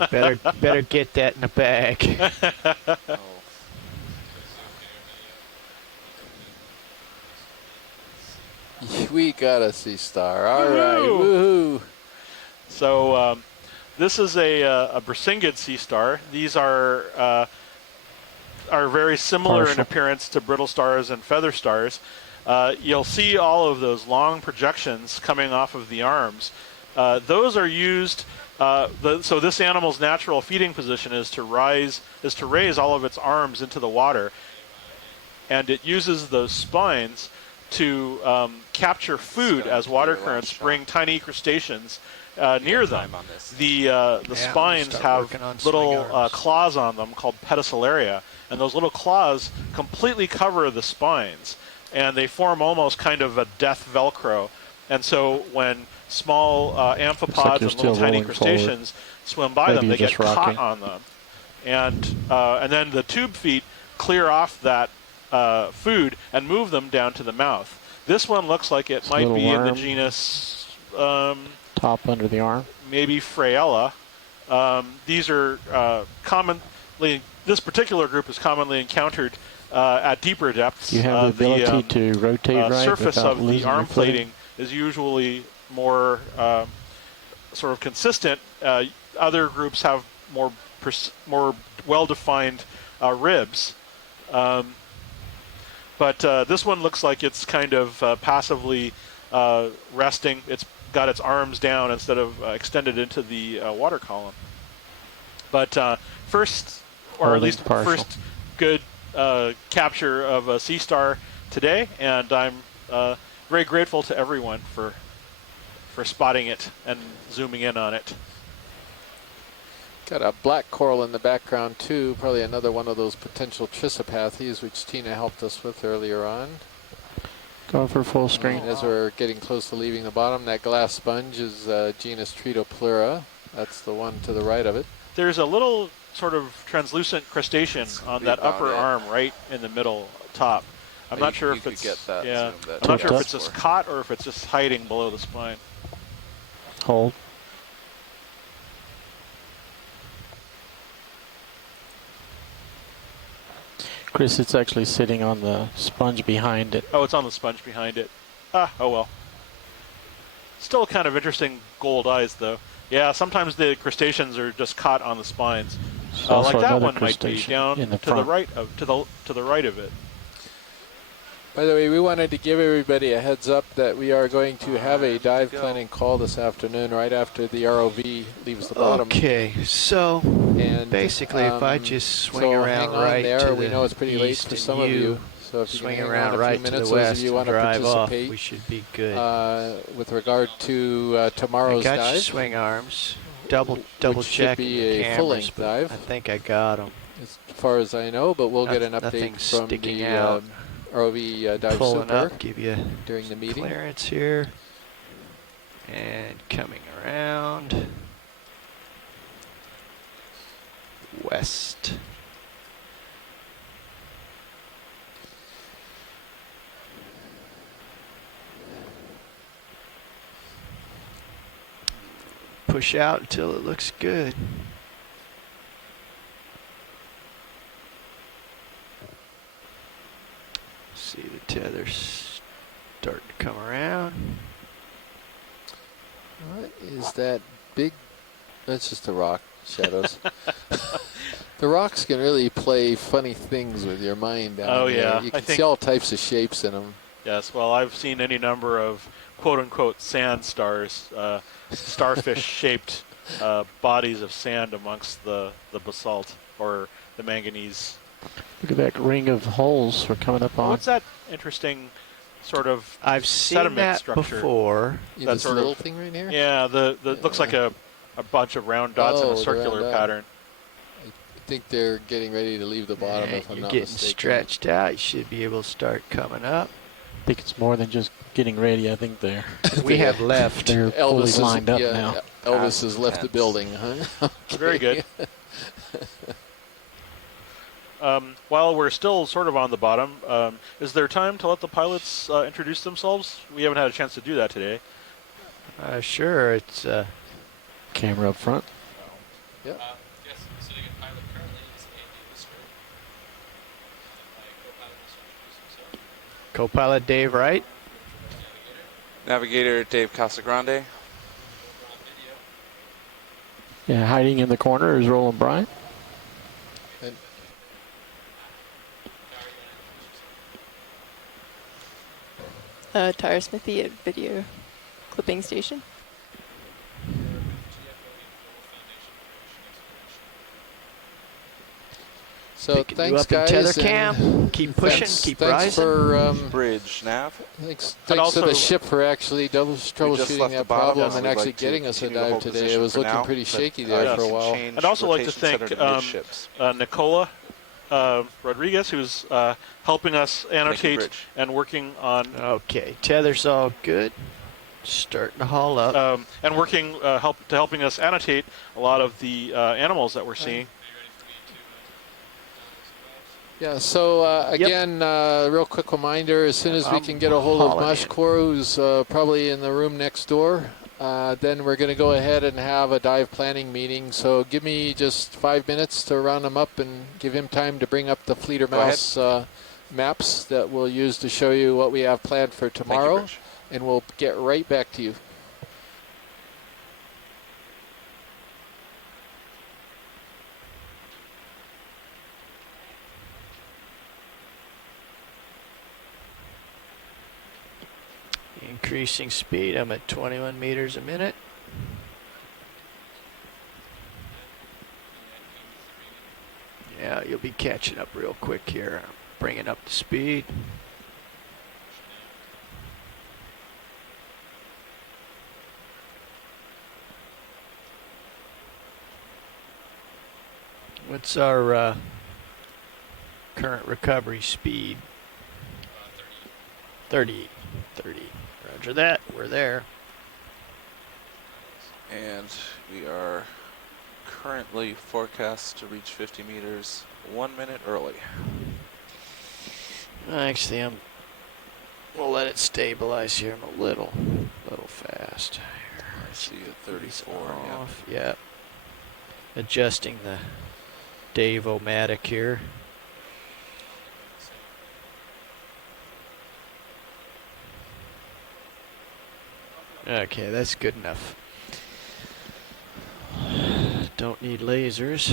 Better get that in a bag. Oh. We got a sea star. All right, woohoo! So this is a Bersingid sea star. These are very similar in appearance to brittle stars and feather stars. You'll see all of those long projections coming off of the arms. Those are used. So this animal's natural feeding position is to raise all of its arms into the water, and it uses those spines to capture food as water currents bring tiny crustaceans near them. The spines have little claws on them called pedicelaria, and those little claws completely cover the spines, and they form almost kind of a death Velcro. And so when small amphipods and little tiny crustaceans swim by them, they get caught on them. And then the tube feet clear off that food and move them down to the mouth. This one looks like it might be in the genus top under the arm, maybe Fraella. These are commonly, this particular group is commonly encountered at deeper depths. You have the ability to rotate right surface without of the losing arm your footing? plating is usually more sort of consistent. Other groups have more well-defined ribs. But this one looks like it's kind of passively resting. It's got its arms down instead of extended into the water column. But first good capture of a sea star today, and I'm very grateful to everyone for spotting it and zooming in on it. Got a black coral in the background too, probably another one of those potential trichopathies which Tina helped us with earlier on. Go for full screen. And as we're getting close to leaving the bottom, that glass sponge is genus Tritopleura. That's the one to the right of it. There's a little sort of translucent crustacean on that upper arm right in the middle top. I'm not sure if it's I'm not sure if it's just caught or if it's just hiding below the spine. Hold. Chris, it's actually sitting on the sponge behind it. Oh, it's on the sponge behind it. Ah, oh well. Still kind of interesting gold eyes, though. Yeah, sometimes the crustaceans are just caught on the spines. There's Like also that another one might be crustacean down in the to the front. right of to the right of it. By the way, we wanted to give everybody a heads up that we are going to have a dive planning call this afternoon right after the ROV leaves the bottom. Okay, so And basically, if I just swing so around hang on right there. to We the know it's pretty late east for and some of you. So if you swing can hang around on a right few to minutes, the those west of you and want to drive off, participate we should be good. with regard to I tomorrow's got dive. your swing arms. Double which should checking be the a cameras, full-length but dive. I think I got them. As far as I know, but we'll get an update Nothing's from sticking the out. ROV dive Pulling super up, give you during the meeting. clearance here, and coming around west. Push out until it looks good. See the tethers starting to come around. What is that big? That's just a rock, Shadows. The rocks can really play funny things with your mind down Oh, there. yeah. You I can think- see all types of shapes in them. Yes, well, I've seen any number of quote-unquote sand stars, starfish-shaped bodies of sand amongst the basalt or the manganese. Look at that ring of holes we're coming up on. What's that interesting sort of I've seen sediment that structure? before. Yeah, That this sort little of- thing right here? Yeah, the looks like a bunch of round dots in Oh, a the circular round dot. pattern. I think they're getting ready to leave the bottom, Yeah, if I'm you're not getting mistaken. stretched out. You should be able to start coming up. I think it's more than just getting ready. I think We have left. they're fully Elvis lined is, up yeah, now. Elvis has left the Tense. building, huh? Very good. While we're still sort of on the bottom, is there time to let the pilots introduce themselves? We haven't had a chance to do that today. Sure, it's Camera up front. Yes, sitting in pilot currently is Andy Lister. My co-pilot will introduce himself. co-pilot Dave Wright. Navigator Dave Casagrande. Over on video. Yeah, hiding in the corner is Roland Bryant. And Tara Smithy at Video Clipping Station. so Picking you thanks, up in guys. tether and cam. Keep pushing, thanks, keep thanks rising. for Bridge nav. thanks And to also- the ship for actually troubleshooting left that the bottom, problem so and we'd actually like to getting us a continue to dive hold today. It position was for looking now, pretty but, shaky there yes. for a can while. change I'd also like to rotation center thank to midships. Nicola Rodriguez, who's helping us annotate Bridge. and working on Okay, tether's all good. Starting to haul up. and working helping us annotate a lot of the animals that we're seeing. Yeah, so again, real quick reminder, as soon as we can get a hold of hauling in. Mashkor, who's probably in the room next door, then we're going to go ahead and have a dive planning meeting. So give me just 5 minutes to round him up and give him time to bring up the Fleeter Go ahead. Mouse maps that we'll use to show you what we have planned for Thank you, tomorrow, Bridge. and we'll get right back to you. Increasing speed. I'm at 21 meters a minute. Yeah, you'll be catching up real quick here. I'm bringing up the speed. What's our current recovery speed? 30. 30. Roger that. We're there. And we are currently forecast to reach 50 meters 1 minute early. Actually, we'll let it stabilize here. I'm a little fast. I see a 34. Yeah. Off. Yep. Adjusting the Dave-O-Matic here. Okay, that's good enough. Don't need lasers.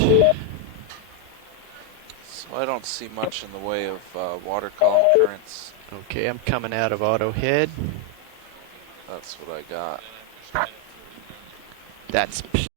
So I don't see much in the way of water column currents. Okay, I'm coming out of auto head. That's what I got. That's